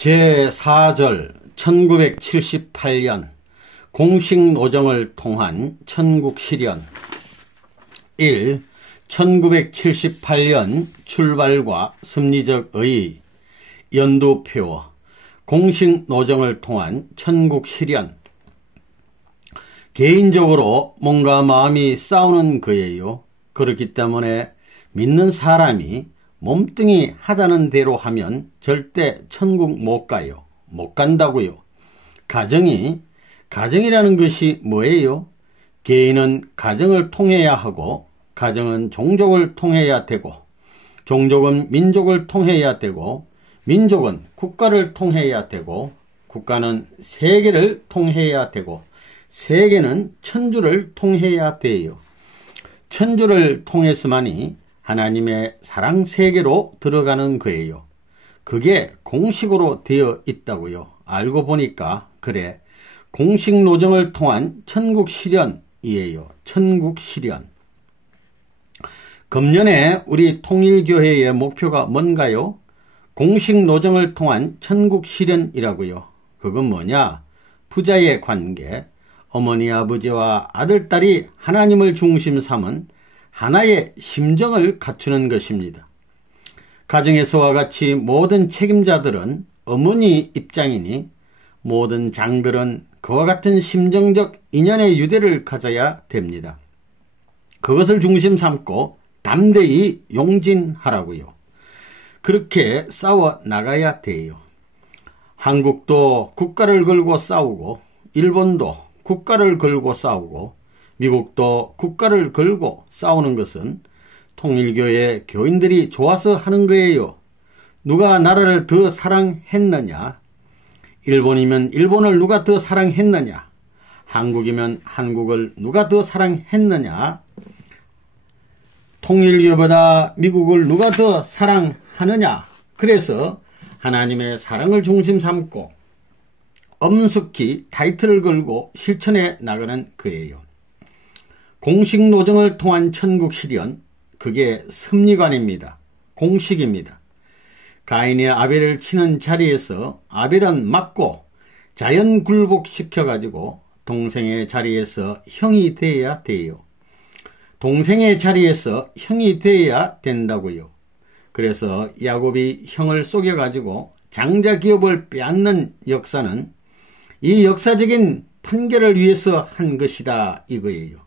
제4절 1978년 공식 노정을 통한 천국실현 1. 1978년 출발과 섭리적 의의 연두표 공식 노정을 통한 천국실현 개인적으로 뭔가 마음이 싸우는 거예요. 그렇기 때문에 믿는 사람이 몸뚱이 하자는 대로 하면 절대 천국 못 가요. 못 간다고요. 가정이라는 것이 뭐예요? 개인은 가정을 통해야 하고, 가정은 종족을 통해야 되고, 종족은 민족을 통해야 되고, 민족은 국가를 통해야 되고, 국가는 세계를 통해야 되고, 세계는 천주를 통해야 돼요. 천주를 통해서만이 하나님의 사랑 세계로 들어가는 거예요. 그게 공식으로 되어 있다고요. 알고 보니까 그래. 공식 노정을 통한 천국 실현이에요. 천국 실현. 금년에 우리 통일교회의 목표가 뭔가요? 공식 노정을 통한 천국 실현이라고요. 그건 뭐냐? 부자의 관계, 어머니 아버지와 아들 딸이 하나님을 중심 삼은 하나의 심정을 갖추는 것입니다. 가정에서와 같이 모든 책임자들은 어머니 입장이니 모든 장들은 그와 같은 심정적 인연의 유대를 가져야 됩니다. 그것을 중심 삼고 담대히 용진하라고요. 그렇게 싸워 나가야 돼요. 한국도 국가를 걸고 싸우고 일본도 국가를 걸고 싸우고 미국도 국가를 걸고 싸우는 것은 통일교회 교인들이 좋아서 하는 거예요. 누가 나라를 더 사랑했느냐? 일본이면 일본을 누가 더 사랑했느냐? 한국이면 한국을 누가 더 사랑했느냐? 통일교보다 미국을 누가 더 사랑하느냐? 그래서 하나님의 사랑을 중심 삼고 엄숙히 타이틀을 걸고 실천해 나가는 거예요. 공식 노정을 통한 천국 실현, 그게 섭리관입니다. 공식입니다. 가인이 아벨을 치는 자리에서 아벨은 맞고 자연 굴복시켜가지고 동생의 자리에서 형이 되어야 돼요. 동생의 자리에서 형이 되어야 된다고요. 그래서 야곱이 형을 속여가지고 장자 기업을 빼앗는 역사는 이 역사적인 판결을 위해서 한 것이다 이거예요.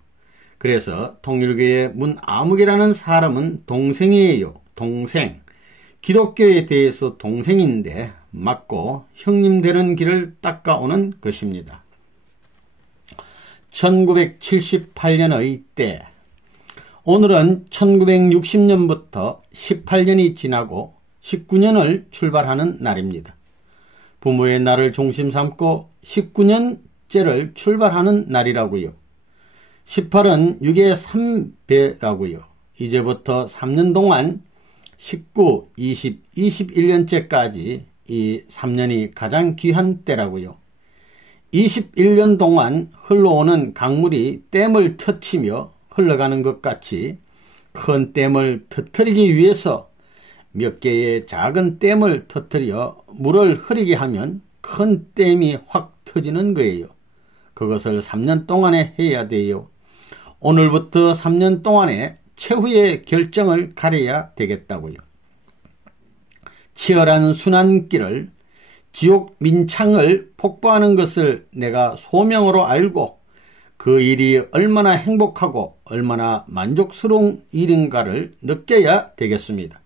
그래서 통일교의 문아무개라는 사람은 동생이에요. 동생. 기독교에 대해서 동생인데 맞고 형님 되는 길을 닦아오는 것입니다. 1978년의 때, 오늘은 1960년부터 18년이 지나고 19년을 출발하는 날입니다. 부모의 날을 중심 삼고 19년째를 출발하는 날이라고요. 18은 6의 3배라고요. 이제부터 3년 동안 19, 20, 21년째까지 이 3년이 가장 귀한 때라고요. 21년 동안 흘러오는 강물이 댐을 터치며 흘러가는 것 같이 큰 댐을 터뜨리기 위해서 몇 개의 작은 댐을 터뜨려 물을 흐리게 하면 큰 댐이 확 터지는 거예요. 그것을 3년 동안에 해야 돼요. 오늘부터 3년 동안에 최후의 결정을 가려야 되겠다고요. 치열한 순환길을 지옥 민창을 폭포하는 것을 내가 소명으로 알고 그 일이 얼마나 행복하고 얼마나 만족스러운 일인가를 느껴야 되겠습니다.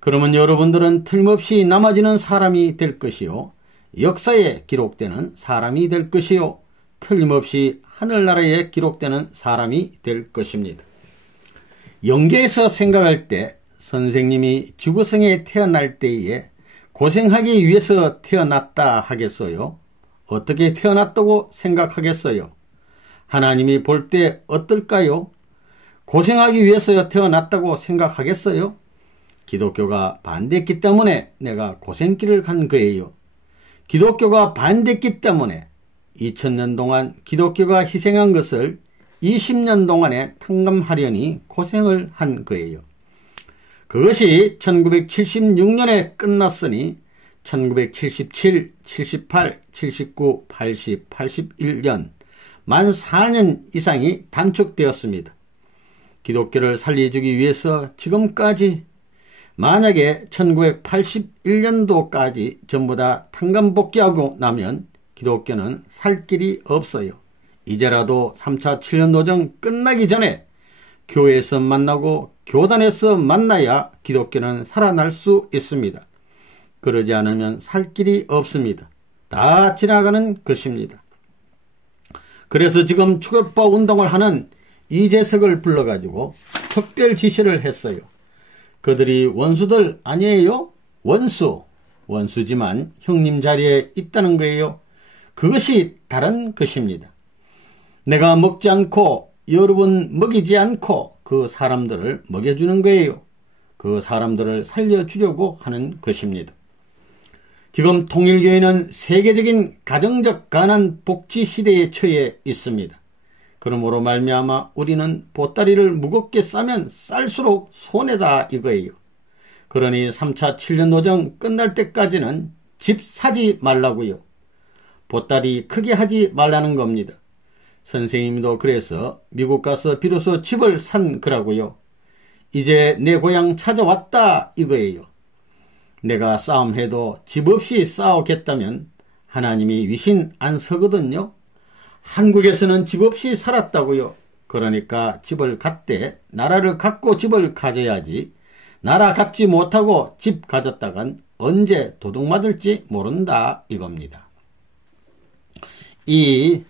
그러면 여러분들은 틀림없이 남아지는 사람이 될 것이요, 역사에 기록되는 사람이 될 것이요, 틀림없이 하늘나라에 기록되는 사람이 될 것입니다. 영계에서 생각할 때 선생님이 지구성에 태어날 때에 고생하기 위해서 태어났다 하겠어요? 어떻게 태어났다고 생각하겠어요? 하나님이 볼 때 어떨까요? 고생하기 위해서 태어났다고 생각하겠어요? 기독교가 반대했기 때문에 내가 고생길을 간 거예요. 기독교가 반대했기 때문에 2000년 동안 기독교가 희생한 것을 20년 동안에 탕감하려니 고생을 한 거예요. 그것이 1976년에 끝났으니 1977, 78, 79, 80, 81년 만 4년 이상이 단축되었습니다. 기독교를 살려주기 위해서 지금까지 만약에 1981년도까지 전부 다 탄감복귀하고 나면 기독교는 살 길이 없어요. 이제라도 3차 7년도전 끝나기 전에 교회에서 만나고 교단에서 만나야 기독교는 살아날 수 있습니다. 그러지 않으면 살 길이 없습니다. 다 지나가는 것입니다. 그래서 지금 추격파 운동을 하는 이재석을 불러가지고 특별 지시를 했어요. 그들이 원수들 아니에요? 원수지만 형님 자리에 있다는 거예요. 그것이 다른 것입니다. 내가 먹지 않고 여러분 먹이지 않고 그 사람들을 먹여주는 거예요. 그 사람들을 살려주려고 하는 것입니다. 지금 통일교회는 세계적인 가정적 가난 복지 시대에 처해 있습니다. 그러므로 말미암아 우리는 보따리를 무겁게 싸면 쌀수록 손해다 이거예요. 그러니 3차 7년도전 끝날 때까지는 집 사지 말라고요. 보따리 크게 하지 말라는 겁니다. 선생님도 그래서 미국 가서 비로소 집을 산 거라고요. 이제 내 고향 찾아왔다 이거예요. 내가 싸움해도 집 없이 싸우겠다면 하나님이 위신 안 서거든요. 한국에서는 집 없이 살았다고요. 그러니까 집을 갖되 나라를 갖고 집을 가져야지. 나라 갖지 못하고 집 가졌다간 언제 도둑 맞을지 모른다 이겁니다. 이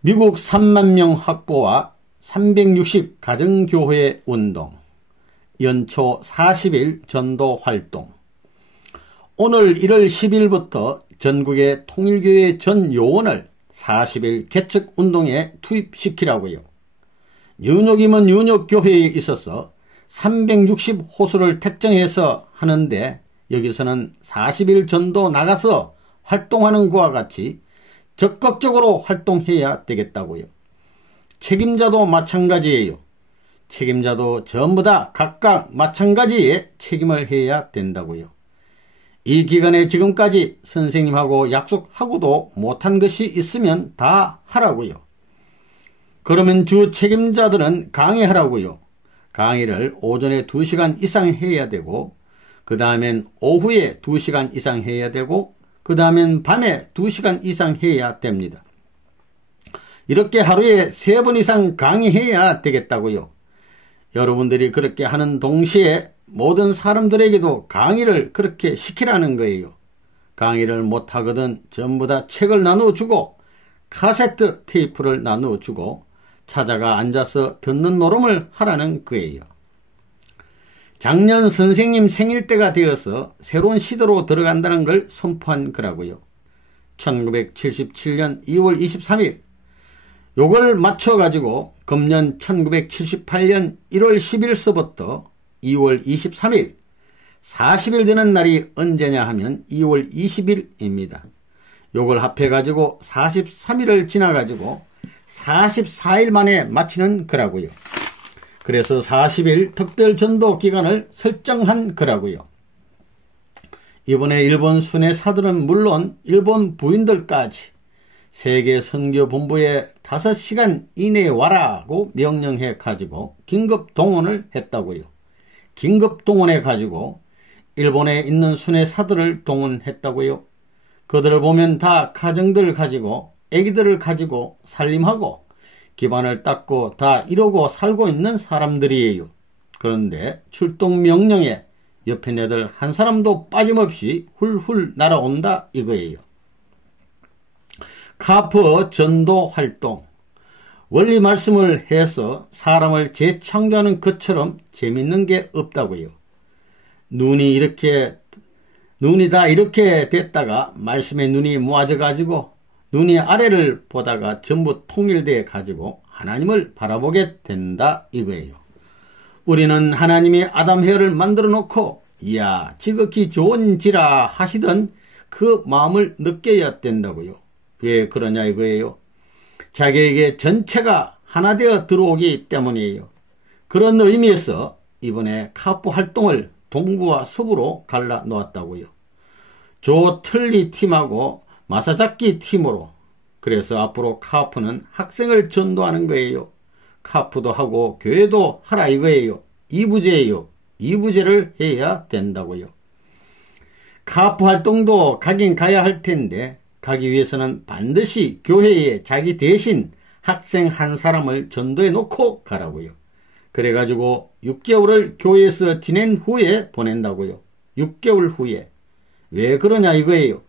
미국 3만 명 확보와 360 가정교회 운동, 연초 40일 전도 활동. 오늘 1월 10일부터 전국의 통일교회 전 요원을 40일 개척 운동에 투입시키라고요. 윤옥이면 윤옥교회에 있어서 360호수를 택정해서 하는데 여기서는 40일 전도 나가서 활동하는 것과 같이 적극적으로 활동해야 되겠다고요. 책임자도 마찬가지예요. 책임자도 전부 다 각각 마찬가지의 책임을 해야 된다고요. 이 기간에 지금까지 선생님하고 약속하고도 못한 것이 있으면 다 하라고요. 그러면 주 책임자들은 강의하라고요. 강의를 오전에 2시간 이상 해야 되고 그 다음엔 오후에 2시간 이상 해야 되고 그 다음엔 밤에 2시간 이상 해야 됩니다. 이렇게 하루에 3번 이상 강의해야 되겠다고요. 여러분들이 그렇게 하는 동시에 모든 사람들에게도 강의를 그렇게 시키라는 거예요. 강의를 못하거든 전부 다 책을 나눠주고 카세트 테이프를 나눠주고 찾아가 앉아서 듣는 노름을 하라는 거예요. 작년 선생님 생일 때가 되어서 새로운 시대로 들어간다는 걸 선포한 거라고요. 1977년 2월 23일 요걸 맞춰가지고 금년 1978년 1월 10일서부터 2월 23일 40일 되는 날이 언제냐 하면 2월 20일입니다. 요걸 합해가지고 43일을 지나가지고 44일 만에 마치는 거라고요. 그래서 40일 특별 전도 기간을 설정한 거라고요. 이번에 일본 순회사들은 물론 일본 부인들까지 세계 선교본부에 5시간 이내에 와라고 명령해 가지고 긴급 동원을 했다고요. 긴급 동원해 가지고 일본에 있는 순회사들을 동원했다고요. 그들을 보면 다 가정들을 가지고 애기들을 가지고 살림하고 기반을 닦고 다 이러고 살고 있는 사람들이에요. 그런데 출동 명령에 옆에 애들 한 사람도 빠짐없이 훌훌 날아온다 이거예요. 카프 전도 활동. 원리 말씀을 해서 사람을 재창조하는 것처럼 재밌는 게 없다고요. 눈이 다 이렇게 됐다가 말씀에 눈이 모아져 가지고 눈이 아래를 보다가 전부 통일돼 가지고 하나님을 바라보게 된다 이거예요. 우리는 하나님이 아담 헤어를 만들어 놓고 이야 지극히 좋은지라 하시던 그 마음을 느껴야 된다고요. 왜 그러냐 이거예요. 자기에게 전체가 하나 되어 들어오기 때문이에요. 그런 의미에서 이번에 카프 활동을 동부와 서부로 갈라 놓았다고요. 조 틀리 팀하고 마사자키 팀으로. 그래서 앞으로 카프는 학생을 전도하는 거예요. 카프도 하고 교회도 하라 이거예요. 이부제예요. 이부제를 해야 된다고요. 카프 활동도 가긴 가야 할 텐데 가기 위해서는 반드시 교회에 자기 대신 학생 한 사람을 전도해 놓고 가라고요. 그래가지고 6개월을 교회에서 지낸 후에 보낸다고요. 6개월 후에. 왜 그러냐 이거예요.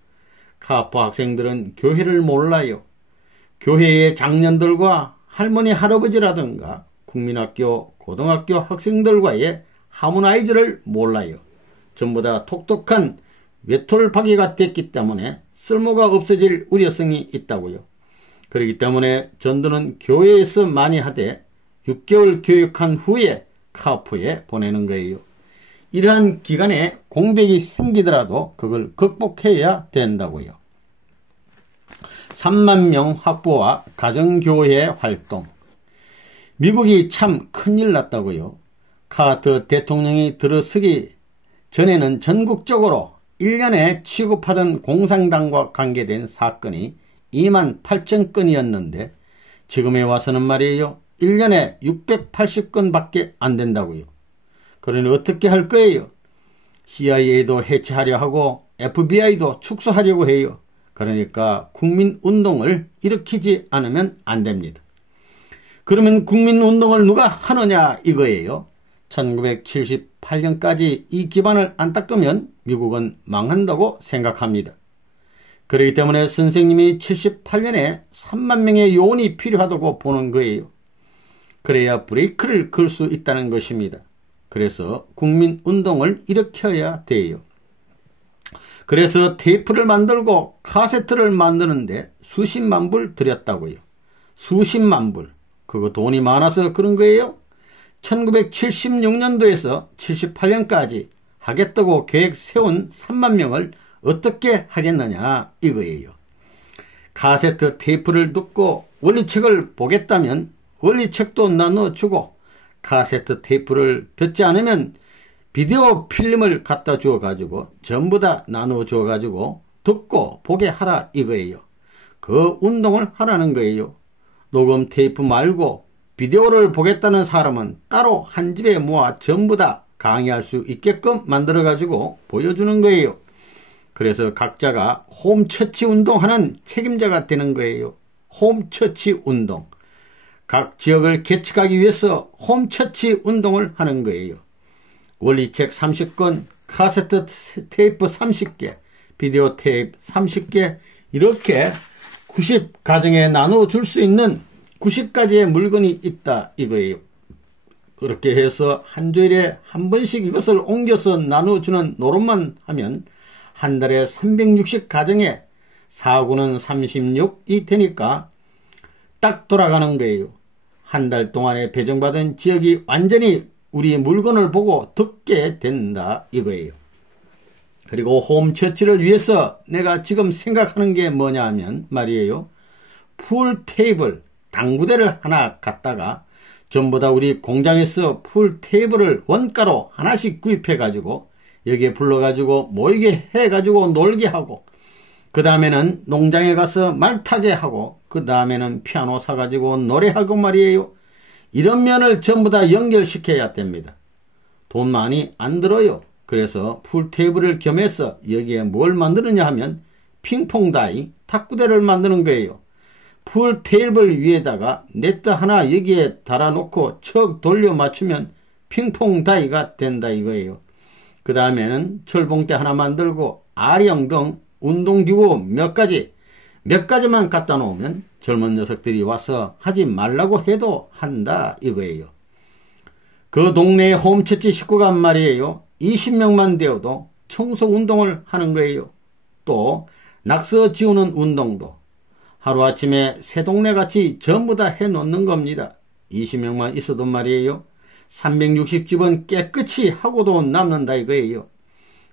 카프 학생들은 교회를 몰라요. 교회의 장년들과 할머니 할아버지라든가 국민학교 고등학교 학생들과의 하모나이즈를 몰라요. 전부 다 톡톡한 외톨파기가 됐기 때문에 쓸모가 없어질 우려성이 있다고요. 그렇기 때문에 전도는 교회에서 많이 하되 6개월 교육한 후에 카프에 보내는 거예요. 이러한 기간에 공백이 생기더라도 그걸 극복해야 된다고요. 3만 명 확보와 가정교회 활동. 미국이 참 큰일 났다고요. 카터 대통령이 들어서기 전에는 전국적으로 1년에 취급하던 공산당과 관계된 사건이 2만 8천 건이었는데 지금에 와서는 말이에요. 1년에 680건밖에 안 된다고요. 그러니 어떻게 할 거예요? CIA도 해체하려 하고 FBI도 축소하려고 해요. 그러니까 국민운동을 일으키지 않으면 안 됩니다. 그러면 국민운동을 누가 하느냐 이거예요. 1978년까지 이 기반을 안 닦으면 미국은 망한다고 생각합니다. 그렇기 때문에 선생님이 78년에 3만 명의 요원이 필요하다고 보는 거예요. 그래야 브레이크를 걸 수 있다는 것입니다. 그래서 국민운동을 일으켜야 돼요. 그래서 테이프를 만들고 카세트를 만드는데 수십만 불 들였다고요. 수십만 불. 그거 돈이 많아서 그런 거예요. 1976년도에서 78년까지 하겠다고 계획 세운 3만 명을 어떻게 하겠느냐 이거예요. 카세트 테이프를 듣고 원리책을 보겠다면 원리책도 나눠주고 카세트 테이프를 듣지 않으면 비디오 필름을 갖다 주어가지고 전부 다 나눠주어가지고 듣고 보게 하라 이거예요. 그 운동을 하라는 거예요. 녹음 테이프 말고 비디오를 보겠다는 사람은 따로 한 집에 모아 전부 다 강의할 수 있게끔 만들어가지고 보여주는 거예요. 그래서 각자가 홈처치 운동하는 책임자가 되는 거예요. 홈처치 운동. 각 지역을 개척하기 위해서 홈처치 운동을 하는 거예요. 원리책 30권, 카세트 테이프 30개, 비디오 테이프 30개 이렇게 90가정에 나눠줄 수 있는 90가지의 물건이 있다 이거예요. 그렇게 해서 한 주일에 한 번씩 이것을 옮겨서 나눠주는 노릇만 하면 한 달에 360가정에 4구는 36이 되니까 딱 돌아가는 거예요. 한 달 동안에 배정받은 지역이 완전히 우리 물건을 보고 듣게 된다 이거예요. 그리고 홈처치를 위해서 내가 지금 생각하는 게 뭐냐 하면 말이에요. 풀 테이블, 당구대를 하나 갖다가 전부 다 우리 공장에서 풀 테이블을 원가로 하나씩 구입해 가지고 여기에 불러가지고 모이게 해가지고 놀게 하고 그 다음에는 농장에 가서 말 타게 하고 그 다음에는 피아노 사가지고 노래하고 말이에요. 이런 면을 전부 다 연결시켜야 됩니다. 돈 많이 안 들어요. 그래서 풀 테이블을 겸해서 여기에 뭘 만드느냐 하면 핑퐁 다이, 탁구대를 만드는 거예요. 풀 테이블 위에다가 네트 하나 여기에 달아놓고 척 돌려 맞추면 핑퐁 다이가 된다 이거예요. 그 다음에는 철봉대 하나 만들고 아령 등 운동기구 몇 가지만 갖다 놓으면 젊은 녀석들이 와서 하지 말라고 해도 한다 이거예요. 그 동네의 홈처치 식구가 말이에요. 20명만 되어도 청소운동을 하는 거예요. 또 낙서 지우는 운동도 하루아침에 새 동네같이 전부 다 해놓는 겁니다. 20명만 있어도 말이에요. 360집은 깨끗이 하고도 남는다 이거예요.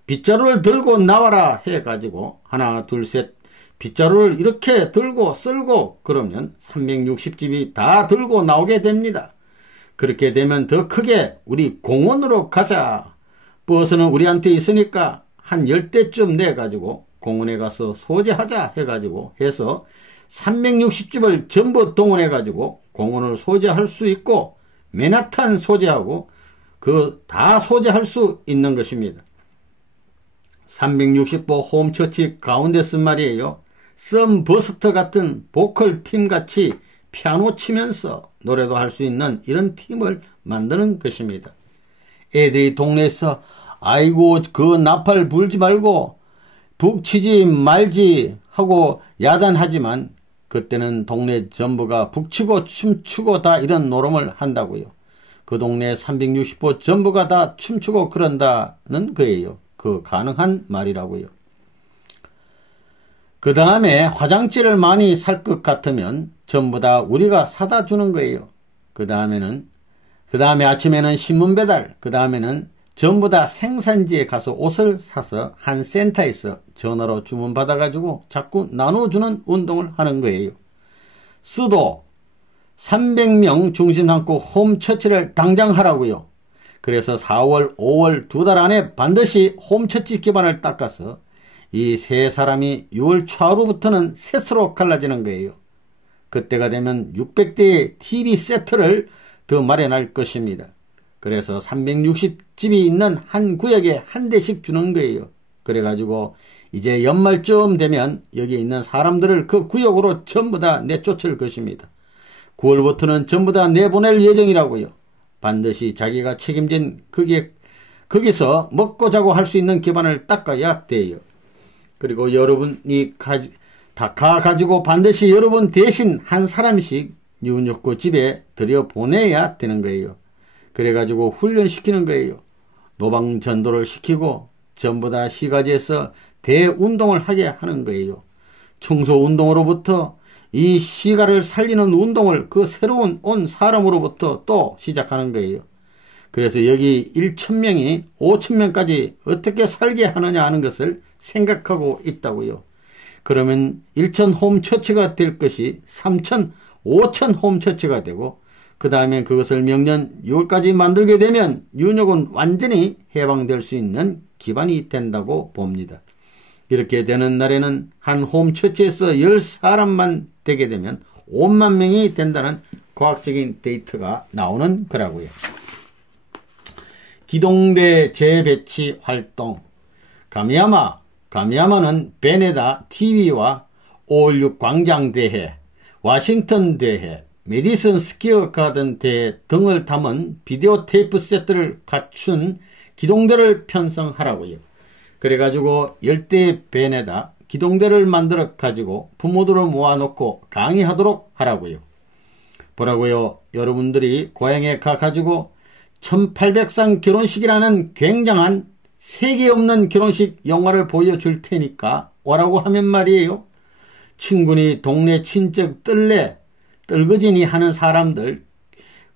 빗자루를 들고 나와라 해가지고 하나 둘 셋 빗자루를 이렇게 들고 쓸고 그러면 360집이 다 들고 나오게 됩니다. 그렇게 되면 더 크게 우리 공원으로 가자. 버스는 우리한테 있으니까 한 10대쯤 내가지고 공원에 가서 소재하자 해가지고 해서 360집을 전부 동원해가지고 공원을 소재할 수 있고 맨하탄 소재하고 다 소재할 수 있는 것입니다. 360보 홈처치 가운데서 말이에요. 썸버스터 같은 보컬 팀같이 피아노 치면서 노래도 할 수 있는 이런 팀을 만드는 것입니다. 애들이 동네에서 아이고 그 나팔 불지 말고 북치지 말지 하고 야단하지만 그때는 동네 전부가 북치고 춤추고 다 이런 노름을 한다고요. 그 동네 360보 전부가 다 춤추고 그런다는 거예요. 그 가능한 말이라고요. 그 다음에 화장지를 많이 살 것 같으면 전부 다 우리가 사다 주는 거예요. 그 다음에 아침에는 신문 배달, 그 다음에는 전부 다 생산지에 가서 옷을 사서 한 센터에서 전화로 주문받아가지고 자꾸 나눠주는 운동을 하는 거예요. 수도 300명 중심 삼고 홈처치를 당장 하라고요. 그래서 4월, 5월 2달 안에 반드시 홈처치 기반을 닦아서 이 세 사람이 6월 초하루부터는 셋으로 갈라지는 거예요. 그때가 되면 600대의 TV 세트를 더 마련할 것입니다. 그래서 360집이 있는 한 구역에 한 대씩 주는 거예요. 그래가지고 이제 연말쯤 되면 여기 있는 사람들을 그 구역으로 전부 다 내쫓을 것입니다. 9월부터는 전부 다 내보낼 예정이라고요. 반드시 자기가 책임진 거기서 먹고 자고 할 수 있는 기반을 닦아야 돼요. 그리고 여러분이 다 가가지고 반드시 여러분 대신 한 사람씩 윤혁구 집에 들여보내야 되는 거예요. 그래가지고 훈련시키는 거예요. 노방전도를 시키고 전부 다 시가지에서 대운동을 하게 하는 거예요. 청소운동으로부터 이 시가를 살리는 운동을 그 새로운 온 사람으로부터 또 시작하는 거예요. 그래서 여기 1,000명이 5,000명까지 어떻게 살게 하느냐 하는 것을 생각하고 있다고요. 그러면 1,000 홈처치가 될 것이 3,000, 5,000 홈처치가 되고 그 다음에 그것을 명년 6월까지 만들게 되면 윤혁은 완전히 해방될 수 있는 기반이 된다고 봅니다. 이렇게 되는 날에는 한 홈처치에서 10사람만 되게 되면 5만 명이 된다는 과학적인 데이터가 나오는 거라고요. 기동대 재배치 활동. 가미야마는 베네다 TV와 5.16 광장대회, 워싱턴 대회, 메디슨 스퀘어 가든 대회 등을 담은 비디오 테이프 세트를 갖춘 기동대를 편성하라고요. 그래가지고 10대 베네다 기동대를 만들어 가지고 부모들을 모아놓고 강의하도록 하라고요. 보라고요. 여러분들이 고향에 가가지고 1800상 결혼식이라는 굉장한 세계 없는 결혼식 영화를 보여줄 테니까 오라고 하면 말이에요. 친구니 동네 친척 떨거지니 하는 사람들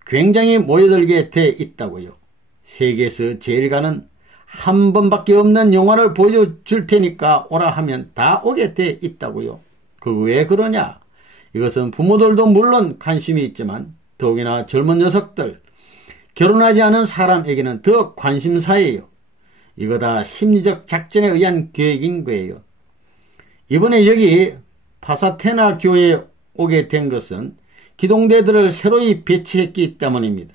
굉장히 모여들게 돼 있다고요. 세계에서 제일 가는 한 번밖에 없는 영화를 보여줄 테니까 오라 하면 다 오게 돼 있다고요. 그 왜 그러냐? 이것은 부모들도 물론 관심이 있지만 더욱이나 젊은 녀석들, 결혼하지 않은 사람에게는 더 관심사예요. 이거 다 심리적 작전에 의한 계획인 거예요. 이번에 여기 파사테나 교회에 오게 된 것은 기동대들을 새로이 배치했기 때문입니다.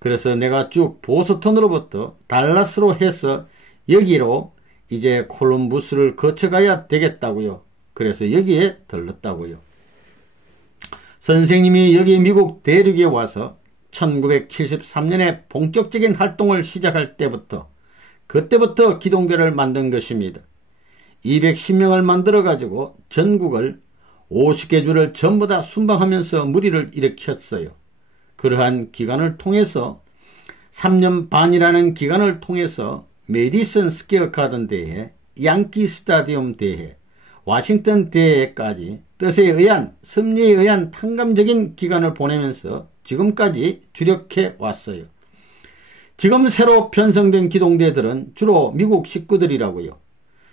그래서 내가 쭉 보스턴으로부터 달라스로 해서 여기로 이제 콜럼부스를 거쳐가야 되겠다고요. 그래서 여기에 들렀다고요. 선생님이 여기 미국 대륙에 와서 1973년에 본격적인 활동을 시작할 때부터 그때부터 기동대를 만든 것입니다. 210명을 만들어가지고 전국을 50개 주를 전부 다 순방하면서 무리를 일으켰어요. 그러한 기간을 통해서 3년 반이라는 기간을 통해서 메디슨 스퀘어 가든 대회, 양키 스타디움 대회, 워싱턴 대회까지 뜻에 의한 섭리에 의한 탕감적인 기간을 보내면서 지금까지 주력해 왔어요. 지금 새로 편성된 기동대들은 주로 미국 식구들이라고요.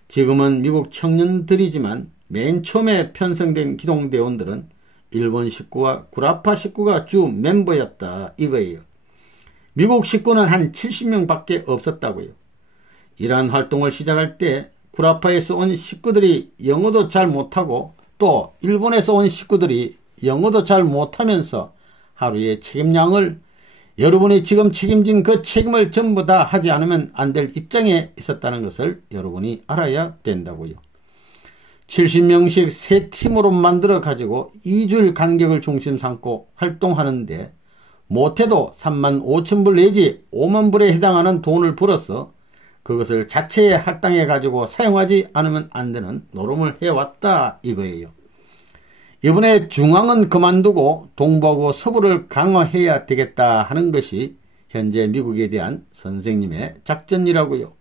지금은 미국 청년들이지만 맨 처음에 편성된 기동대원들은 일본 식구와 구라파 식구가 주 멤버였다 이거예요. 미국 식구는 한 70명밖에 없었다고요. 이러한 활동을 시작할 때 구라파에서 온 식구들이 영어도 잘 못하고 또 일본에서 온 식구들이 영어도 잘 못하면서 하루의 책임량을 여러분이 지금 책임진 그 책임을 전부 다 하지 않으면 안 될 입장에 있었다는 것을 여러분이 알아야 된다고요. 70명씩 세 팀으로 만들어 가지고 2주일 간격을 중심 삼고 활동하는데 못해도 35,000불 내지 50,000불에 해당하는 돈을 벌어서 그것을 자체에 할당해 가지고 사용하지 않으면 안 되는 노름을 해왔다 이거예요. 이번에 중앙은 그만두고 동부하고 서부를 강화해야 되겠다 하는 것이 현재 미국에 대한 선생님의 작전이라고요.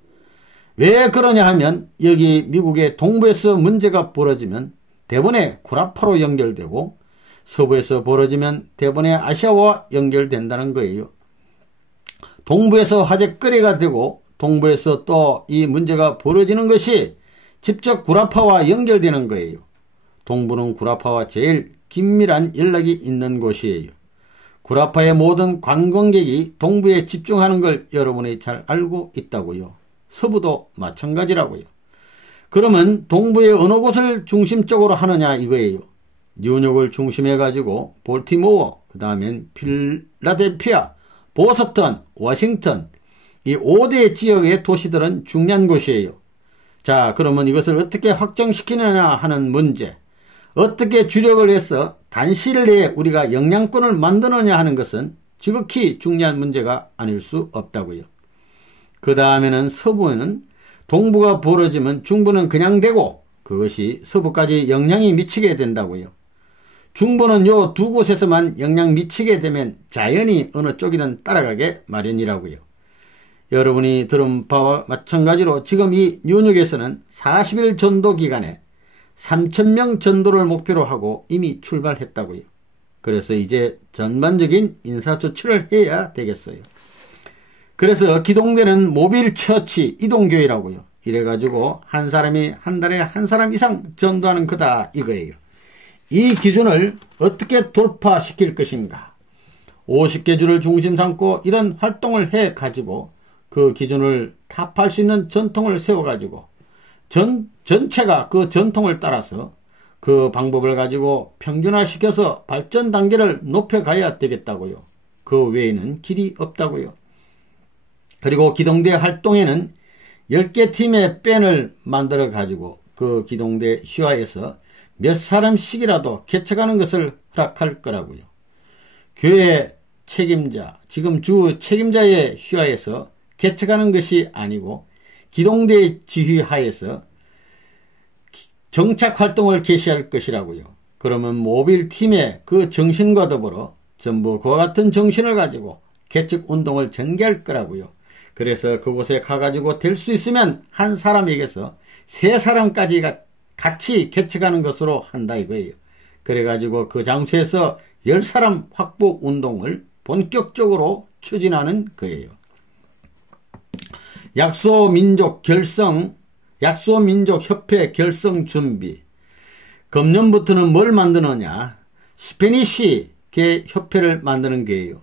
왜 그러냐 하면 여기 미국의 동부에서 문제가 벌어지면 대번에 구라파로 연결되고 서부에서 벌어지면 대번에 아시아와 연결된다는 거예요. 동부에서 화제거리가 되고 동부에서 또 이 문제가 벌어지는 것이 직접 구라파와 연결되는 거예요. 동부는 구라파와 제일 긴밀한 연락이 있는 곳이에요. 구라파의 모든 관광객이 동부에 집중하는 걸 여러분이 잘 알고 있다고요. 서부도 마찬가지라고요. 그러면 동부의 어느 곳을 중심적으로 하느냐 이거예요. 뉴욕을 중심해 가지고 볼티모어, 그 다음엔 필라델피아, 보스턴, 워싱턴 이 5대 지역의 도시들은 중요한 곳이에요. 자, 그러면 이것을 어떻게 확정시키느냐 하는 문제, 어떻게 주력을 해서 단시일 내에 우리가 영향권을 만드느냐 하는 것은 지극히 중요한 문제가 아닐 수 없다고요. 그 다음에는 서부에는 동부가 벌어지면 중부는 그냥 되고 그것이 서부까지 영향이 미치게 된다고요. 중부는 요 두 곳에서만 영향 미치게 되면 자연히 어느 쪽이든 따라가게 마련이라고요. 여러분이 들은 바와 마찬가지로 지금 이 뉴욕에서는 40일 전도 기간에 3,000명 전도를 목표로 하고 이미 출발했다고요. 그래서 이제 전반적인 인사조치를 해야 되겠어요. 그래서 기동대는 모빌 처치 이동교회라고요. 이래가지고 한 사람이 한 달에 한 사람 이상 전도하는 거다 이거예요. 이 기준을 어떻게 돌파시킬 것인가. 50개 주를 중심 삼고 이런 활동을 해가지고 그 기준을 타파할 수 있는 전통을 세워가지고 전체가 그 전통을 따라서 그 방법을 가지고 평균화시켜서 발전 단계를 높여가야 되겠다고요. 그 외에는 길이 없다고요. 그리고 기동대 활동에는 10개 팀의 밴을 만들어 가지고 그 기동대 휴화에서 몇 사람씩이라도 개척하는 것을 허락할 거라고요. 교회 책임자, 지금 주 책임자의 휴화에서 개척하는 것이 아니고 기동대 지휘하에서 정착 활동을 개시할 것이라고요. 그러면 모빌 팀의 그 정신과 더불어 전부 그와 같은 정신을 가지고 개척 운동을 전개할 거라고요. 그래서 그곳에 가가지고 될 수 있으면 한 사람에게서 3사람까지 같이 개척하는 것으로 한다 이거예요. 그래가지고 그 장소에서 10사람 확보 운동을 본격적으로 추진하는 거예요. 약소민족협회 결성 준비. 금년부터는 뭘 만드느냐? 스페니시계 협회를 만드는 거예요.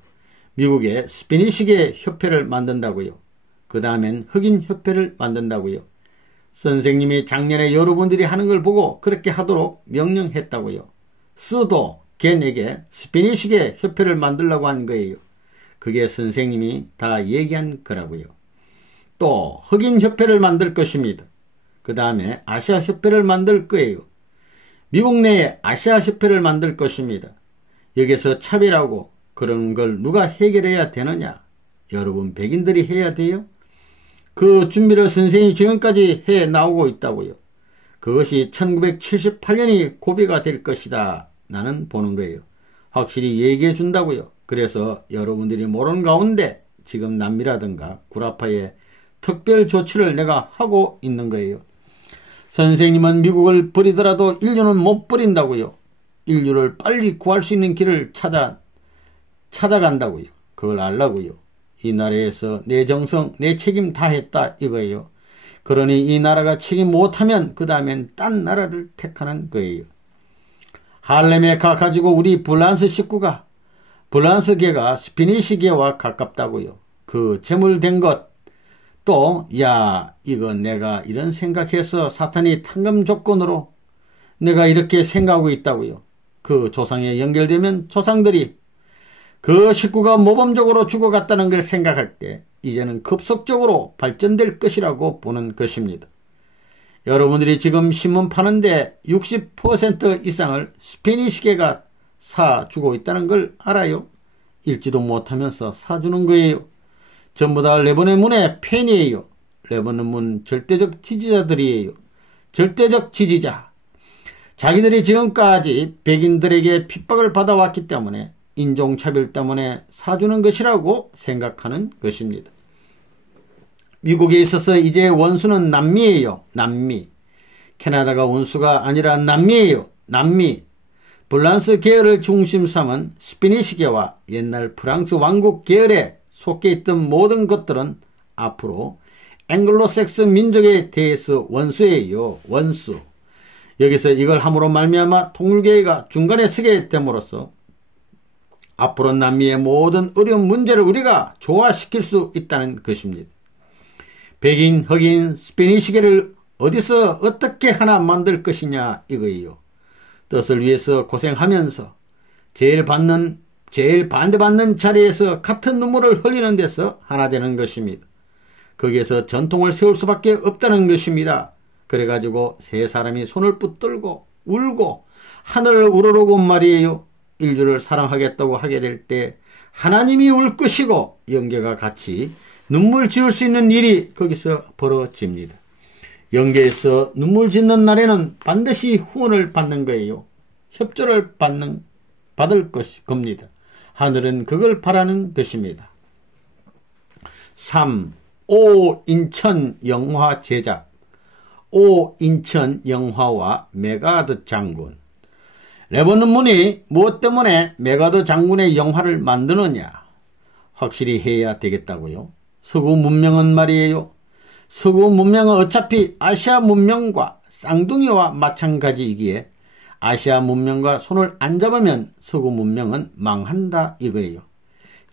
미국에 스페니시계 협회를 만든다고요. 그 다음엔 흑인 협회를 만든다고요. 선생님이 작년에 여러분들이 하는 걸 보고 그렇게 하도록 명령했다고요. 스도 겐에게 스페니시계 협회를 만들려고 한 거예요. 그게 선생님이 다 얘기한 거라고요. 또 흑인 협회를 만들 것입니다. 그 다음에 아시아 협회를 만들 거예요. 미국 내에 아시아 협회를 만들 것입니다. 여기서 차별하고 그런 걸 누가 해결해야 되느냐? 여러분 백인들이 해야 돼요? 그 준비를 선생님이 지금까지 해 나오고 있다고요. 그것이 1978년이 고비가 될 것이다. 나는 보는 거예요. 확실히 얘기해 준다고요. 그래서 여러분들이 모르는 가운데 지금 남미라든가 구라파에 특별 조치를 내가 하고 있는 거예요. 선생님은 미국을 버리더라도 인류는 못 버린다고요. 인류를 빨리 구할 수 있는 길을 찾아간다고요. 그걸 알라고요. 이 나라에서 내 정성, 내 책임 다 했다 이거예요. 그러니 이 나라가 책임 못하면 그 다음엔 딴 나라를 택하는 거예요. 할렘에 가가지고 우리 블란스 식구가 블란스계가 스피니시계와 가깝다고요. 그 재물된 것 또 야 이거 내가 이런 생각해서 사탄이 탕감 조건으로 내가 이렇게 생각하고 있다고요. 그 조상에 연결되면 조상들이 그 식구가 모범적으로 죽어갔다는 걸 생각할 때 이제는 급속적으로 발전될 것이라고 보는 것입니다. 여러분들이 지금 신문 파는데 60% 이상을 스페니시계가 사주고 있다는 걸 알아요? 읽지도 못하면서 사주는 거예요. 전부 다 레버논 문의 팬이에요. 레버논 문 절대적 지지자들이에요. 절대적 지지자. 자기들이 지금까지 백인들에게 핍박을 받아왔기 때문에 인종차별 때문에 사주는 것이라고 생각하는 것입니다. 미국에 있어서 이제 원수는 남미예요. 남미. 캐나다가 원수가 아니라 남미예요. 남미. 블란스 계열을 중심 삼은 스페니시계와 옛날 프랑스 왕국 계열에 속해 있던 모든 것들은 앞으로 앵글로색스 민족에 대해서 원수예요. 원수. 여기서 이걸 함으로 말미암아 통일교회가 중간에 서게 됨으로써 앞으로 남미의 모든 어려운 문제를 우리가 조화시킬 수 있다는 것입니다. 백인, 흑인, 스페니시계를 어디서 어떻게 하나 만들 것이냐 이거예요. 뜻을 위해서 고생하면서 제일 반대받는 자리에서 같은 눈물을 흘리는 데서 하나 되는 것입니다. 거기에서 전통을 세울 수밖에 없다는 것입니다. 그래가지고 세 사람이 손을 붙들고 울고 하늘을 우러르고 말이에요. 인류를 사랑하겠다고 하게 될 때 하나님이 울 것이고 영계가 같이 눈물 지을 수 있는 일이 거기서 벌어집니다. 영계에서 눈물 짓는 날에는 반드시 후원을 받는 거예요. 협조를 받을 겁니다. 하늘은 그걸 바라는 것입니다. 3. 인천 영화 제작. 인천 영화와 메가드 장군. 레버논 문이 무엇 때문에 메가드 장군의 영화를 만드느냐? 확실히 해야 되겠다고요. 서구 문명은 말이에요. 서구 문명은 어차피 아시아 문명과 쌍둥이와 마찬가지이기에 아시아 문명과 손을 안 잡으면 서구 문명은 망한다 이거예요.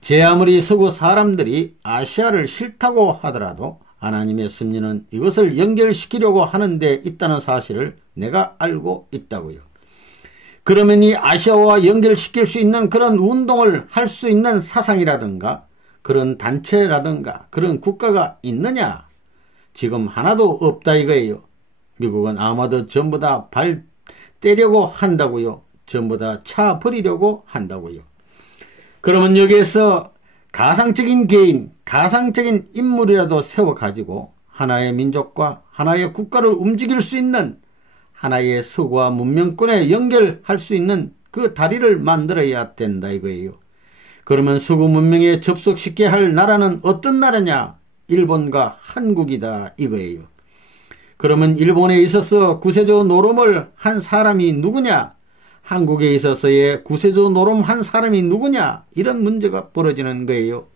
제 아무리 서구 사람들이 아시아를 싫다고 하더라도 하나님의 섭리는 이것을 연결시키려고 하는 데 있다는 사실을 내가 알고 있다고요. 그러면 이 아시아와 연결시킬 수 있는 그런 운동을 할 수 있는 사상이라든가 그런 단체라든가 그런 국가가 있느냐? 지금 하나도 없다 이거예요. 미국은 아마도 전부 다 발 떼려고 한다고요. 전부 다 차 버리려고 한다고요. 그러면 여기에서 가상적인 개인, 가상적인 인물이라도 세워가지고 하나의 민족과 하나의 국가를 움직일 수 있는 하나의 서구와 문명권에 연결할 수 있는 그 다리를 만들어야 된다 이거예요. 그러면 서구 문명에 접속시켜야 할 나라는 어떤 나라냐? 일본과 한국이다 이거예요. 그러면 일본에 있어서 구세조 노름을 한 사람이 누구냐? 한국에 있어서의 구세조 노름 한 사람이 누구냐? 이런 문제가 벌어지는 거예요.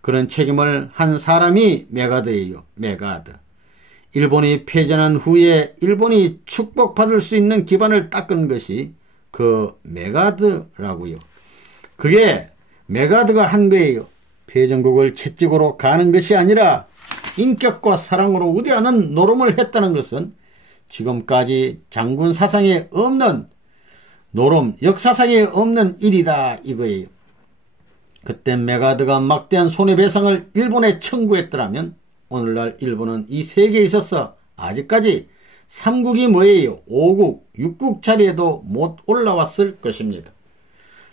그런 책임을 한 사람이 메가드예요. 메가드. 일본이 패전한 후에 일본이 축복받을 수 있는 기반을 닦은 것이 그 메가드라고요. 그게 메가드가 한 거예요. 패전국을 채찍으로 가는 것이 아니라 인격과 사랑으로 우대하는 노름을 했다는 것은 지금까지 장군 사상에 없는 노름, 역사상에 없는 일이다 이거예요. 그때 메가드가 막대한 손해배상을 일본에 청구했더라면 오늘날 일본은 이 세계에 있어서 아직까지 3국이 뭐예요? 5국, 6국 자리에도 못 올라왔을 것입니다.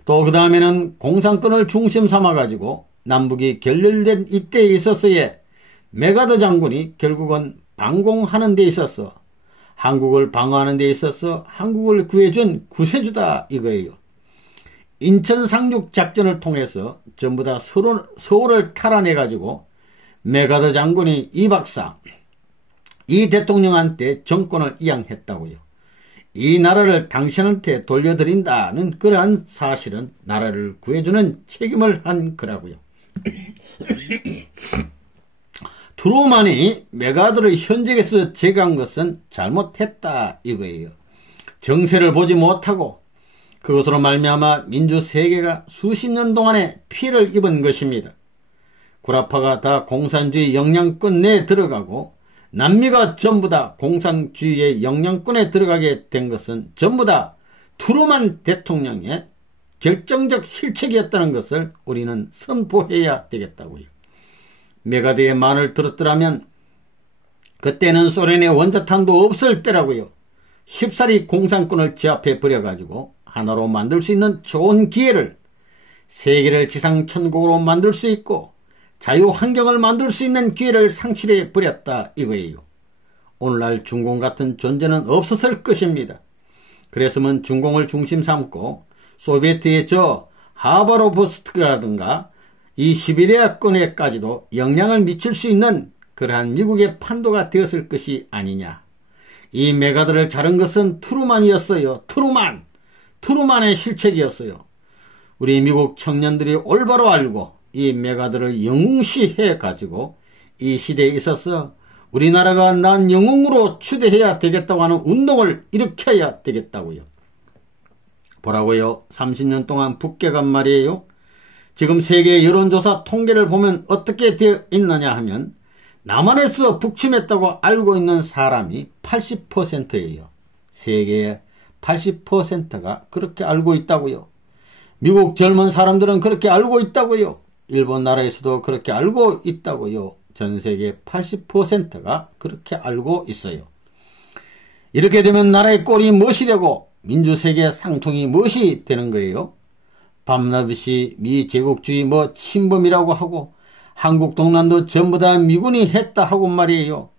또 그 다음에는 공산권을 중심 삼아가지고 남북이 결렬된 이때에 있어서의 메가드 장군이 결국은 방공하는 데 있어서 한국을 방어하는 데 있어서 한국을 구해준 구세주다 이거예요. 인천 상륙 작전을 통해서 전부 다 서울을 탈환해가지고 메가드 장군이 이 박사, 이 대통령한테 정권을 이양했다고요. 이 나라를 당신한테 돌려드린다는 그러한 사실은 나라를 구해주는 책임을 한 거라고요. 트루만이 메가드를 현직에서 제거한 것은 잘못했다 이거예요. 정세를 보지 못하고 그것으로 말미암아 민주 세계가 수십 년 동안에 피해를 입은 것입니다. 구라파가 다 공산주의 영향권 내에 들어가고 남미가 전부 다 공산주의의 영향권에 들어가게 된 것은 전부 다 트루만 대통령의 결정적 실책이었다는 것을 우리는 선포해야 되겠다고요. 메가드의 말을 들었더라면 그때는 소련의 원자탄도 없을 때라고요. 쉽사리 공산권을 제압해 버려가지고 하나로 만들 수 있는 좋은 기회를, 세계를 지상천국으로 만들 수 있고 자유환경을 만들 수 있는 기회를 상실해 버렸다 이거예요. 오늘날 중공 같은 존재는 없었을 것입니다. 그랬으면 중공을 중심 삼고 소비에트의 저 하바로브스크라든가 이 시베리아권에까지도 영향을 미칠 수 있는 그러한 미국의 판도가 되었을 것이 아니냐. 이 메가드를 자른 것은 트루만이었어요. 트루만의 실책이었어요. 우리 미국 청년들이 올바로 알고 이 메가드를 영웅시해 가지고 이 시대에 있어서 우리나라가 난 영웅으로 추대해야 되겠다고 하는 운동을 일으켜야 되겠다고요. 보라고요. 30년 동안 북괴간 말이에요. 지금 세계 여론조사 통계를 보면 어떻게 되어 있느냐 하면 남한에서 북침했다고 알고 있는 사람이 80%예요. 세계의 80%가 그렇게 알고 있다고요. 미국 젊은 사람들은 그렇게 알고 있다고요. 일본 나라에서도 그렇게 알고 있다고요. 전 세계 80%가 그렇게 알고 있어요. 이렇게 되면 나라의 꼴이 무엇이 되고 민주세계의 상통이 무엇이 되는 거예요? 밤낮없이 미제국주의 침범이라고 하고 한국 동남도 전부 다 미군이 했다 하고 말이에요.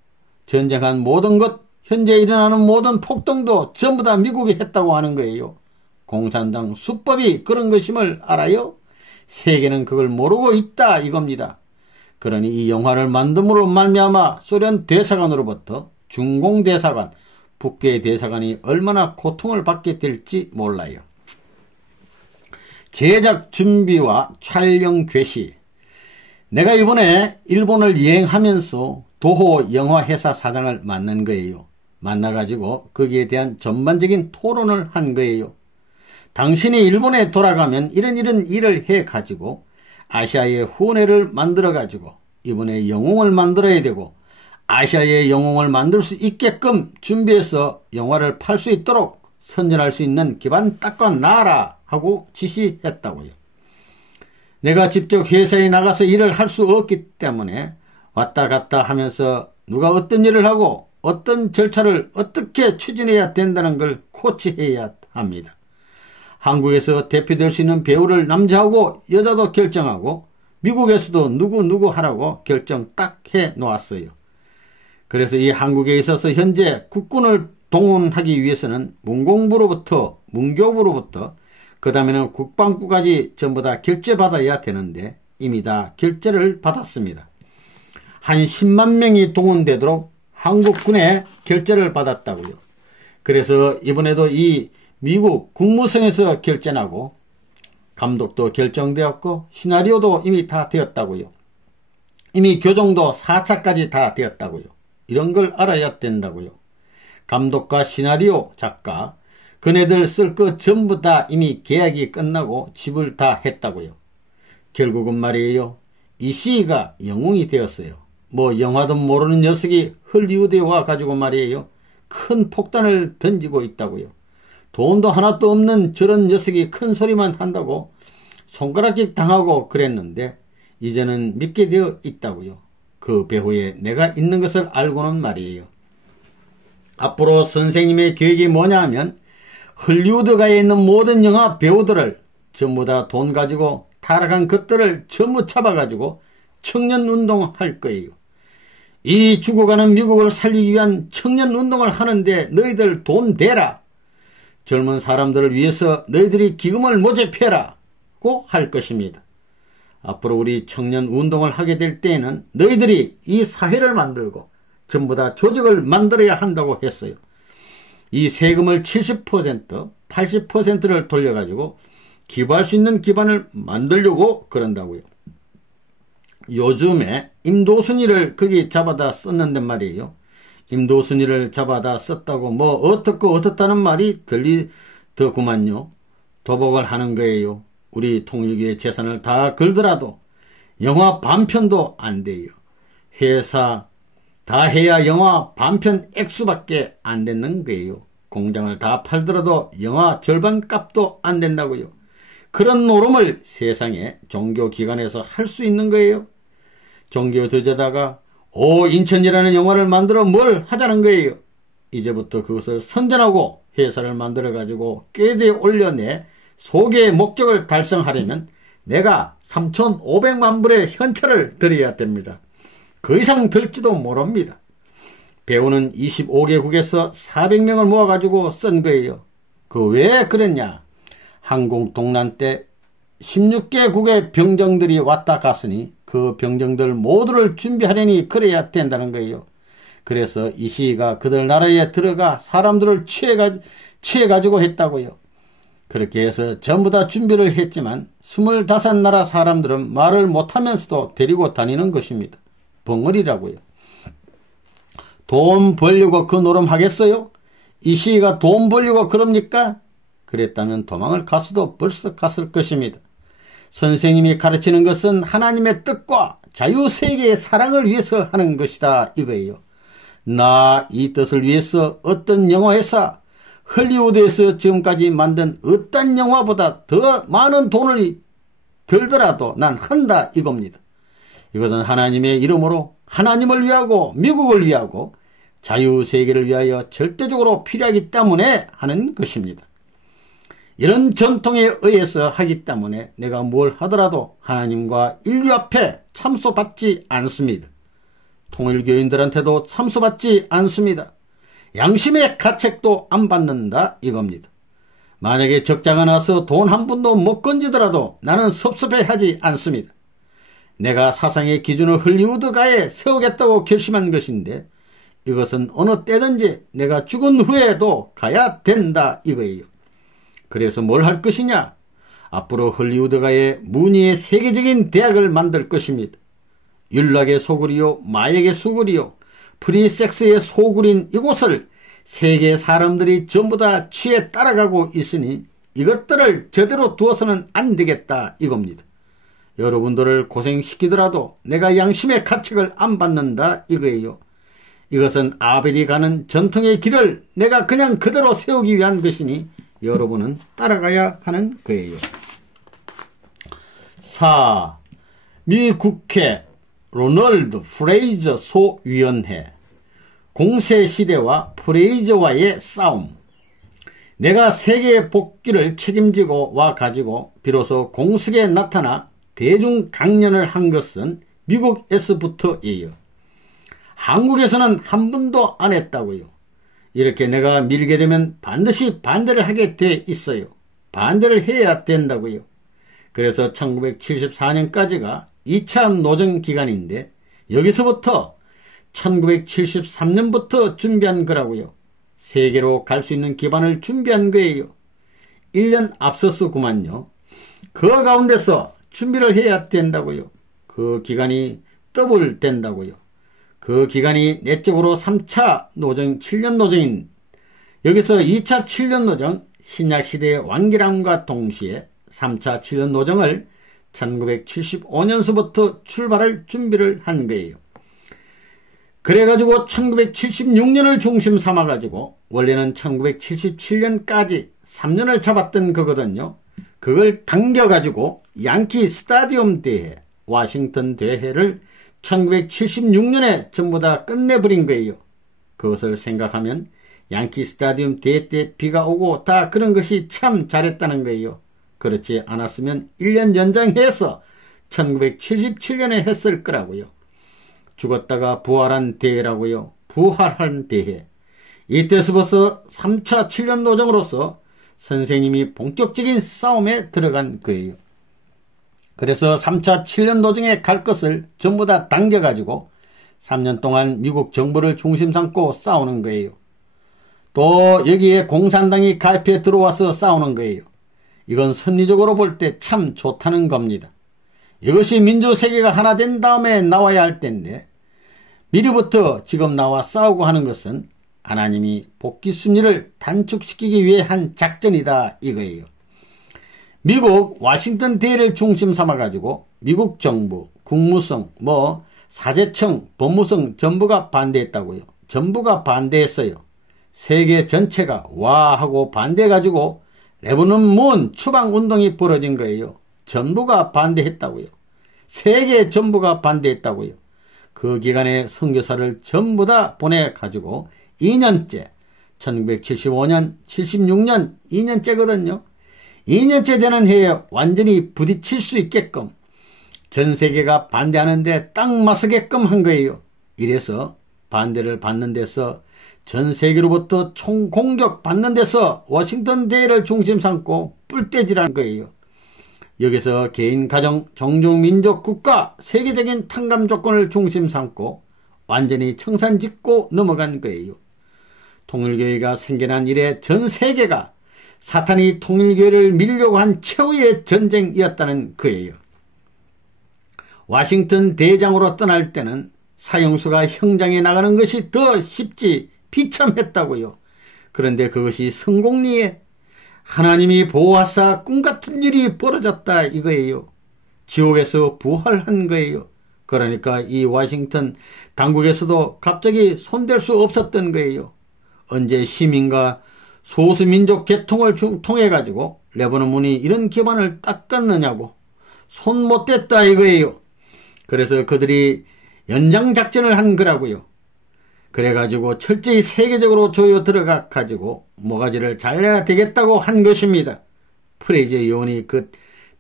전쟁한 모든 것, 현재 일어나는 모든 폭동도 전부 다 미국이 했다고 하는 거예요. 공산당 수법이 그런 것임을 알아요? 세계는 그걸 모르고 있다 이겁니다. 그러니 이 영화를 만듦으로 말미암아 소련 대사관으로부터 중공 대사관, 북괴 대사관이 얼마나 고통을 받게 될지 몰라요. 제작 준비와 촬영 개시. 내가 이번에 일본을 여행하면서 도호 영화회사 사장을 만난 거예요. 만나가지고 거기에 대한 전반적인 토론을 한 거예요. 당신이 일본에 돌아가면 이런 일을 해가지고 아시아의 후원회를 만들어가지고 이번에 영웅을 만들어야 되고 아시아의 영웅을 만들 수 있게끔 준비해서 영화를 팔 수 있도록 선전할 수 있는 기반 닦아놔라 하고 지시했다고요. 내가 직접 회사에 나가서 일을 할 수 없기 때문에 왔다 갔다 하면서 누가 어떤 일을 하고 어떤 절차를 어떻게 추진해야 된다는 걸 코치해야 합니다. 한국에서 대표될 수 있는 배우를 남자하고 여자도 결정하고 미국에서도 누구 하라고 결정 딱 해 놓았어요. 그래서 이 한국에 있어서 현재 국군을 동원하기 위해서는 문공부로부터 문교부로부터 그 다음에는 국방부까지 전부 다 결재받아야 되는데 이미 다 결재를 받았습니다. 한 10만 명이 동원되도록 한국군에 결재를 받았다고요. 그래서 이번에도 이 미국 국무성에서 결재나고 감독도 결정되었고 시나리오도 이미 다 되었다고요. 이미 교정도 4차까지 다 되었다고요. 이런 걸 알아야 된다고요. 감독과 시나리오 작가 그네들 쓸 거 전부 다 이미 계약이 끝나고 지불 다 했다고요. 결국은 말이에요. 이 시기가 영웅이 되었어요. 영화도 모르는 녀석이 헐리우드에 와가지고 말이에요. 큰 폭탄을 던지고 있다고요. 돈도 하나도 없는 저런 녀석이 큰 소리만 한다고 손가락질 당하고 그랬는데 이제는 믿게 되어 있다고요. 그 배후에 내가 있는 것을 알고는 말이에요. 앞으로 선생님의 계획이 뭐냐 하면 헐리우드가에 있는 모든 영화 배우들을 전부 다 돈 가지고 타락한 것들을 전부 잡아가지고 청년운동할 거예요. 이 죽어가는 미국을 살리기 위한 청년운동을 하는데 너희들 돈 대라. 젊은 사람들을 위해서 너희들이 기금을 모집해라고 할 것입니다. 앞으로 우리 청년운동을 하게 될 때에는 너희들이 이 사회를 만들고 전부 다 조직을 만들어야 한다고 했어요. 이 세금을 70%, 80%를 돌려가지고 기부할 수 있는 기반을 만들려고 그런다고요. 요즘에 임도순이를 거기 잡아다 썼는데 말이에요. 임도순이를 잡아다 썼다고 어떻고 어떻다는 말이 들리더구만요. 도박을 하는 거예요. 우리 통일교의 재산을 다 걸더라도 영화 반편도 안 돼요. 회사 다 해야 영화 반편 액수밖에 안 되는 거예요. 공장을 다 팔더라도 영화 절반 값도 안 된다고요. 그런 노름을 세상에 종교기관에서 할 수 있는 거예요. 종교 도제다가 인천이라는 영화를 만들어 뭘 하자는 거예요. 이제부터 그것을 선전하고 회사를 만들어가지고 꾀대에 올려내 소개의 목적을 달성하려면 내가 3,500만 불의 현찰을 드려야 됩니다. 그 이상 들지도 모릅니다. 배우는 25개국에서 400명을 모아가지고 쓴 거예요. 그 왜 그랬냐? 항공동란 때 16개국의 병정들이 왔다 갔으니 그 병정들 모두를 준비하려니 그래야 된다는 거예요. 그래서 이 시가 그들 나라에 들어가 사람들을 취해가지고 했다고요. 그렇게 해서 전부 다 준비를 했지만 25나라 사람들은 말을 못하면서도 데리고 다니는 것입니다. 벙어리라고요. 돈 벌려고 그 노름 하겠어요? 이 시가 돈 벌려고 그럽니까? 그랬다면 도망을 갔어도 벌써 갔을 것입니다. 선생님이 가르치는 것은 하나님의 뜻과 자유세계의 사랑을 위해서 하는 것이다 이거예요. 나 이 뜻을 위해서 어떤 영화회사, 헐리우드에서 지금까지 만든 어떤 영화보다 더 많은 돈을 들더라도 난 한다 이겁니다. 이것은 하나님의 이름으로 하나님을 위하고 미국을 위하고 자유세계를 위하여 절대적으로 필요하기 때문에 하는 것입니다. 이런 전통에 의해서 하기 때문에 내가 뭘 하더라도 하나님과 인류 앞에 참소받지 않습니다. 통일교인들한테도 참소받지 않습니다. 양심의 가책도 안 받는다 이겁니다. 만약에 적자가 나서 돈 한 푼도 못 건지더라도 나는 섭섭해하지 않습니다. 내가 사상의 기준을 헐리우드가에 세우겠다고 결심한 것인데 이것은 어느 때든지 내가 죽은 후에도 가야 된다 이거예요. 그래서 뭘 할 것이냐? 앞으로 헐리우드가에 문의의 세계적인 대학을 만들 것입니다. 윤락의 소굴이요, 마약의 소굴이요, 프리섹스의 소굴인 이곳을 세계 사람들이 전부 다 취해 따라가고 있으니 이것들을 제대로 두어서는 안 되겠다 이겁니다. 여러분들을 고생시키더라도 내가 양심의 가책을 안 받는다 이거예요. 이것은 아벨이 가는 전통의 길을 내가 그냥 그대로 세우기 위한 것이니 여러분은 따라가야 하는 거예요. 4. 미 국회 로널드 프레이저 소위원회 공세시대와 프레이저와의 싸움. 내가 세계의 복귀를 책임지고 와가지고 비로소 공석에 나타나 대중강연을 한 것은 미국에서부터예요. 한국에서는 한 번도 안 했다고요. 이렇게 내가 밀게 되면 반드시 반대를 하게 돼 있어요. 반대를 해야 된다고요. 그래서 1974년까지가 2차 노정기간인데 여기서부터 1973년부터 준비한 거라고요. 세계로 갈 수 있는 기반을 준비한 거예요. 1년 앞서서구만요. 그 가운데서 준비를 해야 된다고요. 그 기간이 더블 된다고요. 그 기간이 내적으로 3차 노정, 7년 노정인 여기서 2차 7년 노정, 신약시대의 완결함과 동시에 3차 7년 노정을 1975년서부터 출발할 준비를 한 거예요. 그래가지고 1976년을 중심 삼아가지고 원래는 1977년까지 3년을 잡았던 거거든요. 그걸 당겨가지고 양키 스타디움 대회, 와싱턴 대회를 1976년에 전부 다 끝내버린 거예요. 그것을 생각하면 양키 스타디움 대회 때 비가 오고 다 그런 것이 참 잘했다는 거예요. 그렇지 않았으면 1년 연장해서 1977년에 했을 거라고요. 죽었다가 부활한 대회라고요. 부활한 대회. 이때서부터 3차 7년 노정으로서 선생님이 본격적인 싸움에 들어간 거예요. 그래서 3차 7년 노정에 갈 것을 전부 다 당겨가지고 3년 동안 미국 정부를 중심 삼고 싸우는 거예요. 또 여기에 공산당이 가입해 들어와서 싸우는 거예요. 이건 선리적으로 볼 때 참 좋다는 겁니다. 이것이 민주세계가 하나 된 다음에 나와야 할 텐데 미리부터 지금 나와 싸우고 하는 것은 하나님이 복귀 승리를 단축시키기 위해 한 작전이다 이거예요. 미국 워싱턴 대를 중심 삼아가지고 미국 정부, 국무성, 사제청, 법무성 전부가 반대했다고요. 전부가 반대했어요. 세계 전체가 와 하고 반대해가지고 레바논 문 추방운동이 벌어진 거예요. 전부가 반대했다고요. 세계 전부가 반대했다고요. 그 기간에 선교사를 전부 다 보내가지고 2년째, 1975년, 76년 2년째거든요. 2년째 되는 해에 완전히 부딪힐 수 있게끔 전 세계가 반대하는데 딱 맞서게끔 한 거예요. 이래서 반대를 받는 데서 전 세계로부터 총공격 받는 데서 워싱턴 대회를 중심 삼고 뿔떼질한 거예요. 여기서 개인, 가정, 종족, 민족, 국가, 세계적인 탕감 조건을 중심 삼고 완전히 청산 짓고 넘어간 거예요. 통일교회가 생겨난 이래 전 세계가 사탄이 통일교회를 밀려고 한 최후의 전쟁이었다는 거예요. 워싱턴 대장으로 떠날 때는 사형수가 형장에 나가는 것이 더 쉽지 비참했다고요. 그런데 그것이 성공리에 하나님이 보호하사 꿈같은 일이 벌어졌다 이거예요. 지옥에서 부활한 거예요. 그러니까 이 워싱턴 당국에서도 갑자기 손댈 수 없었던 거예요. 언제 시민과 소수민족 계통을 통해 가지고 레바논 문이 이런 기반을 닦았느냐고 손 못 댔다 이거예요. 그래서 그들이 연장작전을 한 거라고요. 그래가지고 철저히 세계적으로 조여 들어가 가지고 모가지를 잘라야 되겠다고 한 것입니다. 프레이저 의원이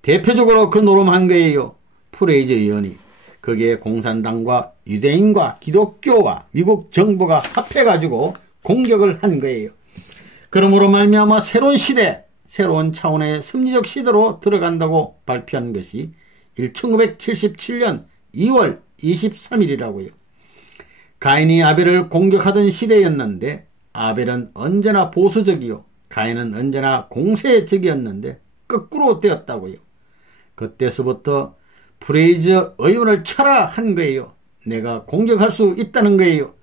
대표적으로 그 노름한 거예요. 프레이저 의원이. 거기에 공산당과 유대인과 기독교와 미국 정부가 합해가지고 공격을 한 거예요. 그러므로 말미암아 새로운 시대, 새로운 차원의 섭리적 시대로 들어간다고 발표한 것이 1977년 2월 23일이라고요. 가인이 아벨을 공격하던 시대였는데 아벨은 언제나 보수적이요 가인은 언제나 공세적이었는데 거꾸로 되었다고요. 그때서부터 프레이저 의원을 쳐라 한 거예요. 내가 공격할 수 있다는 거예요.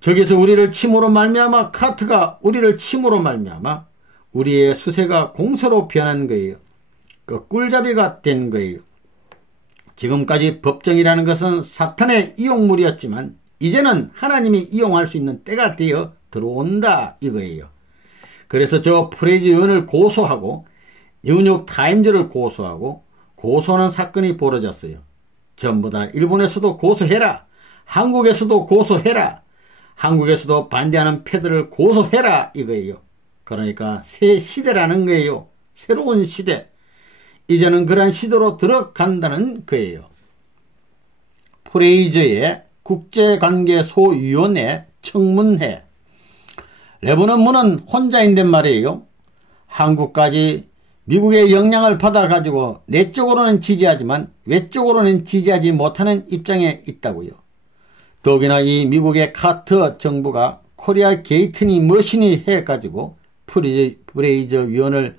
저기서 우리를 침으로 말미암아 카트가 우리를 침으로 말미암아 우리의 수세가 공세로 변한 거예요. 그 꿀잡이가 된 거예요. 지금까지 법정이라는 것은 사탄의 이용물이었지만 이제는 하나님이 이용할 수 있는 때가 되어 들어온다 이거예요. 그래서 저 프레이저 의원을 고소하고 뉴욕 타임즈를 고소하는 사건이 벌어졌어요. 전부 다 일본에서도 고소해라. 한국에서도 고소해라. 한국에서도 반대하는 패들을 고소해라 이거예요. 그러니까 새 시대라는 거예요. 새로운 시대. 이제는 그러한 시대로 들어간다는 거예요. 프레이저의 국제관계소위원회 청문회. 레바논 문은 혼자인데 말이에요. 한국까지 미국의 영향을 받아가지고 내적으로는 지지하지만 외적으로는 지지하지 못하는 입장에 있다고요. 더욱이나 이 미국의 카터 정부가 코리아 게이트니 머신이 해가지고 프레이저 위원을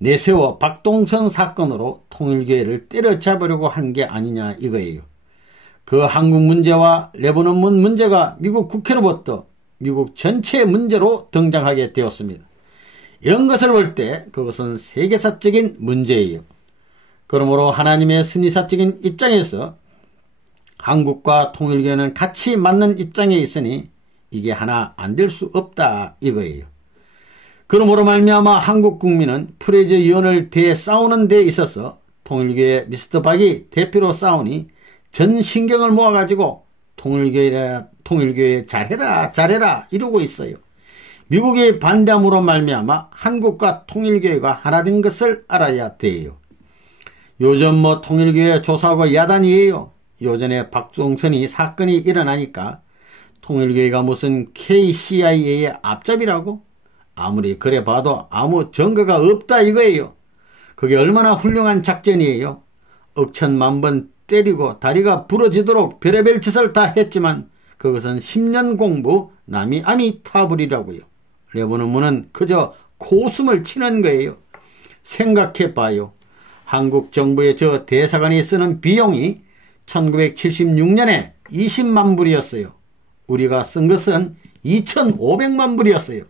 내세워 박동선 사건으로 통일교회를 때려잡으려고 한 게 아니냐 이거예요. 그 한국 문제와 레바논 문 문제가 미국 국회로부터 미국 전체 문제로 등장하게 되었습니다. 이런 것을 볼 때 그것은 세계사적인 문제예요. 그러므로 하나님의 섭리사적인 입장에서 한국과 통일교회는 같이 맞는 입장에 있으니 이게 하나 안 될 수 없다 이거예요. 그러므로 말미암아 한국 국민은 프레이저 의원을 대해 싸우는 데 있어서 통일교회 미스터 박이 대표로 싸우니 전 신경을 모아가지고 통일교회 잘해라 이러고 있어요. 미국의 반대함으로 말미암아 한국과 통일교회가 하나 된 것을 알아야 돼요. 요즘 통일교회 조사하고 야단이에요. 요전에 박종선이 사건이 일어나니까 통일교회가 무슨 KCIA의 앞잡이라고? 아무리 그래 봐도 아무 증거가 없다 이거예요. 그게 얼마나 훌륭한 작전이에요. 억천만번 때리고 다리가 부러지도록 별의별 짓을 다 했지만 그것은 10년 공부 남이 아미 타불이라고요. 레바논 문은 그저 코웃음을 치는 거예요. 생각해봐요. 한국 정부의 저 대사관이 쓰는 비용이 1976년에 20만 불이었어요. 우리가 쓴 것은 2,500만 불이었어요.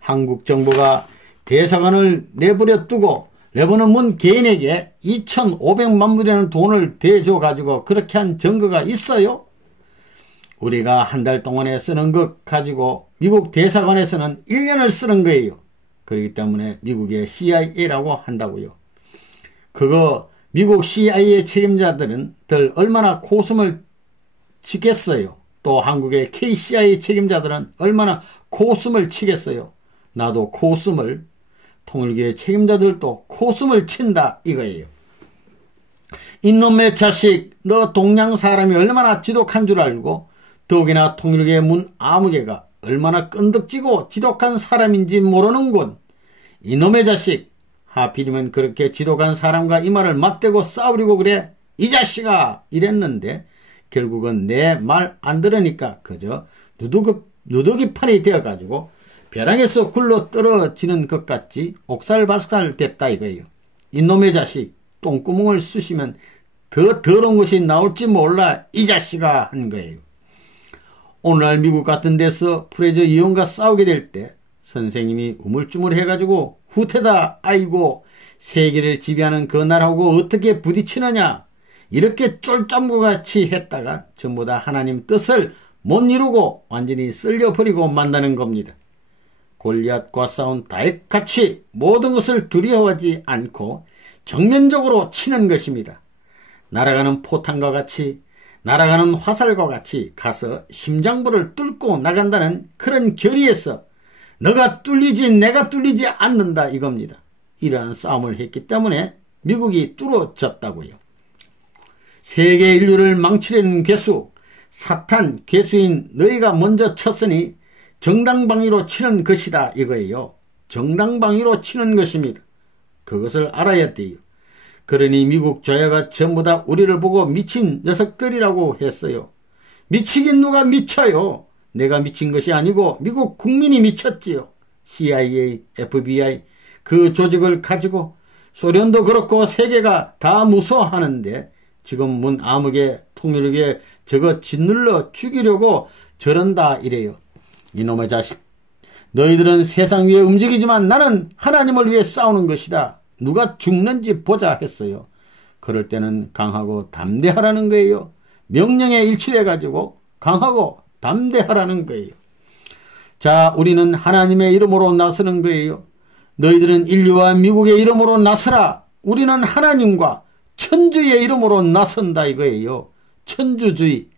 한국 정부가 대사관을 내버려 두고 레버넌 문 개인에게 2,500만 불이라는 돈을 대줘 가지고 그렇게 한 증거가 있어요? 우리가 한 달 동안에 쓰는 것 가지고 미국 대사관에서는 1년을 쓰는 거예요. 그렇기 때문에 미국의 CIA라고 한다고요. 그거 미국 CIA 책임자들은 얼마나 코숨을 치겠어요. 또 한국의 KCI 책임자들은 얼마나 코숨을 치겠어요. 나도 코숨을, 통일교의 책임자들도 코숨을 친다 이거예요. 이놈의 자식, 너 동양 사람이 얼마나 지독한 줄 알고, 더욱이나 통일교의 문 아무개가 얼마나 끈덕지고 지독한 사람인지 모르는군. 이놈의 자식, 하필이면 그렇게 지독한 사람과 이 말을 맞대고 싸우려고 그래? 이 자식아! 이랬는데 결국은 내 말 안 들으니까 그저 누더기판이 되어가지고 벼랑에서 굴러 떨어지는 것 같이 옥살박살 됐다 이거예요. 이놈의 자식, 똥구멍을 쑤시면 더 더러운 것이 나올지 몰라 이 자식아 한 거예요. 오늘날 미국 같은 데서 프레이저 의원과 싸우게 될 때 선생님이 우물쭈물해가지고 후퇴다 아이고 세계를 지배하는 그 나라하고 어떻게 부딪히느냐 이렇게 쫄짬구같이 했다가 전부 다 하나님 뜻을 못 이루고 완전히 쓸려버리고 만다는 겁니다. 골리앗과 싸운 다윗같이 모든 것을 두려워하지 않고 정면적으로 치는 것입니다. 날아가는 포탄과 같이 날아가는 화살과 같이 가서 심장부를 뚫고 나간다는 그런 결의에서 너가 뚫리지 내가 뚫리지 않는다 이겁니다. 이러한 싸움을 했기 때문에 미국이 뚫어졌다고요. 세계 인류를 망치려는 괴수, 사탄 괴수인 너희가 먼저 쳤으니 정당방위로 치는 것이다 이거예요. 정당방위로 치는 것입니다. 그것을 알아야 돼요. 그러니 미국 조야가 전부 다 우리를 보고 미친 녀석들이라고 했어요. 미치긴 누가 미쳐요. 내가 미친 것이 아니고 미국 국민이 미쳤지요. CIA, FBI 그 조직을 가지고 소련도 그렇고 세계가 다 무서워하는데 지금 문 아무개 통일교에 저거 짓눌러 죽이려고 저런다 이래요. 이놈의 자식, 너희들은 세상 위에 움직이지만 나는 하나님을 위해 싸우는 것이다. 누가 죽는지 보자 했어요. 그럴 때는 강하고 담대하라는 거예요. 명령에 일치돼가지고 강하고 담대하라는 거예요. 자, 우리는 하나님의 이름으로 나서는 거예요. 너희들은 인류와 미국의 이름으로 나서라. 우리는 하나님과 천주의 이름으로 나선다 이거예요. 천주주의,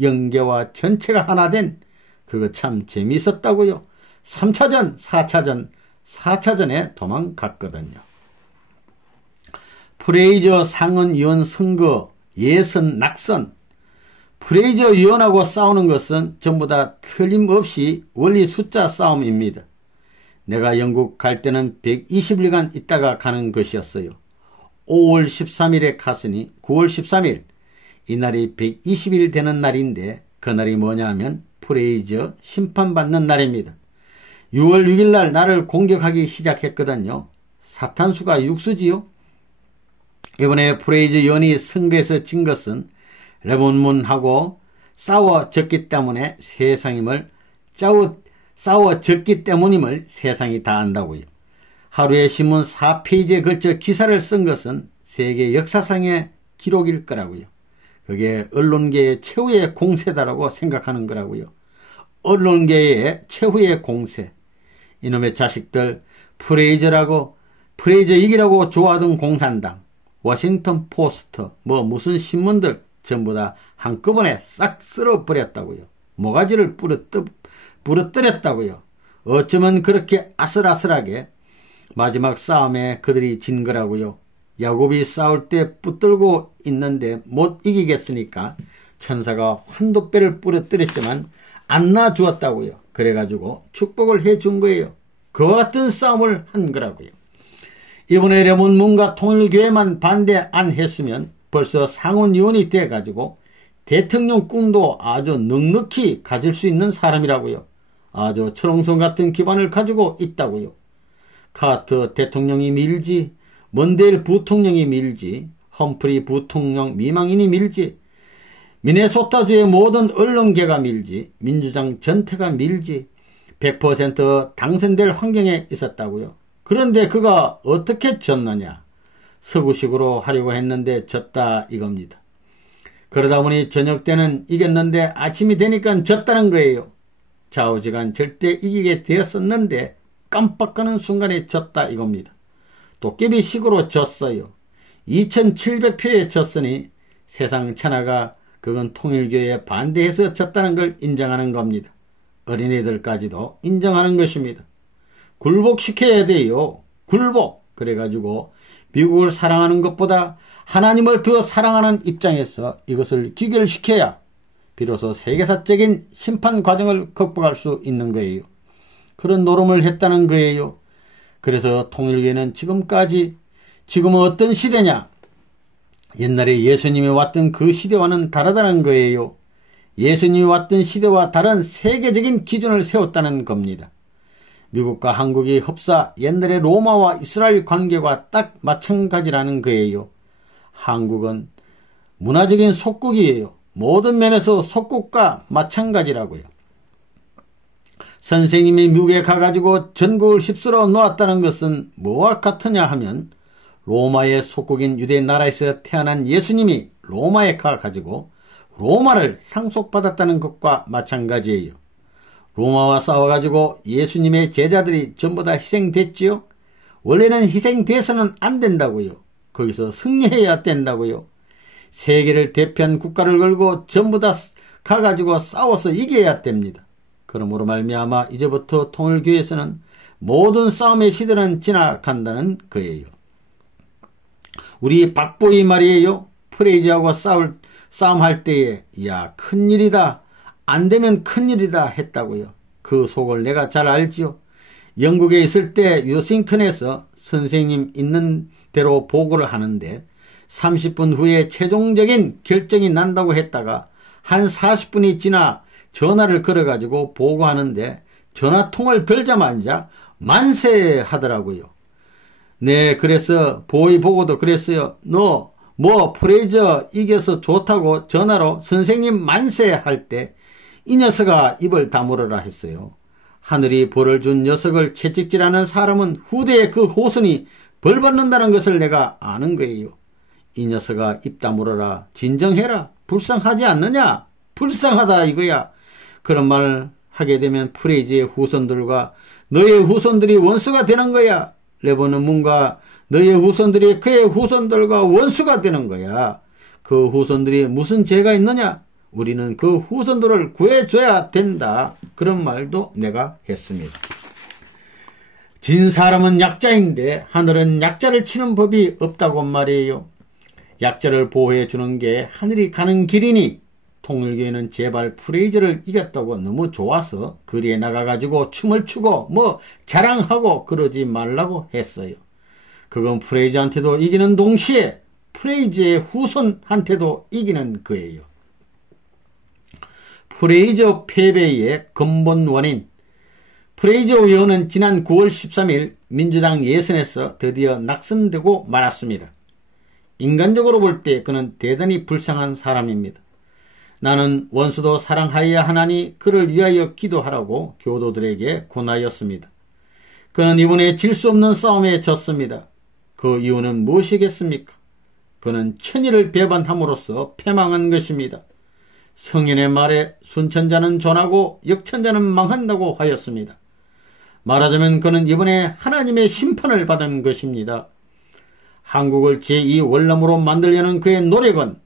영계와 전체가 하나 된 그거 참 재미있었다고요. 3차전, 4차전, 4차전에 도망갔거든요. 프레이저 상원의원 선거, 예선, 낙선. 프레이저 의원하고 싸우는 것은 전부 다 틀림없이 원리 숫자 싸움입니다. 내가 영국 갈 때는 120일간 있다가 가는 것이었어요. 5월 13일에 갔으니 9월 13일, 이날이 120일 되는 날인데 그날이 뭐냐면 프레이저 심판받는 날입니다. 6월 6일 날 나를 공격하기 시작했거든요. 사탄수가 육수지요. 이번에 프레이저 의원이 선거에서 진 것은 레몬문하고 싸워졌기 때문에 싸워졌기 때문임을 세상이 다 안다고요. 하루에 신문 4페이지에 걸쳐 기사를 쓴 것은 세계 역사상의 기록일 거라고요. 그게 언론계의 최후의 공세다라고 생각하는 거라고요. 언론계의 최후의 공세. 이놈의 자식들, 프레이저 이기라고 좋아하던 공산당, 워싱턴 포스트, 무슨 신문들 전부 다 한꺼번에 싹 쓸어버렸다고요. 모가지를 부러뜨렸다고요. 어쩌면 그렇게 아슬아슬하게 마지막 싸움에 그들이 진 거라고요. 야곱이 싸울 때 붙들고 있는데 못 이기겠으니까 천사가 환도뼈를 부러뜨렸지만 안 놔주었다고요. 그래가지고 축복을 해준 거예요. 그와 같은 싸움을 한 거라고요. 이번에 레몬문과 통일교회만 반대 안 했으면 벌써 상원의원이 돼가지고 대통령 꿈도 아주 넉넉히 가질 수 있는 사람이라고요. 아주 철옹성 같은 기반을 가지고 있다고요. 카터 대통령이 밀지, 먼델 부통령이 밀지, 험프리 부통령 미망인이 밀지, 미네소타주의 모든 언론계가 밀지, 민주당 전체가 밀지, 100% 당선될 환경에 있었다고요. 그런데 그가 어떻게 졌느냐? 서구식으로 하려고 했는데 졌다 이겁니다. 그러다 보니 저녁 때는 이겼는데 아침이 되니까 졌다는 거예요. 좌우지간 절대 이기게 되었었는데 깜빡하는 순간에 졌다 이겁니다. 도깨비 식으로 졌어요. 2700표에 졌으니 세상 천하가 그건 통일교에 반대해서 졌다는 걸 인정하는 겁니다. 어린애들까지도 인정하는 것입니다. 굴복시켜야 돼요. 굴복. 그래가지고 미국을 사랑하는 것보다 하나님을 더 사랑하는 입장에서 이것을 귀결시켜야 비로소 세계사적인 심판 과정을 극복할 수 있는 거예요. 그런 노름을 했다는 거예요. 그래서 통일교회는 지금은 어떤 시대냐? 옛날에 예수님이 왔던 그 시대와는 다르다는 거예요. 예수님이 왔던 시대와 다른 세계적인 기준을 세웠다는 겁니다. 미국과 한국이 흡사 옛날에 로마와 이스라엘 관계와 딱 마찬가지라는 거예요. 한국은 문화적인 속국이에요. 모든 면에서 속국과 마찬가지라고요. 선생님이 미국에 가가지고 전국을 휩쓸어 놓았다는 것은 뭐와 같으냐 하면 로마의 속국인 유대 나라에서 태어난 예수님이 로마에 가가지고 로마를 상속받았다는 것과 마찬가지예요. 로마와 싸워가지고 예수님의 제자들이 전부 다 희생됐지요. 원래는 희생돼서는 안 된다고요. 거기서 승리해야 된다고요. 세계를 대표한 국가를 걸고 전부 다 가가지고 싸워서 이겨야 됩니다. 그러므로 말미암아 이제부터 통일교회에서는 모든 싸움의 시대는 지나간다는 거예요. 우리 박보이 말이에요. 프레이즈하고 싸움할 때에 야 큰일이다. 안 되면 큰일이다 했다고요. 그 속을 내가 잘 알지요. 영국에 있을 때 워싱턴에서 선생님 있는 대로 보고를 하는데 30분 후에 최종적인 결정이 난다고 했다가 한 40분이 지나 전화를 걸어가지고 보고하는데 전화통을 들자마자 만세 하더라고요. 네, 그래서 보이 보고도 그랬어요. 너 프레이저 이겨서 좋다고 전화로 선생님 만세 할 때 이 녀석아 입을 다물어라 했어요. 하늘이 벌을 준 녀석을 채찍질하는 사람은 후대에 그 호손이 벌 받는다는 것을 내가 아는 거예요. 이 녀석아 입 다물어라. 진정해라. 불쌍하지 않느냐? 불쌍하다 이거야. 그런 말을 하게 되면 프레이즈의 후손들과 너의 후손들이 원수가 되는 거야. 레버는 문과 너의 후손들이 그의 후손들과 원수가 되는 거야. 그 후손들이 무슨 죄가 있느냐? 우리는 그 후손들을 구해줘야 된다. 그런 말도 내가 했습니다. 진 사람은 약자인데 하늘은 약자를 치는 법이 없다고 말이에요. 약자를 보호해 주는 게 하늘이 가는 길이니 통일교회는 제발 프레이즈를 이겼다고 너무 좋아서 거리에 나가가지고 춤을 추고 자랑하고 그러지 말라고 했어요. 그건 프레이즈한테도 이기는 동시에 프레이즈의 후손한테도 이기는 거예요. 프레이저 패배의 근본 원인. 프레이저 의원은 지난 9월 13일 민주당 예선에서 드디어 낙선되고 말았습니다. 인간적으로 볼 때 그는 대단히 불쌍한 사람입니다. 나는 원수도 사랑하여야 하나니 그를 위하여 기도하라고 교도들에게 권하였습니다. 그는 이번에 질 수 없는 싸움에 졌습니다. 그 이유는 무엇이겠습니까? 그는 천의를 배반함으로써 패망한 것입니다. 성인의 말에 순천자는 존하고 역천자는 망한다고 하였습니다. 말하자면 그는 이번에 하나님의 심판을 받은 것입니다. 한국을 제2월남으로 만들려는 그의 노력은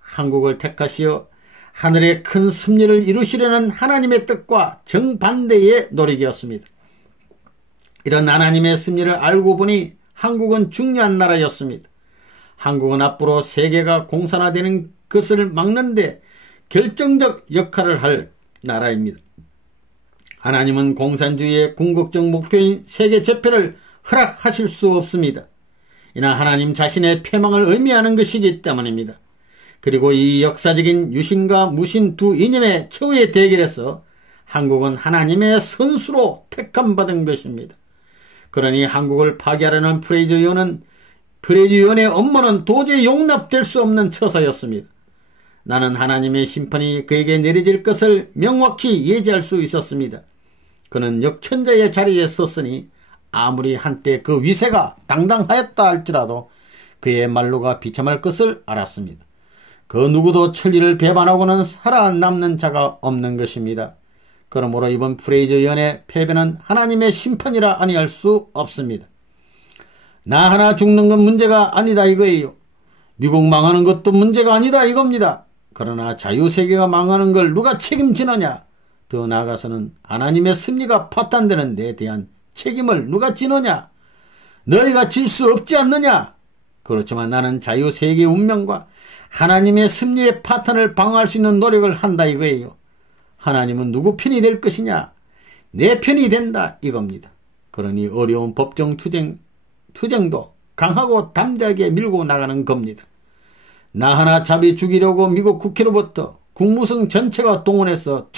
한국을 택하시어 하늘의 큰 섭리를 이루시려는 하나님의 뜻과 정반대의 노력이었습니다. 이런 하나님의 섭리를 알고 보니 한국은 중요한 나라였습니다. 한국은 앞으로 세계가 공산화되는 것을 막는데 결정적 역할을 할 나라입니다. 하나님은 공산주의의 궁극적 목표인 세계 재패를 허락하실 수 없습니다. 이는 하나님 자신의 패망을 의미하는 것이기 때문입니다. 그리고 이 역사적인 유신과 무신 두 이념의 최후의 대결에서 한국은 하나님의 선수로 택함받은 것입니다. 그러니 한국을 파괴하려는 프레이즈 의원의 업무는 도저히 용납될 수 없는 처사였습니다. 나는 하나님의 심판이 그에게 내려질 것을 명확히 예지할 수 있었습니다. 그는 역천자의 자리에 섰으니 아무리 한때 그 위세가 당당하였다 할지라도 그의 말로가 비참할 것을 알았습니다. 그 누구도 천리를 배반하고는 살아남는 자가 없는 것입니다. 그러므로 이번 프레이저 연의 패배는 하나님의 심판이라 아니할 수 없습니다. 나 하나 죽는 건 문제가 아니다 이거예요. 미국 망하는 것도 문제가 아니다 이겁니다. 그러나 자유세계가 망하는 걸 누가 책임지느냐? 더 나아가서는 하나님의 섭리가 파탄되는 데 대한 책임을 누가 지느냐? 너희가 질 수 없지 않느냐? 그렇지만 나는 자유세계의 운명과 하나님의 섭리의 파탄을 방어할 수 있는 노력을 한다 이거예요. 하나님은 누구 편이 될 것이냐? 내 편이 된다 이겁니다. 그러니 어려운 법정 투쟁도 강하고 담대하게 밀고 나가는 겁니다. 나 하나 잡이 죽이려고 미국 국회로부터 국무성 전체가 동원해서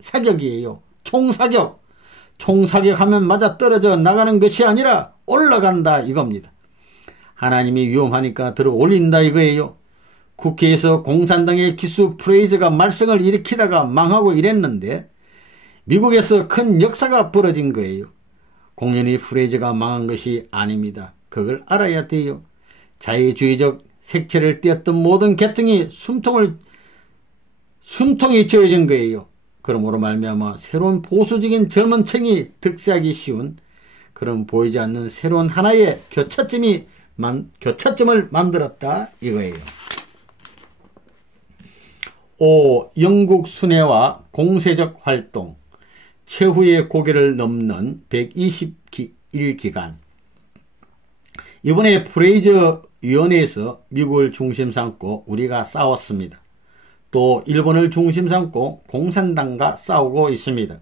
사격이에요. 총사격. 총사격하면 맞아 떨어져 나가는 것이 아니라 올라간다 이겁니다. 하나님이 위험하니까 들어 올린다 이거예요. 국회에서 공산당의 기수 프레이저가 말썽을 일으키다가 망하고 이랬는데 미국에서 큰 역사가 벌어진 거예요. 공연히 프레이저가 망한 것이 아닙니다. 그걸 알아야 돼요. 자유주의적 색채를 띄었던 모든 계통이 숨통이 쥐어진 거예요. 그러므로 말미암아 새로운 보수적인 젊은 층이 득세하기 쉬운 그런 보이지 않는 새로운 하나의 교차점을 만들었다 이거예요. 5. 영국 순회와 공세적 활동 최후의 고개를 넘는 121기간 이번에 프레이저 위원회에서 미국을 중심 삼고 우리가 싸웠습니다. 또 일본을 중심 삼고 공산당과 싸우고 있습니다.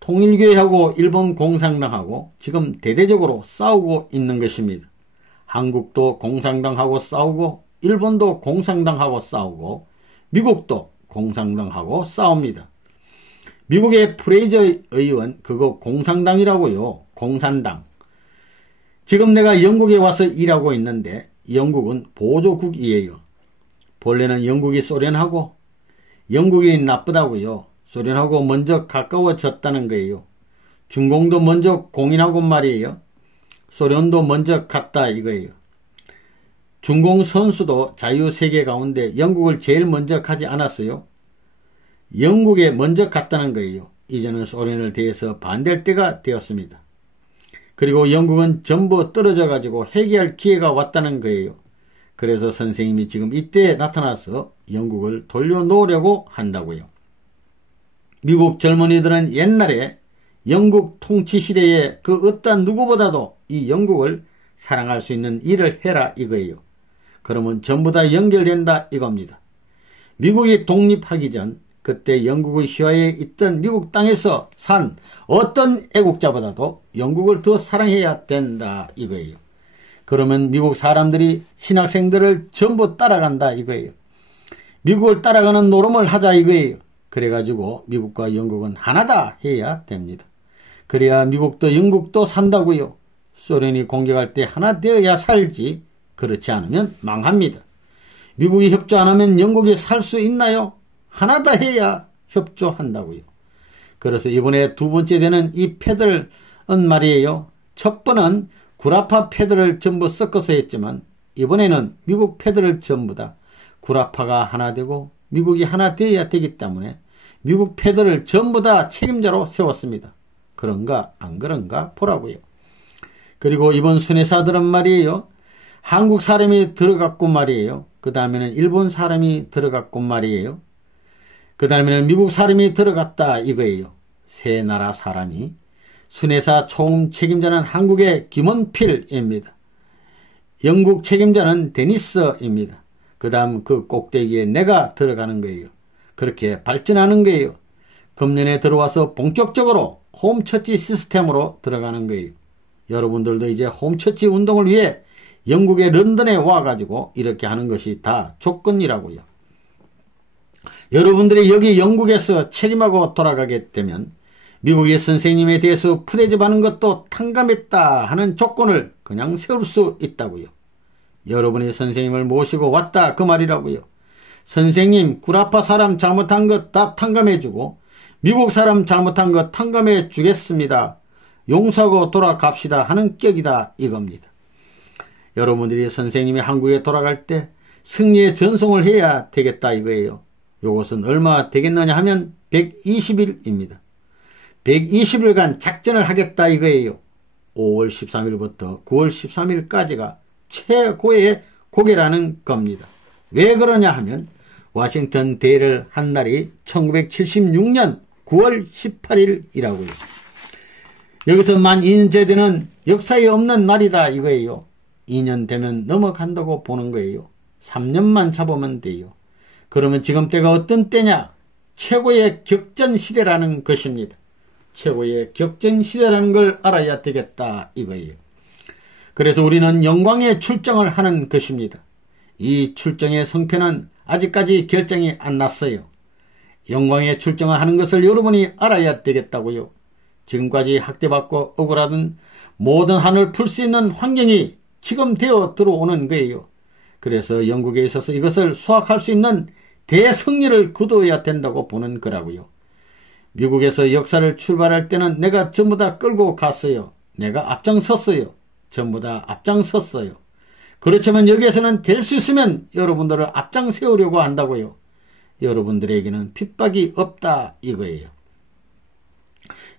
통일교회하고 일본 공산당하고 지금 대대적으로 싸우고 있는 것입니다. 한국도 공산당하고 싸우고 일본도 공산당하고 싸우고 미국도 공산당하고 싸웁니다. 미국의 프레이저 의원 그거 공산당이라고요. 공산당. 지금 내가 영국에 와서 일하고 있는데 영국은 보조국이에요. 본래는 영국이 소련하고 영국이 나쁘다고요. 소련하고 먼저 가까워졌다는 거예요. 중공도 먼저 공인하고 말이에요. 소련도 먼저 갔다 이거예요. 중공 선수도 자유세계 가운데 영국을 제일 먼저 가지 않았어요. 영국에 먼저 갔다는 거예요. 이제는 소련을 대해서 반대할 때가 되었습니다. 그리고 영국은 전부 떨어져 가지고 회개할 기회가 왔다는 거예요. 그래서 선생님이 지금 이때 나타나서 영국을 돌려놓으려고 한다고요. 미국 젊은이들은 옛날에 영국 통치 시대에 그 어떤 누구보다도 이 영국을 사랑할 수 있는 일을 해라 이거예요. 그러면 전부 다 연결된다 이겁니다. 미국이 독립하기 전 그때 영국의 시화에 있던 미국 땅에서 산 어떤 애국자보다도 영국을 더 사랑해야 된다 이거예요. 그러면 미국 사람들이 신학생들을 전부 따라간다 이거예요. 미국을 따라가는 노름을 하자 이거예요. 그래가지고 미국과 영국은 하나다 해야 됩니다. 그래야 미국도 영국도 산다고요. 소련이 공격할 때 하나 되어야 살지 그렇지 않으면 망합니다. 미국이 협조 안 하면 영국이 살 수 있나요? 하나다 해야 협조한다고요. 그래서 이번에 두 번째 되는 이 패들은 말이에요. 첫 번은 구라파 패들을 전부 섞어서 했지만 이번에는 미국 패들을 전부 다 구라파가 하나 되고 미국이 하나 되어야 되기 때문에 미국 패들을 전부 다 책임자로 세웠습니다. 그런가 안 그런가 보라고요. 그리고 이번 순회사들은 말이에요. 한국 사람이 들어갔고 말이에요. 그 다음에는 일본 사람이 들어갔고 말이에요. 그 다음에는 미국 사람이 들어갔다 이거예요. 세 나라 사람이. 순회사 총 책임자는 한국의 김원필입니다. 영국 책임자는 데니스입니다. 그 다음 그 꼭대기에 내가 들어가는 거예요. 그렇게 발전하는 거예요. 금년에 들어와서 본격적으로 홈처치 시스템으로 들어가는 거예요. 여러분들도 이제 홈처치 운동을 위해 영국의 런던에 와가지고 이렇게 하는 것이 다 조건이라고요. 여러분들이 여기 영국에서 책임하고 돌아가게 되면 미국의 선생님에 대해서 푸대접하는 것도 탕감했다 하는 조건을 그냥 세울 수 있다고요. 여러분이 선생님을 모시고 왔다 그 말이라고요. 선생님 구라파 사람 잘못한 것 다 탕감해주고 미국 사람 잘못한 것 탕감해 주겠습니다. 용서하고 돌아갑시다 하는 격이다 이겁니다. 여러분들이 선생님이 한국에 돌아갈 때 승리의 전송을 해야 되겠다 이거예요. 이것은 얼마 되겠느냐 하면 120일입니다. 120일간 작전을 하겠다 이거예요. 5월 13일부터 9월 13일까지가 최고의 고개라는 겁니다. 왜 그러냐 하면 워싱턴 대회를 한 날이 1976년 9월 18일이라고요. 여기서 만 2년 제대는 역사에 없는 날이다 이거예요. 2년 되면 넘어간다고 보는 거예요. 3년만 잡으면 돼요. 그러면 지금 때가 어떤 때냐? 최고의 격전 시대라는 것입니다. 최고의 격전 시대라는 걸 알아야 되겠다 이거예요. 그래서 우리는 영광의 출정을 하는 것입니다. 이 출정의 성패는 아직까지 결정이 안 났어요. 영광의 출정을 하는 것을 여러분이 알아야 되겠다고요. 지금까지 학대받고 억울하던 모든 한을 풀 수 있는 환경이 지금 되어 들어오는 거예요. 그래서 영국에 있어서 이것을 수확할 수 있는 대승리를 거두어야 된다고 보는 거라고요. 미국에서 역사를 출발할 때는 내가 전부 다 끌고 갔어요. 내가 앞장섰어요. 전부 다 앞장섰어요. 그렇지만 여기에서는 될 수 있으면 여러분들을 앞장 세우려고 한다고요. 여러분들에게는 핍박이 없다 이거예요.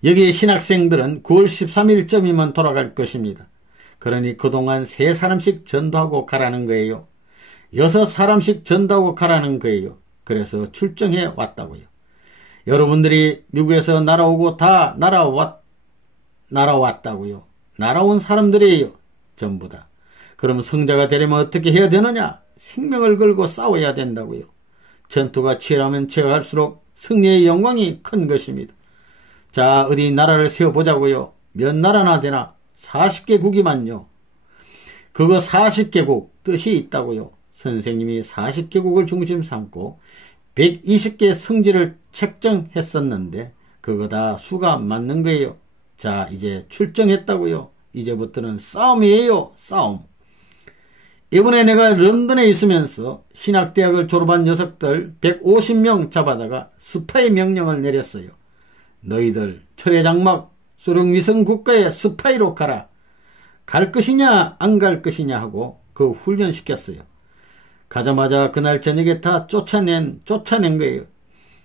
여기 신학생들은 9월 13일쯤이면 돌아갈 것입니다. 그러니 그동안 3사람씩 전도하고 가라는 거예요. 6사람씩 전도하고 가라는 거예요. 그래서 출정해 왔다고요. 여러분들이 미국에서 날아오고 다 날아왔다고요. 날아온 사람들이에요. 전부 다. 그럼 성자가 되려면 어떻게 해야 되느냐? 생명을 걸고 싸워야 된다고요. 전투가 치열하면 치열할수록 승리의 영광이 큰 것입니다. 자, 어디 나라를 세워보자고요. 몇 나라나 되나? 40개국이만요. 그거 40개국 뜻이 있다고요. 선생님이 40개국을 중심 삼고 120개 성지를 책정했었는데 그거 다 수가 맞는 거예요. 자, 이제 출정했다고요. 이제부터는 싸움이에요. 싸움. 이번에 내가 런던에 있으면서 신학대학을 졸업한 녀석들 150명 잡아다가 스파이 명령을 내렸어요. 너희들 철회장막 소령위성 국가의 스파이로 가라. 갈 것이냐 안 갈 것이냐 하고 그 훈련시켰어요. 가자마자 그날 저녁에 다 쫓아낸 거예요.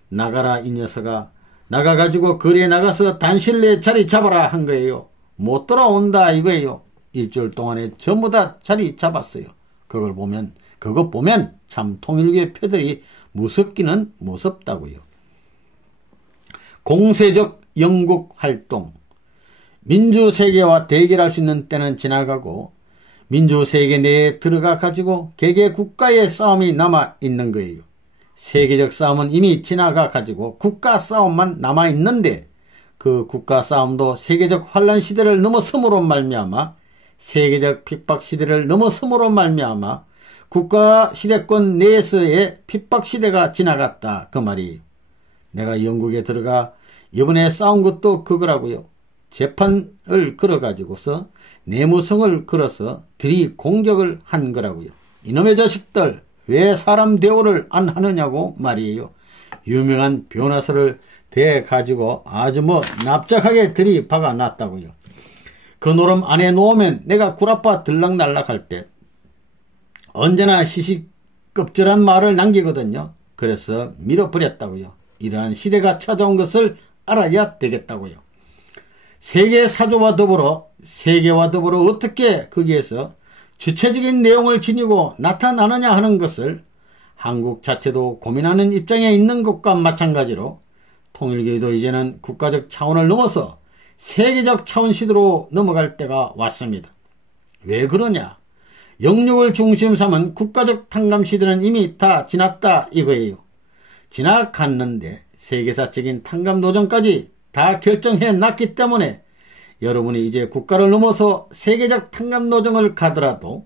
나가라 이 녀석아. 나가가지고 거리에 나가서 단실내 자리 잡아라 한 거예요. 못 돌아온다 이거예요. 일주일 동안에 전부 다 자리 잡았어요. 그거 보면 참 통일교의 패들이 무섭기는 무섭다고요. 공세적 영국 활동. 민주세계와 대결할 수 있는 때는 지나가고 민주세계 내에 들어가 가지고 개개 국가의 싸움이 남아있는 거예요. 세계적 싸움은 이미 지나가 가지고 국가 싸움만 남아있는데 그 국가 싸움도 세계적 환란 시대를 넘어섬으로 말미암아 세계적 핍박 시대를 넘어섬으로 말미암아 국가 시대권 내에서의 핍박 시대가 지나갔다 그 말이에요. 내가 영국에 들어가 이번에 싸운 것도 그거라고요. 재판을 걸어가지고서 내무성을 걸어서 들이 공격을 한 거라고요. 이놈의 자식들 왜 사람 대우를 안 하느냐고 말이에요. 유명한 변호사를 대가지고 아주 납작하게 들이 박아놨다고요. 그 노름 안에 놓으면 내가 구라파 들락날락할 때 언제나 시시껍질한 말을 남기거든요. 그래서 밀어버렸다고요. 이러한 시대가 찾아온 것을 알아야 되겠다고요. 세계와 더불어 어떻게 거기에서 주체적인 내용을 지니고 나타나느냐 하는 것을 한국 자체도 고민하는 입장에 있는 것과 마찬가지로 통일교회도 이제는 국가적 차원을 넘어서 세계적 차원 시대로 넘어갈 때가 왔습니다. 왜 그러냐? 영육을 중심 삼은 국가적 탕감 시대는 이미 다 지났다 이거예요. 지나갔는데 세계사적인 탕감 노정까지 다 결정해 놨기 때문에 여러분이 이제 국가를 넘어서 세계적 탕감 노정을 가더라도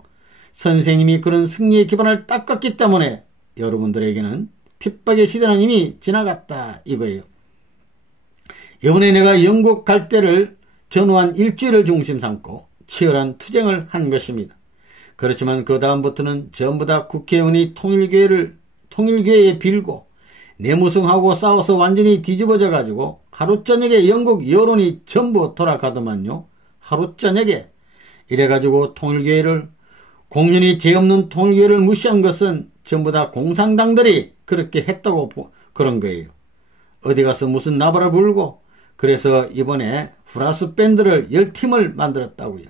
선생님이 그런 승리의 기반을 닦았기 때문에 여러분들에게는 핍박의 시대는 이미 지나갔다 이거예요. 이번에 내가 영국 갈 때를 전후한 일주일을 중심 삼고 치열한 투쟁을 한 것입니다. 그렇지만 그 다음부터는 전부 다 국회의원이 통일교회에 빌고 내무성하고 싸워서 완전히 뒤집어져 가지고 하루 저녁에 영국 여론이 전부 돌아가더만요. 하루 저녁에. 이래가지고 통일교회를, 공연히 죄 없는 통일교회를 무시한 것은 전부 다 공산당들이 그렇게 했다고 그런 거예요. 어디 가서 무슨 나발을 불고, 그래서 이번에 브라스 밴드를 10팀을 만들었다고요.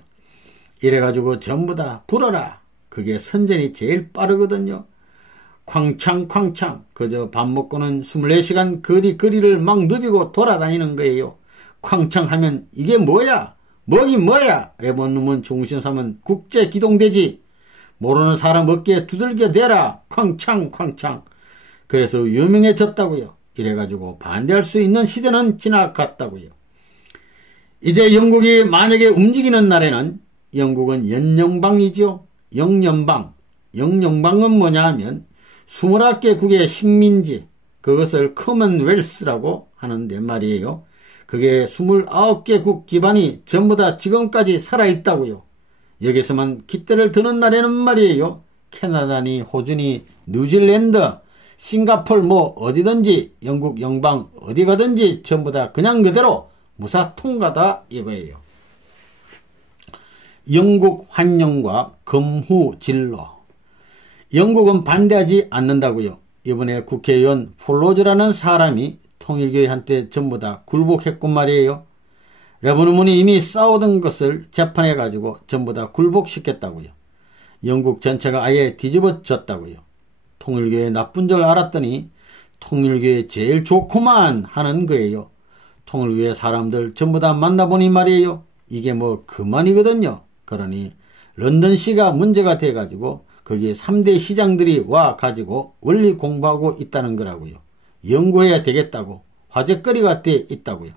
이래가지고 전부 다 불어라. 그게 선전이 제일 빠르거든요. 쾅창 그저 밥 먹고는 24시간 거리를 막 누비고 돌아다니는 거예요. 쾅창 하면 이게 뭐야? 뭐긴 뭐야? 레버논문 중심삼은 국제기동대지. 모르는 사람 어깨에 두들겨 대라. 쾅창. 그래서 유명해졌다고요. 이래가지고 반대할 수 있는 시대는 지나갔다고요. 이제 영국이 만약에 움직이는 날에는 영국은 연영방이죠. 영영방은 뭐냐 하면 21개국의 식민지, 그것을 커먼웰스라고 하는데 말이에요. 그게 29개국 기반이 전부 다 지금까지 살아있다고요. 여기서만 깃대를 드는 날에는 말이에요. 캐나다니, 호주니, 뉴질랜드, 싱가폴 뭐 어디든지 영국 영방 어디 가든지 전부 다 그냥 그대로 무사통과다 이거예요. 영국 환영과 금후진로. 영국은 반대하지 않는다고요. 이번에 국회의원 폴로즈라는 사람이 통일교회한테 전부 다 굴복했군 말이에요. 레버논문이 이미 싸우던 것을 재판해가지고 전부 다 굴복시켰다고요. 영국 전체가 아예 뒤집어졌다고요. 통일교회 나쁜 줄 알았더니 통일교회 제일 좋구만 하는 거예요. 통일교회 사람들 전부 다 만나보니 말이에요. 이게 뭐 그만이거든요. 그러니 런던시가 문제가 돼가지고 거기에 3대 시장들이 와가지고 원리 공부하고 있다는 거라고요. 연구해야 되겠다고 화제거리가 돼 있다고요.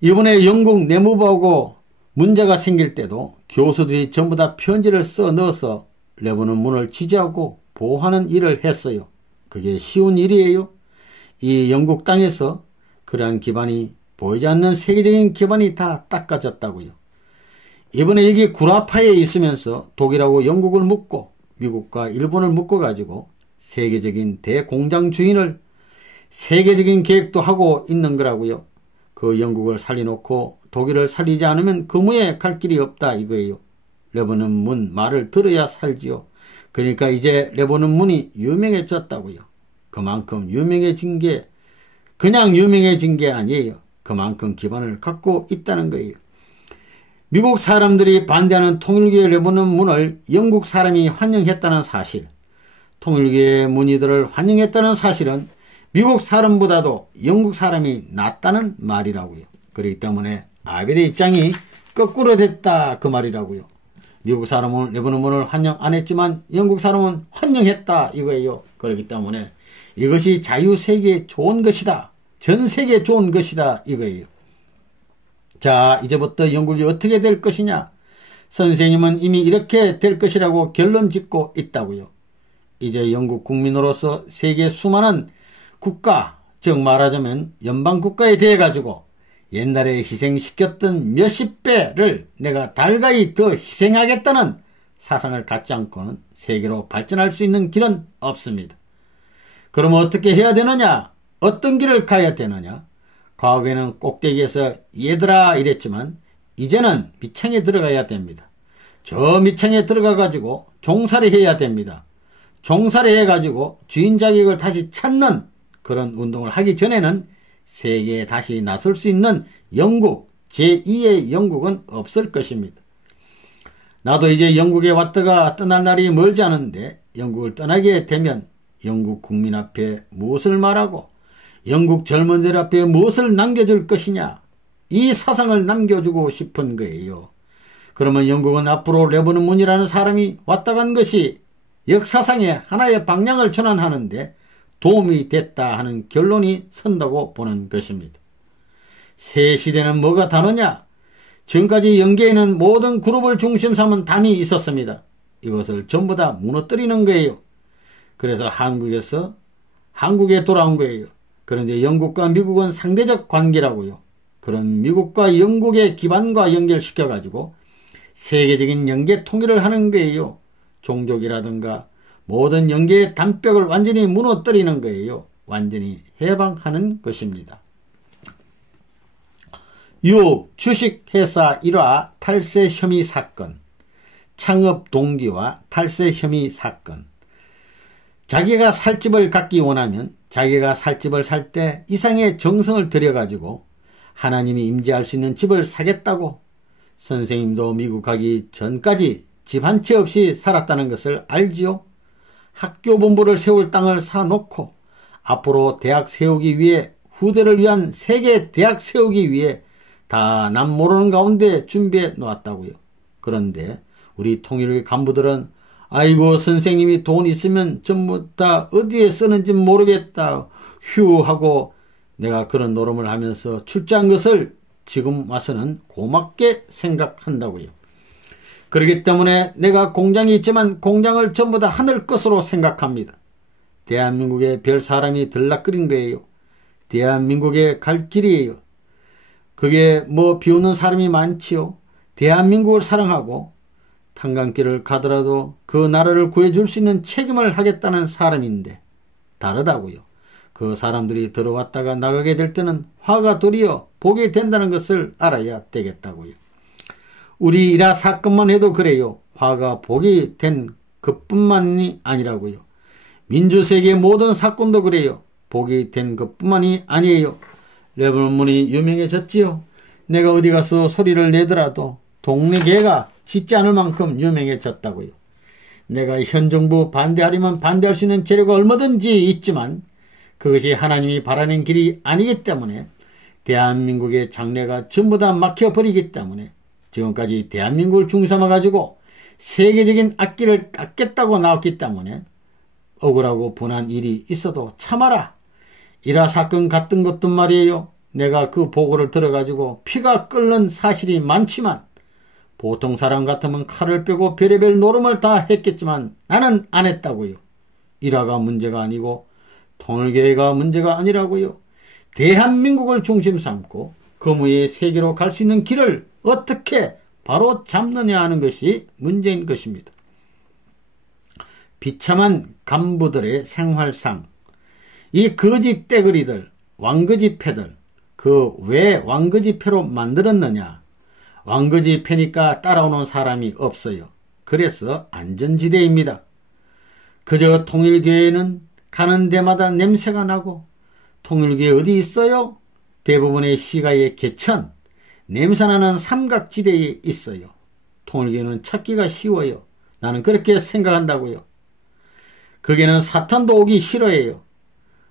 이번에 영국 내무부하고 문제가 생길 때도 교수들이 전부 다 편지를 써 넣어서 레버논문을 지지하고 보호하는 일을 했어요. 그게 쉬운 일이에요. 이 영국 땅에서 그러한 기반이 보이지 않는 세계적인 기반이 다 닦아졌다고요. 이번에 여기 구라파에 있으면서 독일하고 영국을 묶고 미국과 일본을 묶어가지고 세계적인 대공장 주인을 세계적인 계획도 하고 있는 거라고요. 그 영국을 살려놓고 독일을 살리지 않으면 그무에 갈 길이 없다 이거예요. 레버논문 말을 들어야 살지요. 그러니까 이제 레버논문이 유명해졌다고요. 그만큼 유명해진 게 그냥 유명해진 게 아니에요. 그만큼 기반을 갖고 있다는 거예요. 미국 사람들이 반대하는 통일교회 레버논문을 영국 사람이 환영했다는 사실, 통일교회 문의들을 환영했다는 사실은 미국 사람보다도 영국 사람이 낫다는 말이라고요. 그렇기 때문에 아벨의 입장이 거꾸로 됐다 그 말이라고요. 미국 사람은 레버논문을 환영 안 했지만 영국 사람은 환영했다 이거예요. 그렇기 때문에 이것이 자유세계에 좋은 것이다. 전 세계에 좋은 것이다 이거예요. 자, 이제부터 영국이 어떻게 될 것이냐? 선생님은 이미 이렇게 될 것이라고 결론 짓고 있다고요. 이제 영국 국민으로서 세계 수많은 국가, 즉 말하자면 연방국가에 대해 가지고 옛날에 희생시켰던 몇십 배를 내가 달가히 더 희생하겠다는 사상을 갖지 않고는 세계로 발전할 수 있는 길은 없습니다. 그럼 어떻게 해야 되느냐? 어떤 길을 가야 되느냐? 과거에는 꼭대기에서 얘들아 이랬지만 이제는 밑창에 들어가야 됩니다. 저 밑창에 들어가가지고 종살이 해야 됩니다. 종살이 해가지고 주인 자격을 다시 찾는 그런 운동을 하기 전에는 세계에 다시 나설 수 있는 영국, 제2의 영국은 없을 것입니다. 나도 이제 영국에 왔다가 떠날 날이 멀지 않은데 영국을 떠나게 되면 영국 국민 앞에 무엇을 말하고 영국 젊은이들 앞에 무엇을 남겨줄 것이냐, 이 사상을 남겨주고 싶은 거예요. 그러면 영국은 앞으로 레버논문이라는 사람이 왔다 간 것이 역사상의 하나의 방향을 전환하는데 도움이 됐다 하는 결론이 선다고 보는 것입니다. 새 시대는 뭐가 다르냐? 지금까지 영계에는 모든 그룹을 중심 삼은 담이 있었습니다. 이것을 전부 다 무너뜨리는 거예요. 그래서 한국에 돌아온 거예요. 그런데 영국과 미국은 상대적 관계라고요. 그런 미국과 영국의 기반과 연결시켜가지고 세계적인 영계 통일을 하는 거예요. 종족이라든가 모든 영계의 담벽을 완전히 무너뜨리는 거예요. 완전히 해방하는 것입니다. 6. 주식회사 일화 탈세 혐의 사건. 창업 동기와 탈세 혐의 사건. 자기가 살 집을 갖기 원하면 자기가 살 집을 살 때 이상의 정성을 들여가지고 하나님이 임재할 수 있는 집을 사겠다고. 선생님도 미국 가기 전까지 집 한 채 없이 살았다는 것을 알지요? 학교 본부를 세울 땅을 사놓고 앞으로 대학 세우기 위해, 후대를 위한 세계 대학 세우기 위해 다 남 모르는 가운데 준비해 놓았다고요. 그런데 우리 통일교회 간부들은 아이고 선생님이 돈 있으면 전부 다 어디에 쓰는지 모르겠다 휴 하고 내가 그런 노름을 하면서 출자한 것을 지금 와서는 고맙게 생각한다고요. 그렇기 때문에 내가 공장이 있지만 공장을 전부 다 하늘 것으로 생각합니다. 대한민국에 별 사람이 들락거린 거예요. 대한민국에 갈 길이에요. 그게 뭐 비웃는 사람이 많지요. 대한민국을 사랑하고 탄광길을 가더라도 그 나라를 구해줄 수 있는 책임을 하겠다는 사람인데 다르다고요. 그 사람들이 들어왔다가 나가게 될 때는 화가 도리어 복이 된다는 것을 알아야 되겠다고요. 우리 일화 사건만 해도 그래요. 화가 복이 된 것뿐만이 아니라고요. 민주세계 모든 사건도 그래요. 복이 된 것뿐만이 아니에요. 레버넌문이 유명해졌지요. 내가 어디 가서 소리를 내더라도 동네 개가 짖지 않을 만큼 유명해졌다고요. 내가 현 정부 반대하려면 반대할 수 있는 재료가 얼마든지 있지만 그것이 하나님이 바라는 길이 아니기 때문에 대한민국의 장래가 전부 다 막혀버리기 때문에 지금까지 대한민국을 중심삼아가지고 세계적인 악기를 깎겠다고 나왔기 때문에 억울하고 분한 일이 있어도 참아라. 일화 사건 같은 것도 말이에요. 내가 그 보고를 들어가지고 피가 끓는 사실이 많지만 보통 사람 같으면 칼을 빼고 별의별 노름을 다 했겠지만 나는 안 했다고요. 일화가 문제가 아니고 통일교회가 문제가 아니라고요. 대한민국을 중심 삼고 거무의 세계로 갈 수 있는 길을 어떻게 바로 잡느냐 하는 것이 문제인 것입니다. 비참한 간부들의 생활상, 이 거짓 떼거리들, 왕거지 패들, 그 왜 왕거지 패로 만들었느냐? 왕거지 패니까 따라오는 사람이 없어요. 그래서 안전지대입니다. 그저 통일교회는 가는 데마다 냄새가 나고 통일교회 어디 있어요? 대부분의 시가의 개천, 냄새나는 삼각지대에 있어요. 통일교회는 찾기가 쉬워요. 나는 그렇게 생각한다고요. 거기는 사탄도 오기 싫어해요.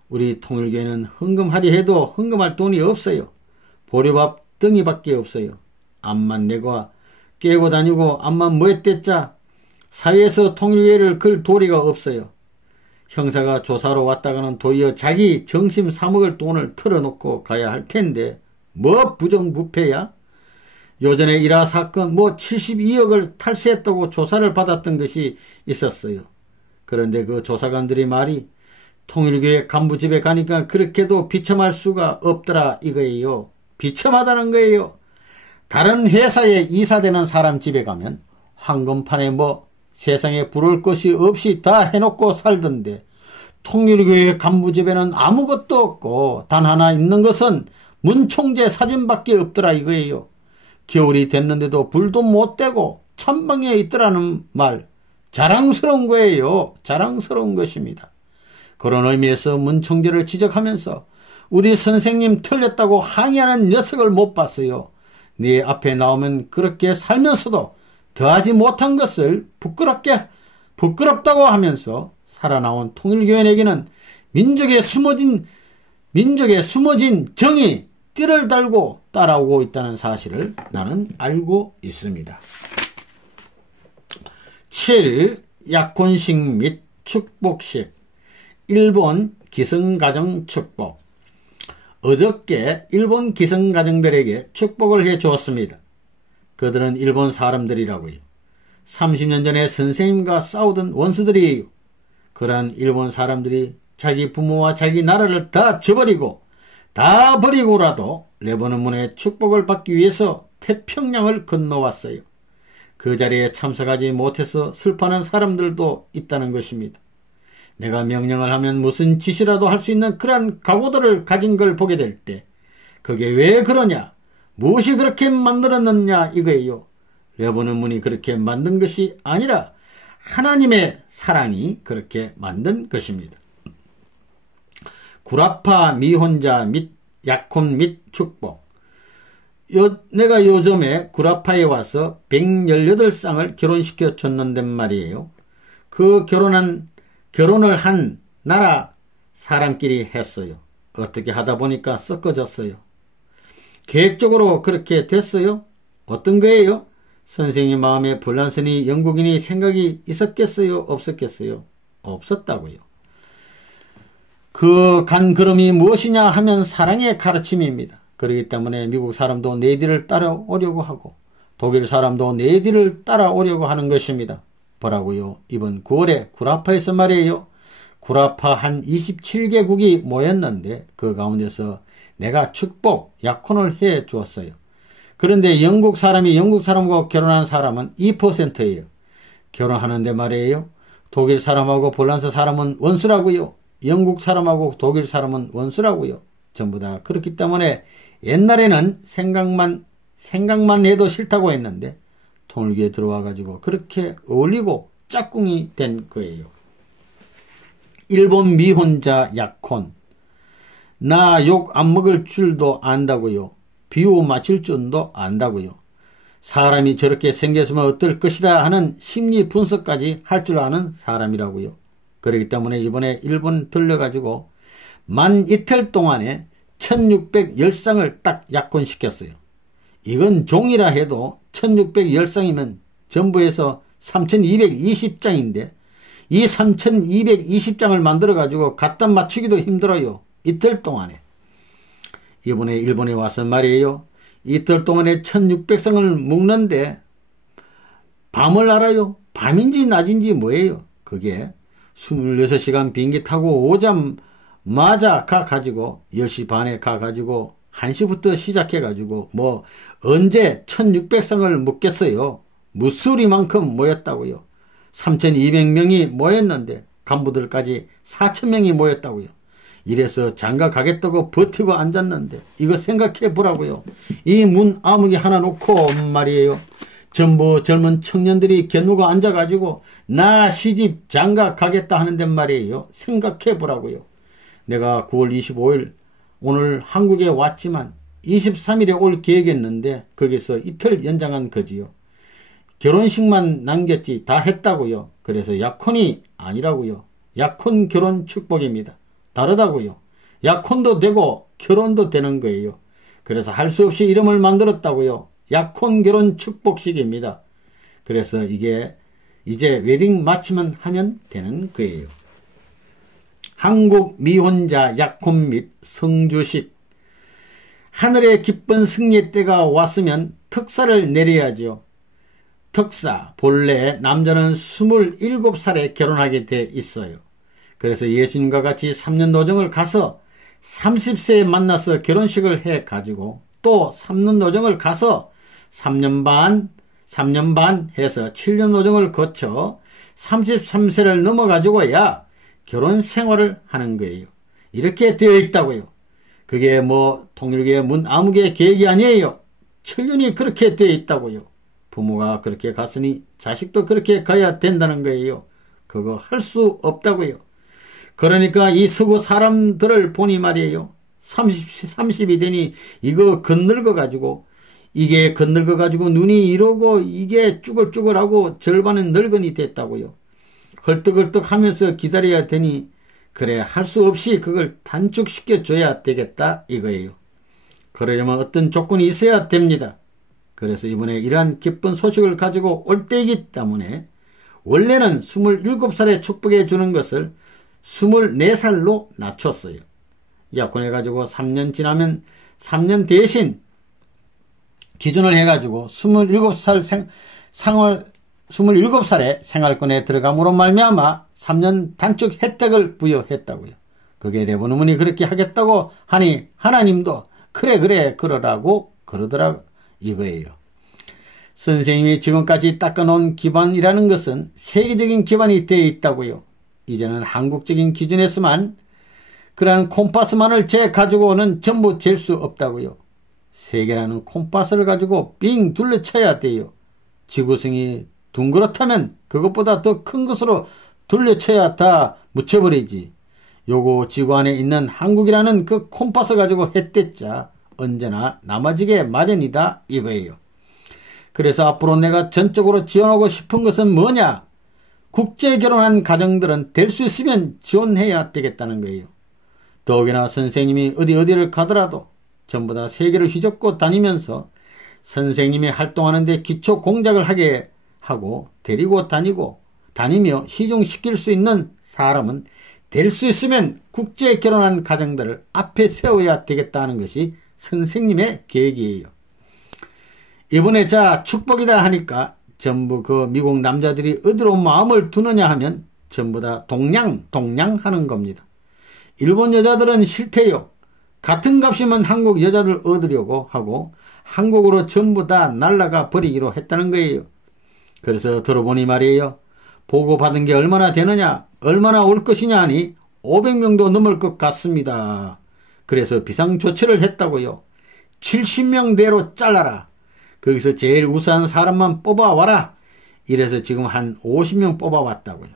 우리 통일교회는 헌금하려 해도 헌금할 돈이 없어요. 보리밥 덩이밖에 없어요. 암만 내고 깨고 다니고 암만 뭐했댔자 사회에서 통일교회를 걸 도리가 없어요. 형사가 조사로 왔다가는 도리어 자기 정심 사먹을 돈을 털어놓고 가야 할 텐데 뭐 부정부패야? 요전에 일화 사건 72억을 탈세했다고 조사를 받았던 것이 있었어요. 그런데 그 조사관들이 말이 통일교회 간부 집에 가니까 그렇게도 비참할 수가 없더라 이거예요. 비참하다는 거예요. 다른 회사에 이사되는 사람 집에 가면 황금판에 세상에 부러울 것이 없이 다 해놓고 살던데 통일교회 간부 집에는 아무것도 없고 단 하나 있는 것은 문총재 사진밖에 없더라 이거예요. 겨울이 됐는데도 불도 못 떼고 찬방에 있더라는 말 자랑스러운 거예요. 자랑스러운 것입니다. 그런 의미에서 문총재를 지적하면서 우리 선생님 틀렸다고 항의하는 녀석을 못 봤어요. 네 앞에 나오면 그렇게 살면서도 더하지 못한 것을 부끄럽다고 하면서 살아나온 통일교회에게는 민족에 숨어진 정이 띠를 달고 따라오고 있다는 사실을 나는 알고 있습니다. 7. 약혼식 및 축복식. 일본 기성가정 축복. 어저께 일본 기성가정들에게 축복을 해 주었습니다. 그들은 일본 사람들이라고요. 30년 전에 선생님과 싸우던 원수들이에요. 그러한 일본 사람들이 자기 부모와 자기 나라를 다 저버리고 다 버리고라도 레버논문의 축복을 받기 위해서 태평양을 건너왔어요. 그 자리에 참석하지 못해서 슬퍼하는 사람들도 있다는 것입니다. 내가 명령을 하면 무슨 짓이라도 할 수 있는 그러한 각오들을 가진 걸 보게 될 때 그게 왜 그러냐? 무엇이 그렇게 만들었느냐 이거예요. 레버넌문이 그렇게 만든 것이 아니라 하나님의 사랑이 그렇게 만든 것입니다. 구라파, 미혼자 및 약혼 및 축복. 내가 요즘에 구라파에 와서 118쌍을 결혼시켜 줬는데 말이에요. 그 결혼을 한 나라 사람끼리 했어요. 어떻게 하다 보니까 섞어졌어요. 계획적으로 그렇게 됐어요? 어떤 거예요? 선생님 마음에 불란서니 영국인이 생각이 있었겠어요? 없었겠어요? 없었다고요. 그 간 걸음이 무엇이냐 하면 사랑의 가르침입니다. 그렇기 때문에 미국 사람도 내 뒤를 따라오려고 하고 독일 사람도 내 뒤를 따라오려고 하는 것입니다. 뭐라고요? 이번 9월에 구라파에서 말이에요. 구라파 한 27개국이 모였는데 그 가운데서 내가 축복, 약혼을 해 주었어요. 그런데 영국 사람이 영국 사람하고 결혼한 사람은 2%예요. 결혼하는데 말이에요. 독일 사람하고 폴란드 사람은 원수라고요. 영국 사람하고 독일 사람은 원수라고요. 전부 다 그렇기 때문에 옛날에는 생각만 해도 싫다고 했는데 통일교에 들어와가지고 그렇게 어울리고 짝꿍이 된 거예요. 일본 미혼자 약혼. 나 욕 안 먹을 줄도 안다고요. 비유 맞힐 줄도 안다고요. 사람이 저렇게 생겼으면 어떨 것이다 하는 심리 분석까지 할 줄 아는 사람이라고요. 그렇기 때문에 이번에 일본 들려가지고 만 이틀 동안에 1610쌍을 딱 약혼시켰어요. 이건 종이라 해도 1610쌍이면 전부에서 3220장인데 이 3220장을 만들어가지고 갖다 맞추기도 힘들어요. 이틀 동안에. 이번에 일본에 와서 말이에요. 이틀 동안에 1600쌍을 묶는데 밤을 알아요? 밤인지 낮인지 뭐예요? 그게 26시간 비행기 타고 오자마자 가가지고 10시 반에 가가지고 1시부터 시작해가지고 뭐 언제 1600쌍을 묶겠어요? 무수리만큼 모였다고요. 3200명이 모였는데 간부들까지 4000명이 모였다고요. 이래서 장가 가겠다고 버티고 앉았는데 이거 생각해 보라고요. 이 문 아무개 하나 놓고 말이에요. 전부 젊은 청년들이 겨누고 앉아가지고 나 시집 장가 가겠다 하는데 말이에요. 생각해 보라고요. 내가 9월 25일 오늘 한국에 왔지만 23일에 올 계획이었는데 거기서 이틀 연장한 거지요. 결혼식만 남겼지 다 했다고요. 그래서 약혼이 아니라고요. 약혼 결혼 축복입니다. 다르다고요. 약혼도 되고 결혼도 되는 거예요. 그래서 할 수 없이 이름을 만들었다고요. 약혼 결혼 축복식입니다. 그래서 이게 이제 웨딩 마치면 하면 되는 거예요. 한국 미혼자 약혼 및 성주식. 하늘의 기쁜 승리 때가 왔으면 특사를 내려야죠. 특사, 본래 남자는 27살에 결혼하게 돼 있어요. 그래서 예수님과 같이 3년 노정을 가서 30세에 만나서 결혼식을 해가지고 또 3년 노정을 가서 3년 반 해서 7년 노정을 거쳐 33세를 넘어가지고야 결혼 생활을 하는 거예요. 이렇게 되어 있다고요. 그게 뭐 통일교의 문 아무개 계획이 아니에요. 7년이 그렇게 되어 있다고요. 부모가 그렇게 갔으니 자식도 그렇게 가야 된다는 거예요. 그거 할 수 없다고요. 그러니까 이 서구 사람들을 보니 말이에요. 30이 되니 이거 건늙어가지고 이게 건늙어가지고 눈이 이러고 이게 쭈글쭈글하고 절반은 늙은이 됐다고요. 헐떡헐떡 하면서 기다려야 되니 그래 할 수 없이 그걸 단축시켜줘야 되겠다 이거예요. 그러려면 어떤 조건이 있어야 됩니다. 그래서 이번에 이러한 기쁜 소식을 가지고 올 때이기 때문에 원래는 27살에 축복해 주는 것을 24살로 낮췄어요. 약혼해가지고 3년 지나면 3년 대신 기준을 해가지고 27살에 생활권에 들어감으로 말미암아 3년 단축 혜택을 부여했다고요. 그게 레버넌문이 그렇게 하겠다고 하니 하나님도 그래 그러라고 그러더라 이거예요. 선생님이 지금까지 닦아놓은 기반이라는 것은 세계적인 기반이 되어 있다고요. 이제는 한국적인 기준에서만 그러한 콤파스만을 재 가지고는 전부 될 수 없다고요. 세계라는 콤파스를 가지고 빙 둘러쳐야 돼요. 지구승이 둥그렇다면 그것보다 더 큰 것으로 둘러쳐야 다 묻혀버리지. 요거 지구 안에 있는 한국이라는 그 콤파스 가지고 했댔자 언제나 남아지게 마련이다 이거예요. 그래서 앞으로 내가 전적으로 지원하고 싶은 것은 뭐냐? 국제 결혼한 가정들은 될 수 있으면 지원해야 되겠다는 거예요. 더욱이나 선생님이 어디를 가더라도 전부 다 세계를 휘젓고 다니면서 선생님이 활동하는데 기초 공작을 하게 하고 데리고 다니며 시중시킬 수 있는 사람은 될 수 있으면 국제 결혼한 가정들을 앞에 세워야 되겠다는 것이 선생님의 계획이에요. 이번에 축복이다 하니까 전부 그 미국 남자들이 어디로 마음을 두느냐 하면 전부 다 동양 하는 겁니다. 일본 여자들은 싫대요. 같은 값이면 한국 여자들 얻으려고 하고 한국으로 전부 다 날아가 버리기로 했다는 거예요. 그래서 들어보니 말이에요. 보고받은 게 얼마나 되느냐, 얼마나 올 것이냐 하니 500명도 넘을 것 같습니다. 그래서 비상조치를 했다고요. 70명대로 잘라라. 거기서 제일 우수한 사람만 뽑아와라. 이래서 지금 한 50명 뽑아왔다고요.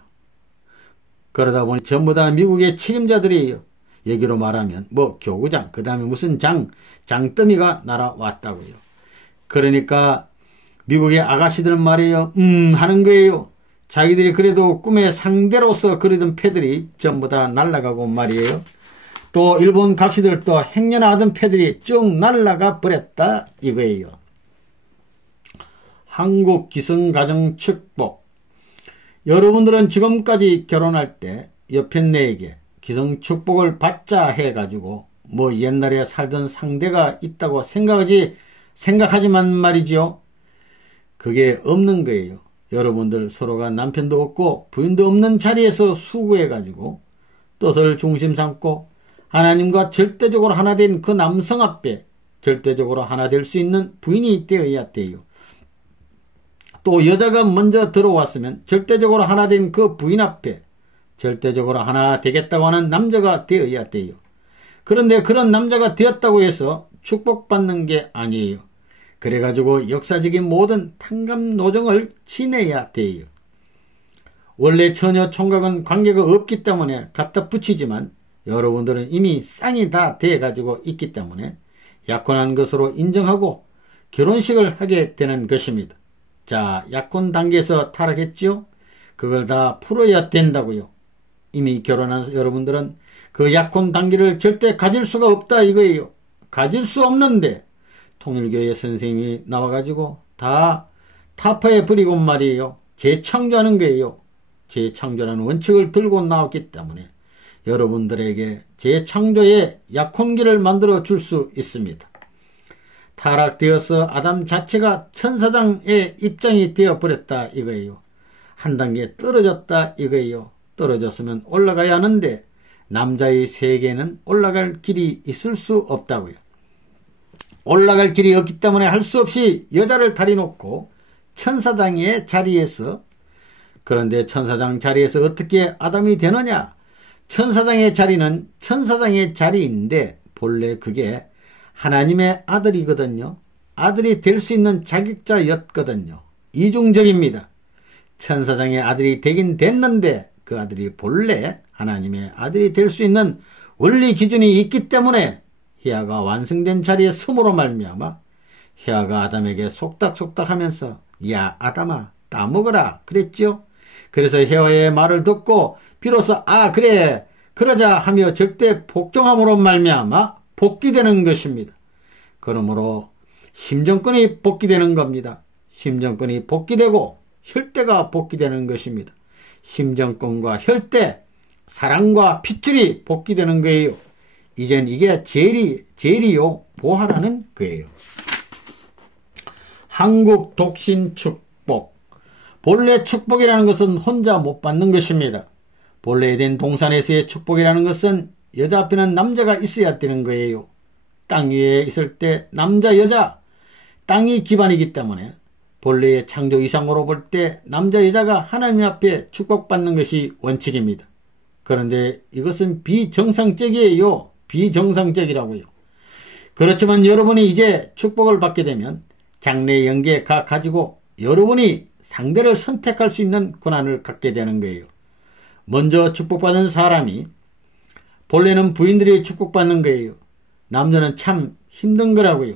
그러다 보니 전부 다 미국의 책임자들이에요. 여기로 말하면 교구장, 그 다음에 무슨 장더미가 날아왔다고요. 그러니까 미국의 아가씨들은 말이에요. 하는 거예요. 자기들이 그래도 꿈의 상대로서 그리던 패들이 전부 다 날아가고 말이에요. 또 일본 각시들도 행여나하던 패들이 쭉 날아가 버렸다 이거예요. 한국 기성가정 축복. 여러분들은 지금까지 결혼할 때 옆에 내에게 기성 축복을 받자 해가지고 옛날에 살던 상대가 있다고 생각하지만 말이죠. 그게 없는 거예요. 여러분들 서로가 남편도 없고 부인도 없는 자리에서 수고해가지고 뜻을 중심 삼고 하나님과 절대적으로 하나 된 그 남성 앞에 절대적으로 하나 될 수 있는 부인이 되어야 돼요. 또 여자가 먼저 들어왔으면 절대적으로 하나 된 그 부인 앞에 절대적으로 하나 되겠다고 하는 남자가 되어야 돼요. 그런데 그런 남자가 되었다고 해서 축복받는 게 아니에요. 그래가지고 역사적인 모든 탕감노정을 지내야 돼요. 원래 처녀 총각은 관계가 없기 때문에 갖다 붙이지만 여러분들은 이미 쌍이 다 돼가지고 있기 때문에 약혼한 것으로 인정하고 결혼식을 하게 되는 것입니다. 약혼 단계에서 타락했죠? 그걸 다 풀어야 된다고요. 이미 결혼한 여러분들은 그 약혼 단계를 절대 가질 수가 없다 이거예요. 가질 수 없는데 통일교회 선생님이 나와가지고 다 타파해 버리고 말이에요. 재창조하는 거예요. 재창조라는 원칙을 들고 나왔기 때문에 여러분들에게 재창조의 약혼기를 만들어 줄 수 있습니다. 타락되어서 아담 자체가 천사장의 입장이 되어버렸다 이거예요. 한 단계 떨어졌다 이거예요. 떨어졌으면 올라가야 하는데 남자의 세계는 올라갈 길이 있을 수 없다고요. 올라갈 길이 없기 때문에 할 수 없이 여자를 다리 놓고 천사장의 자리에서, 그런데 천사장 자리에서 어떻게 아담이 되느냐? 천사장의 자리는 천사장의 자리인데 본래 그게 하나님의 아들이거든요. 아들이 될 수 있는 자격자였거든요. 이중적입니다. 천사장의 아들이 되긴 됐는데 그 아들이 본래 하나님의 아들이 될 수 있는 원리 기준이 있기 때문에 헤아가 완성된 자리에 섬으로 말미암아 헤아가 아담에게 속닥속닥 하면서 야 아담아 따먹어라 그랬지요. 그래서 헤아의 말을 듣고 비로소 그래 그러자 하며 절대 복종함으로 말미암아 복귀되는 것입니다. 그러므로 심정권이 복귀되는 겁니다. 심정권이 복귀되고 혈대가 복귀되는 것입니다. 심정권과 혈대, 사랑과 핏줄이 복귀되는 거예요. 이젠 이게 제일이요 보하라는 거예요. 한국 독신 축복. 본래 축복이라는 것은 혼자 못 받는 것입니다. 본래 에덴 동산에서의 축복이라는 것은 여자 앞에는 남자가 있어야 되는 거예요. 땅 위에 있을 때 남자 여자 땅이 기반이기 때문에 본래의 창조 이상으로 볼 때 남자 여자가 하나님 앞에 축복받는 것이 원칙입니다. 그런데 이것은 비정상적이에요. 비정상적이라고요. 그렇지만 여러분이 이제 축복을 받게 되면 장래 영계가 가지고 여러분이 상대를 선택할 수 있는 권한을 갖게 되는 거예요. 먼저 축복받은 사람이 본래는 부인들이 축복받는 거예요. 남자는 참 힘든 거라고요.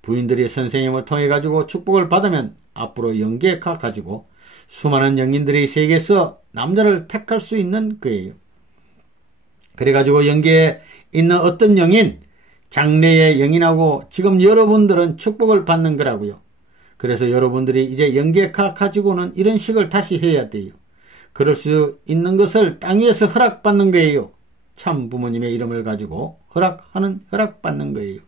부인들이 선생님을 통해 가지고 축복을 받으면 앞으로 영계가 가지고 수많은 영인들이 세계에서 남자를 택할 수 있는 거예요. 그래가지고 영계에 있는 어떤 영인, 장래의 영인하고 지금 여러분들은 축복을 받는 거라고요. 그래서 여러분들이 이제 영계가 가지고는 이런 식을 다시 해야 돼요. 그럴 수 있는 것을 땅 위에서 허락받는 거예요. 참 부모님의 이름을 가지고 허락받는 거예요.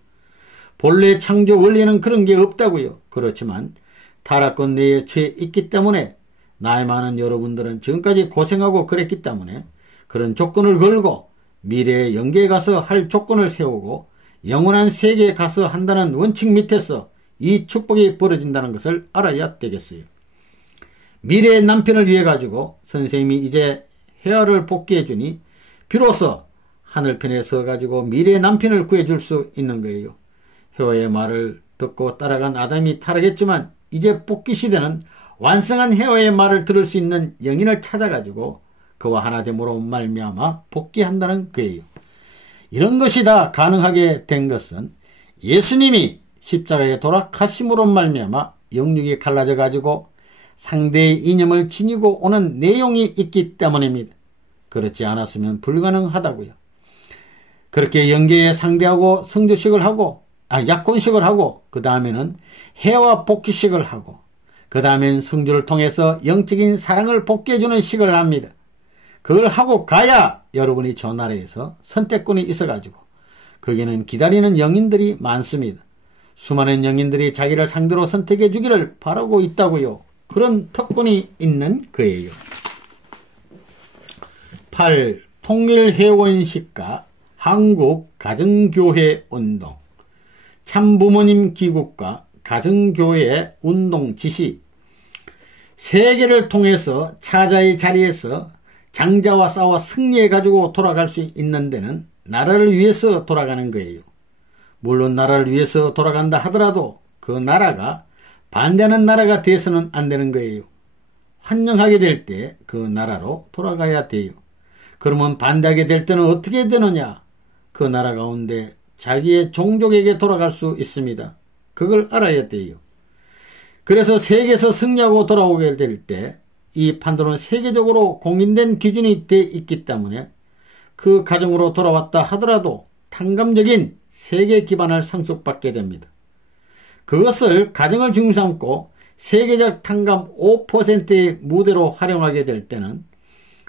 본래 창조 원리는 그런 게 없다고요. 그렇지만 타락권 내에 처해 있기 때문에 나이 많은 여러분들은 지금까지 고생하고 그랬기 때문에 그런 조건을 걸고 미래의 영계에 가서 할 조건을 세우고 영원한 세계에 가서 한다는 원칙 밑에서 이 축복이 벌어진다는 것을 알아야 되겠어요. 미래의 남편을 위해 가지고 선생님이 이제 헤어를 복귀해 주니 비로소 하늘편에 서 가지고 미래의 남편을 구해줄 수 있는 거예요. 헤어의 말을 듣고 따라간 아담이 타락했지만 이제 복귀 시대는 완성한 헤어의 말을 들을 수 있는 영인을 찾아가지고 그와 하나됨으로 말미암아 복귀한다는 거예요. 이런 것이 다 가능하게 된 것은 예수님이 십자가에 돌아가심으로 말미암아 영육이 갈라져 가지고 상대의 이념을 지니고 오는 내용이 있기 때문입니다. 그렇지 않았으면 불가능하다고요. 그렇게 영계에 상대하고 성조식을 하고 약혼식을 하고 그 다음에는 해와 복귀식을 하고 그 다음엔 성주를 통해서 영적인 사랑을 복귀해주는 식을 합니다. 그걸 하고 가야 여러분이 저 나라에서 선택권이 있어가지고 거기는 기다리는 영인들이 많습니다. 수많은 영인들이 자기를 상대로 선택해 주기를 바라고 있다고요. 그런 특권이 있는 거예요. 8. 통일회원식과 한국가정교회 운동. 참부모님 기국과 가정교회 운동 지시. 세계를 통해서 차자의 자리에서 장자와 싸워 승리해가지고 돌아갈 수 있는 데는 나라를 위해서 돌아가는 거예요. 물론 나라를 위해서 돌아간다 하더라도 그 나라가 반대하는 나라가 돼서는 안 되는 거예요. 환영하게 될 때 그 나라로 돌아가야 돼요. 그러면 반대하게 될 때는 어떻게 되느냐? 그 나라 가운데 자기의 종족에게 돌아갈 수 있습니다. 그걸 알아야 돼요. 그래서 세계에서 승리하고 돌아오게 될 때 이 판도는 세계적으로 공인된 기준이 돼 있기 때문에 그 가정으로 돌아왔다 하더라도 탕감적인 세계 기반을 상속받게 됩니다. 그것을 가정을 중심 삼고 세계적 탕감 5%의 무대로 활용하게 될 때는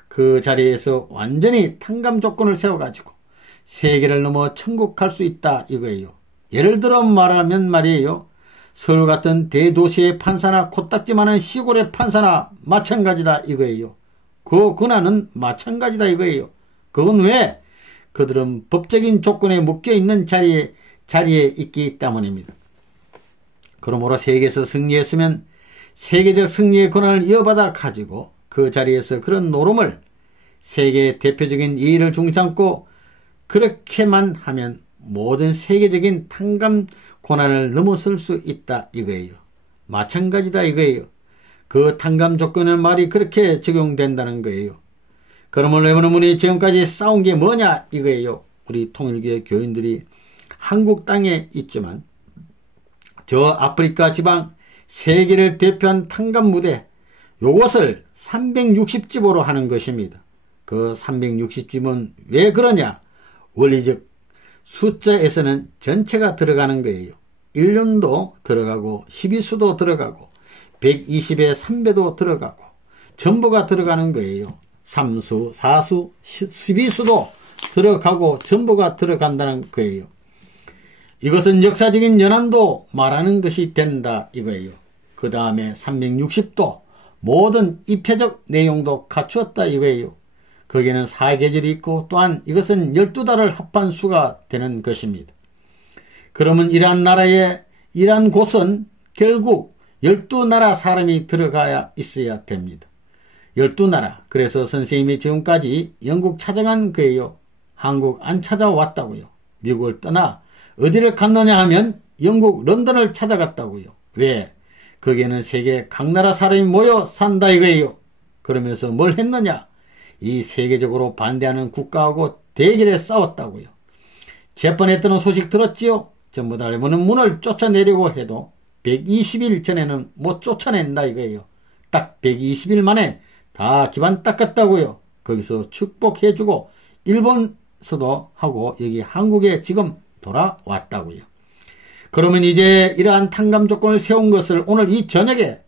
그 자리에서 완전히 탕감 조건을 세워가지고 세계를 넘어 천국 갈 수 있다 이거예요. 예를 들어 말하면 말이에요. 서울 같은 대도시의 판사나 코딱지만한 시골의 판사나 마찬가지다 이거예요. 그 권한은 마찬가지다 이거예요. 그건 왜? 그들은 법적인 조건에 묶여있는 자리에 있기 때문입니다. 그러므로 세계에서 승리했으면 세계적 승리의 권한을 이어받아 가지고 그 자리에서 그런 노름을 세계의 대표적인 예의를 중심삼고 그렇게만 하면 모든 세계적인 탕감 고난을 넘어설 수 있다 이거예요. 마찬가지다 이거예요. 그 탕감 조건의 말이 그렇게 적용된다는 거예요. 그러면 여러분이 지금까지 싸운 게 뭐냐 이거예요. 우리 통일교회 교인들이 한국 땅에 있지만 저 아프리카 지방 세계를 대표한 탕감 무대 요것을 360집으로 하는 것입니다. 그 360집은 왜 그러냐? 원리적 숫자에서는 전체가 들어가는 거예요. 1년도 들어가고 12수도 들어가고 120의 3배도 들어가고 전부가 들어가는 거예요. 3수, 4수, 12수도 들어가고 전부가 들어간다는 거예요. 이것은 역사적인 연한도 말하는 것이 된다 이거예요. 그 다음에 360도 모든 입체적 내용도 갖추었다 이거예요. 거기에는 사계절이 있고 또한 이것은 12달을 합한 수가 되는 것입니다. 그러면 이러한 곳은 결국 12나라 사람이 들어가야 있어야 됩니다. 12나라. 그래서 선생님이 지금까지 영국 찾아간 거예요. 한국 안 찾아왔다고요. 미국을 떠나 어디를 갔느냐 하면 영국 런던을 찾아갔다고요. 왜? 거기에는 세계 각 나라 사람이 모여 산다 이거예요. 그러면서 뭘 했느냐? 이 세계적으로 반대하는 국가하고 대결에 싸웠다고요. 재판했다는 소식 들었지요? 전부 다 일본은 문을 쫓아내려고 해도 120일 전에는 못 쫓아낸다 이거예요. 딱 120일 만에 다 기반 닦았다고요. 거기서 축복해주고 일본서도 하고 여기 한국에 지금 돌아왔다고요. 그러면 이제 이러한 탕감 조건을 세운 것을 오늘 이 저녁에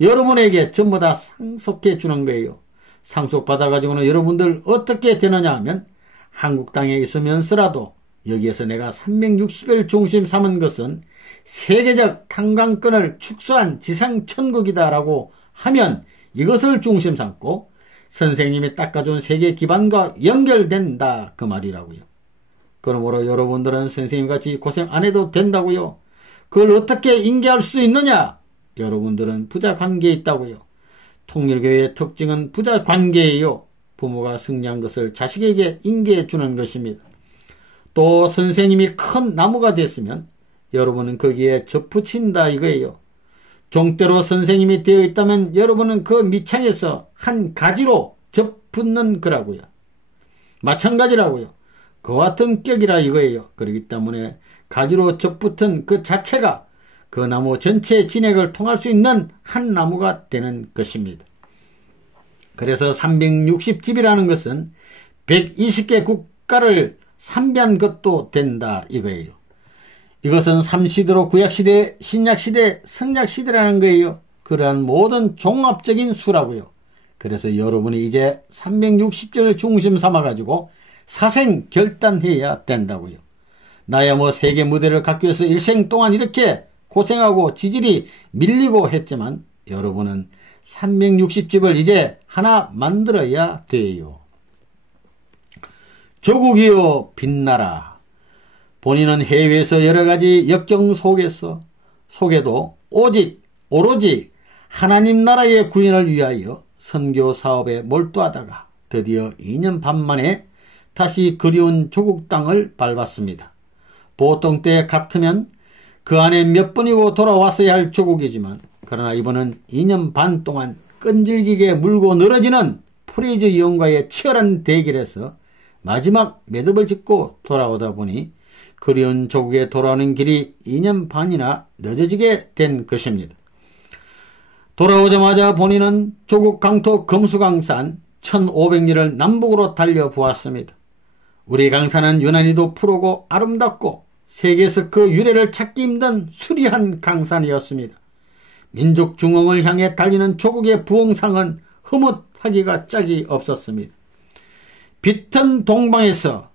여러분에게 전부 다 상속해 주는 거예요. 상속받아가지고는 여러분들 어떻게 되느냐 하면 한국 땅에 있으면서라도 여기에서 내가 360일 중심 삼은 것은 세계적 탕감권을 축소한 지상천국이다라고 하면 이것을 중심 삼고 선생님이 닦아준 세계 기반과 연결된다 그 말이라고요. 그러므로 여러분들은 선생님같이 고생 안 해도 된다고요. 그걸 어떻게 인계할 수 있느냐? 여러분들은 부자관계에 있다고요. 통일교회의 특징은 부자관계예요. 부모가 승리한 것을 자식에게 인계해 주는 것입니다. 또 선생님이 큰 나무가 됐으면 여러분은 거기에 접붙인다 이거예요. 종대로 선생님이 되어 있다면 여러분은 그 밑창에서 한 가지로 접붙는 거라고요. 마찬가지라고요. 그와 같은 격이라 이거예요. 그렇기 때문에 가지로 접붙은 그 자체가 그 나무 전체의 진액을 통할 수 있는 한 나무가 되는 것입니다. 그래서 360집이라는 것은 120개 국가를 삼비한 것도 된다 이거예요. 이것은 삼시대로 구약시대, 신약시대, 성약시대라는 거예요. 그러한 모든 종합적인 수라고요. 그래서 여러분이 이제 360절을 중심 삼아가지고 사생 결단해야 된다고요. 나야 뭐 세계 무대를 갖기 위해서 일생 동안 이렇게 고생하고 지질이 밀리고 했지만 여러분은 360집을 이제 하나 만들어야 돼요. 조국이여 빛나라. 본인은 해외에서 여러가지 역경 속에도 오로지 하나님 나라의 구현을 위하여 선교 사업에 몰두하다가 드디어 2년 반 만에 다시 그리운 조국 땅을 밟았습니다. 보통 때 같으면 그 안에 몇 번이고 돌아왔어야 할 조국이지만 그러나 이번은 2년 반 동안 끈질기게 물고 늘어지는 프리즈 영과의 치열한 대결에서 마지막 매듭을 짓고 돌아오다 보니 그리운 조국에 돌아오는 길이 2년 반이나 늦어지게 된 것입니다. 돌아오자마자 본인은 조국 강토 금수강산 1500리를 남북으로 달려보았습니다. 우리 강산은 유난히도 푸르고 아름답고 세계에서 그 유래를 찾기 힘든 수리한 강산이었습니다. 민족 중흥을 향해 달리는 조국의 부흥상은 흐뭇하기가 짝이 없었습니다. 빛은 동방에서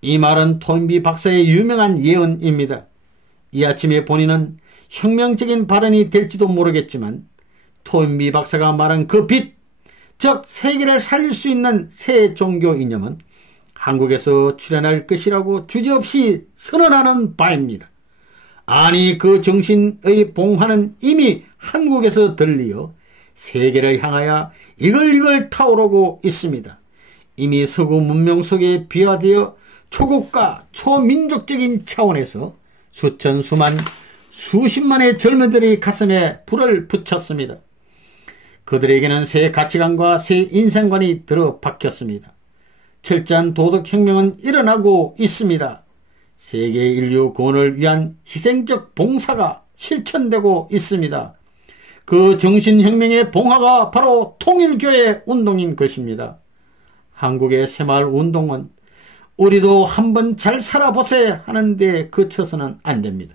이 말은 토인비 박사의 유명한 예언입니다. 이 아침에 본인은 혁명적인 발언이 될지도 모르겠지만 토인비 박사가 말한 그 빛, 즉 세계를 살릴 수 있는 새 종교 이념은 한국에서 출현할 것이라고 주저없이 선언하는 바입니다. 아니 그 정신의 봉화는 이미 한국에서 들리어 세계를 향하여 이글이글 타오르고 있습니다. 이미 서구 문명 속에 비화되어 초국가 초민족적인 차원에서 수천 수만 수십만의 젊은들의 가슴에 불을 붙였습니다. 그들에게는 새 가치관과 새 인생관이 들어박혔습니다. 철저한 도덕혁명은 일어나고 있습니다. 세계 인류 구원을 위한 희생적 봉사가 실천되고 있습니다. 그 정신혁명의 봉화가 바로 통일교회 운동인 것입니다. 한국의 새마을 운동은 우리도 한번 잘 살아보세요 하는데 그쳐서는 안 됩니다.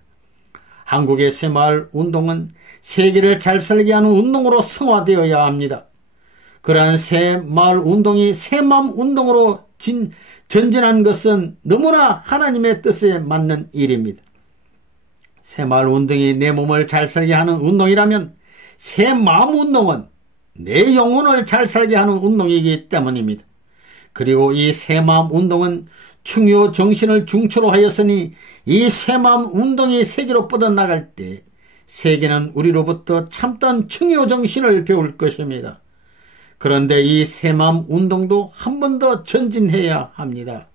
한국의 새마을 운동은 세계를 잘 살게 하는 운동으로 성화되어야 합니다. 그러한 새마을 운동이 새마음 운동으로 전진한 것은 너무나 하나님의 뜻에 맞는 일입니다. 새마을 운동이 내 몸을 잘 살게 하는 운동이라면 새마음 운동은 내 영혼을 잘 살게 하는 운동이기 때문입니다. 그리고 이 새마음 운동은 충효 정신을 중초로 하였으니 이 새마음 운동이 세계로 뻗어나갈 때 세계는 우리로부터 참된 충효 정신을 배울 것입니다. 그런데 이 새마음 운동도 한 번 더 전진해야 합니다.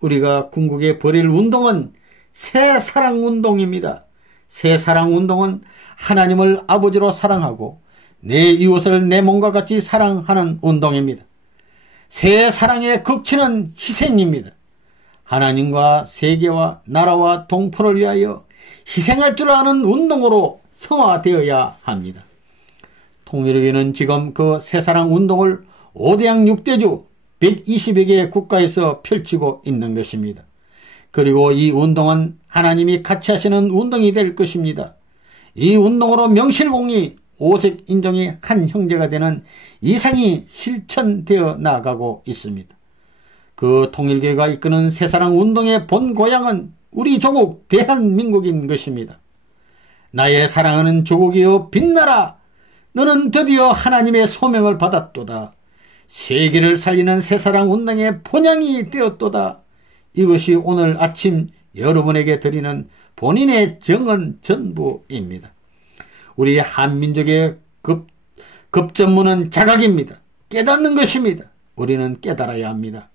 우리가 궁극에 벌일 운동은 새 사랑 운동입니다. 새 사랑 운동은 하나님을 아버지로 사랑하고 내 이웃을 내 몸과 같이 사랑하는 운동입니다. 새 사랑의 극치는 희생입니다. 하나님과 세계와 나라와 동포를 위하여 희생할 줄 아는 운동으로 성화되어야 합니다. 통일교회는 지금 그 새사랑 운동을 5대양 6대주 120여 개의 국가에서 펼치고 있는 것입니다. 그리고 이 운동은 하나님이 같이 하시는 운동이 될 것입니다. 이 운동으로 명실공히 오색 인종이 한 형제가 되는 이상이 실천되어 나가고 있습니다. 그 통일교회가 이끄는 새사랑 운동의 본 고향은 우리 조국 대한민국인 것입니다. 나의 사랑하는 조국이여 빛나라. 너는 드디어 하나님의 소명을 받았도다. 세계를 살리는 새사랑 운동의 본향이 되었도다. 이것이 오늘 아침 여러분에게 드리는 본인의 정언 전부입니다. 우리 한민족의 급전무는 자각입니다. 깨닫는 것입니다. 우리는 깨달아야 합니다.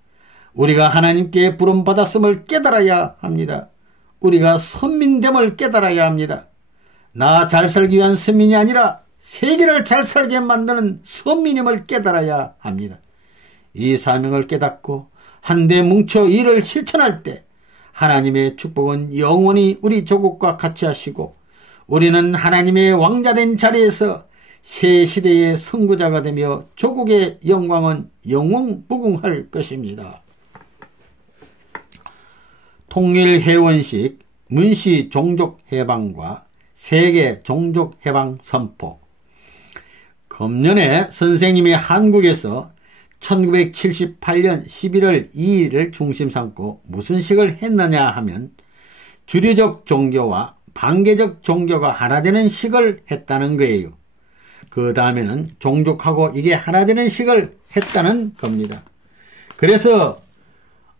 우리가 하나님께 부름받았음을 깨달아야 합니다. 우리가 선민됨을 깨달아야 합니다. 나 잘 살기 위한 선민이 아니라 세계를 잘 살게 만드는 선민임을 깨달아야 합니다. 이 사명을 깨닫고 한데 뭉쳐 이를 실천할 때 하나님의 축복은 영원히 우리 조국과 같이 하시고 우리는 하나님의 왕자된 자리에서 새 시대의 선구자가 되며 조국의 영광은 영웅무궁할 것입니다. 통일회원식 문시 종족해방과 세계 종족해방 선포. 금년에 선생님이 한국에서 1978년 11월 2일을 중심 삼고 무슨 식을 했느냐 하면 주류적 종교와 반개적 종교가 하나 되는 식을 했다는 거예요. 그 다음에는 종족하고 이게 하나 되는 식을 했다는 겁니다. 그래서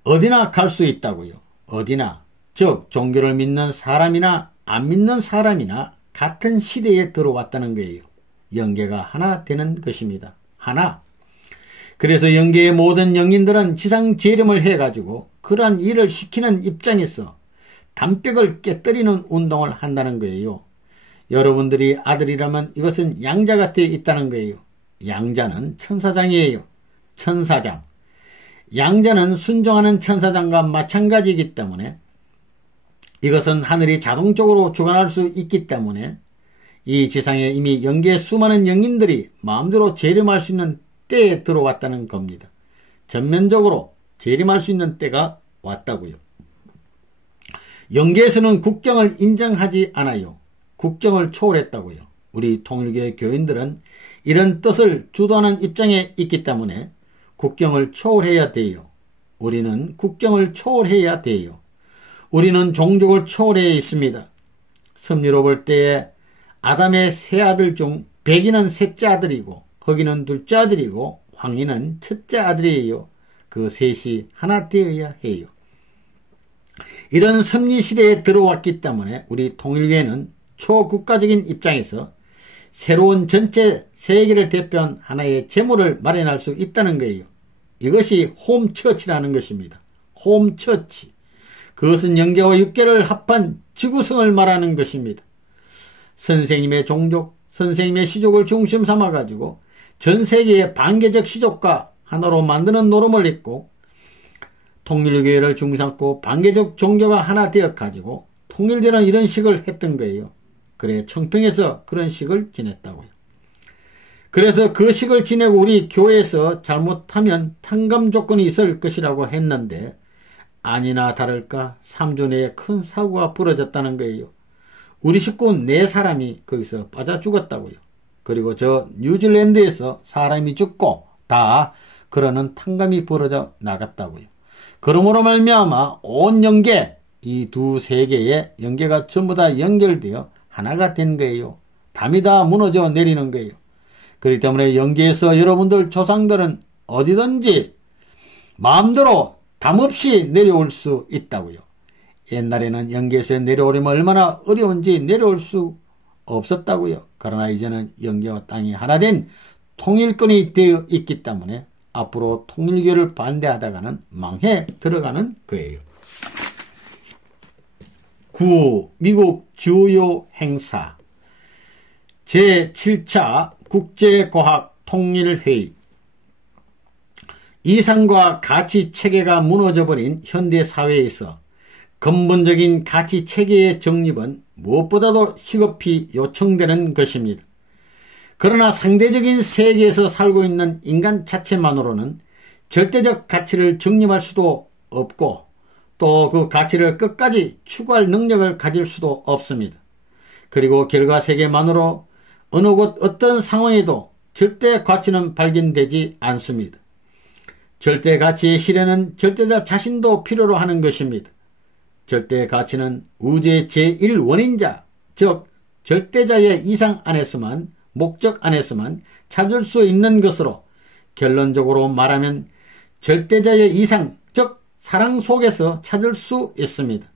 어디나 갈 수 있다고요. 어디나. 즉 종교를 믿는 사람이나 안 믿는 사람이나 같은 시대에 들어왔다는 거예요. 영계가 하나 되는 것입니다. 하나. 그래서 영계의 모든 영인들은 지상 재림을 해가지고 그러한 일을 시키는 입장에서 담벽을 깨뜨리는 운동을 한다는 거예요. 여러분들이 아들이라면 이것은 양자가 되어 있다는 거예요. 양자는 천사장이에요. 천사장. 양자는 순종하는 천사장과 마찬가지이기 때문에 이것은 하늘이 자동적으로 주관할 수 있기 때문에 이 지상에 이미 영계의 수많은 영인들이 마음대로 재림할 수 있는 때에 들어왔다는 겁니다. 전면적으로 재림할 수 있는 때가 왔다고요. 영계에서는 국경을 인정하지 않아요. 국경을 초월했다고요. 우리 통일교회 교인들은 이런 뜻을 주도하는 입장에 있기 때문에 국경을 초월해야 돼요. 우리는 국경을 초월해야 돼요. 우리는 종족을 초월해 있습니다. 섭리로 볼 때에 아담의 세 아들 중 백이는 셋째 아들이고 흑인은 둘째 아들이고 황인은 첫째 아들이에요. 그 셋이 하나 되어야 해요. 이런 섭리시대에 들어왔기 때문에 우리 통일교회는 초국가적인 입장에서 새로운 전체 세계를 대표한 하나의 제물을 마련할 수 있다는 거예요. 이것이 홈처치라는 것입니다. 홈처치. 그것은 영계와 육계를 합한 지구성을 말하는 것입니다. 선생님의 종족, 선생님의 시족을 중심 삼아가지고 전 세계의 반개적 시족과 하나로 만드는 노름을 했고 통일교회를 중심 삼고 반개적 종교가 하나 되어가지고 통일되는 이런 식을 했던 거예요. 그래 청평에서 그런 식을 지냈다고요. 그래서 그 식을 지내고 우리 교회에서 잘못하면 탕감 조건이 있을 것이라고 했는데 아니나 다를까 3주 내에 큰 사고가 벌어졌다는 거예요. 우리 식구 4사람이 거기서 빠져 죽었다고요. 그리고 저 뉴질랜드에서 사람이 죽고 다 그러는 탕감이 벌어져 나갔다고요. 그러므로 말미암아 온 영계, 이 두 세계의 영계가 전부 다 연결되어 하나가 된 거예요. 담이 다 무너져 내리는 거예요. 그렇기 때문에 영계에서 여러분들 조상들은 어디든지 마음대로 담 없이 내려올 수 있다고요. 옛날에는 영계에서 내려오려면 얼마나 어려운지 내려올 수 없었다고요. 그러나 이제는 영계와 땅이 하나 된 통일권이 되어 있기 때문에 앞으로 통일교를 반대하다가는 망해 들어가는 거예요. 구 미국 주요 행사 제7차 국제과학통일회의 이상과 가치체계가 무너져버린 현대사회에서 근본적인 가치체계의 정립은 무엇보다도 시급히 요청되는 것입니다. 그러나 상대적인 세계에서 살고 있는 인간 자체만으로는 절대적 가치를 정립할 수도 없고 또 그 가치를 끝까지 추구할 능력을 가질 수도 없습니다. 그리고 결과세계만으로 어느 곳 어떤 상황에도 절대 가치는 발견되지 않습니다. 절대 가치의 실현은 절대자 자신도 필요로 하는 것입니다. 절대 가치는 우주의 제1원인자, 즉 절대자의 이상 안에서만, 목적 안에서만 찾을 수 있는 것으로 결론적으로 말하면 절대자의 이상, 즉 사랑 속에서 찾을 수 있습니다.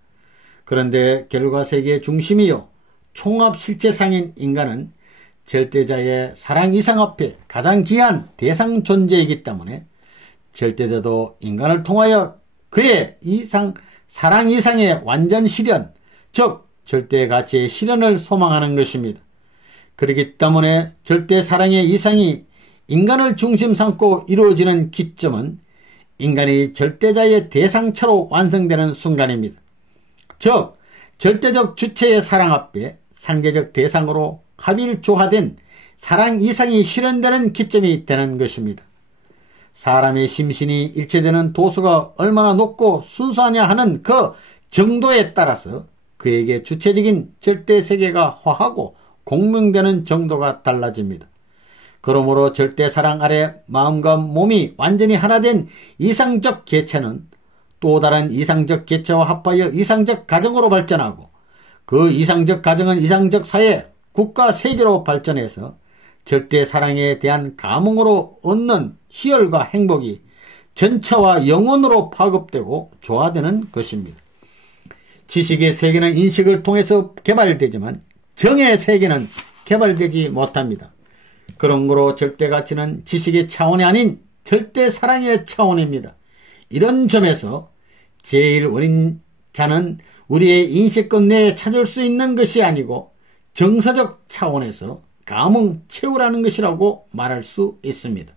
그런데 결과세계의 중심이요 총합실체상인 인간은 절대자의 사랑 이상 앞에 가장 귀한 대상 존재이기 때문에 절대자도 인간을 통하여 그의 사랑 이상의 완전 실현, 즉 절대 가치의 실현을 소망하는 것입니다. 그렇기 때문에 절대 사랑의 이상이 인간을 중심 삼고 이루어지는 기점은 인간이 절대자의 대상처로 완성되는 순간입니다. 즉 절대적 주체의 사랑 앞에 상대적 대상으로 합일조화된 사랑 이상이 실현되는 기점이 되는 것입니다. 사람의 심신이 일체되는 도수가 얼마나 높고 순수하냐 하는 그 정도에 따라서 그에게 주체적인 절대세계가 화하고 공명되는 정도가 달라집니다. 그러므로 절대사랑 아래 마음과 몸이 완전히 하나된 이상적 개체는 또 다른 이상적 개체와 합하여 이상적 가정으로 발전하고 그 이상적 가정은 이상적 사회, 국가, 세계로 발전해서 절대사랑에 대한 감흥으로 얻는 희열과 행복이 전체와 영혼으로 파급되고 조화되는 것입니다. 지식의 세계는 인식을 통해서 개발되지만 정의 세계는 개발되지 못합니다. 그러므로 절대가치는 지식의 차원이 아닌 절대사랑의 차원입니다. 이런 점에서 제1원인자는 우리의 인식권 내에 찾을 수 있는 것이 아니고 정서적 차원에서 감흥 채우라는 것이라고 말할 수 있습니다.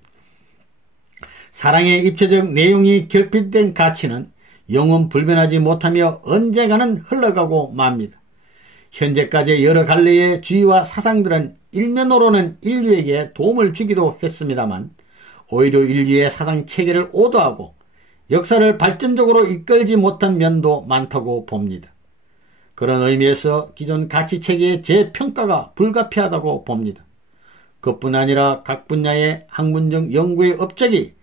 사랑의 입체적 내용이 결핍된 가치는 영원 불변하지 못하며 언젠가는 흘러가고 맙니다. 현재까지 여러 갈래의 주의와 사상들은 일면으로는 인류에게 도움을 주기도 했습니다만 오히려 인류의 사상체계를 오도하고 역사를 발전적으로 이끌지 못한 면도 많다고 봅니다. 그런 의미에서 기존 가치체계의 재평가가 불가피하다고 봅니다. 그뿐 아니라 각 분야의 학문적 연구의 업적이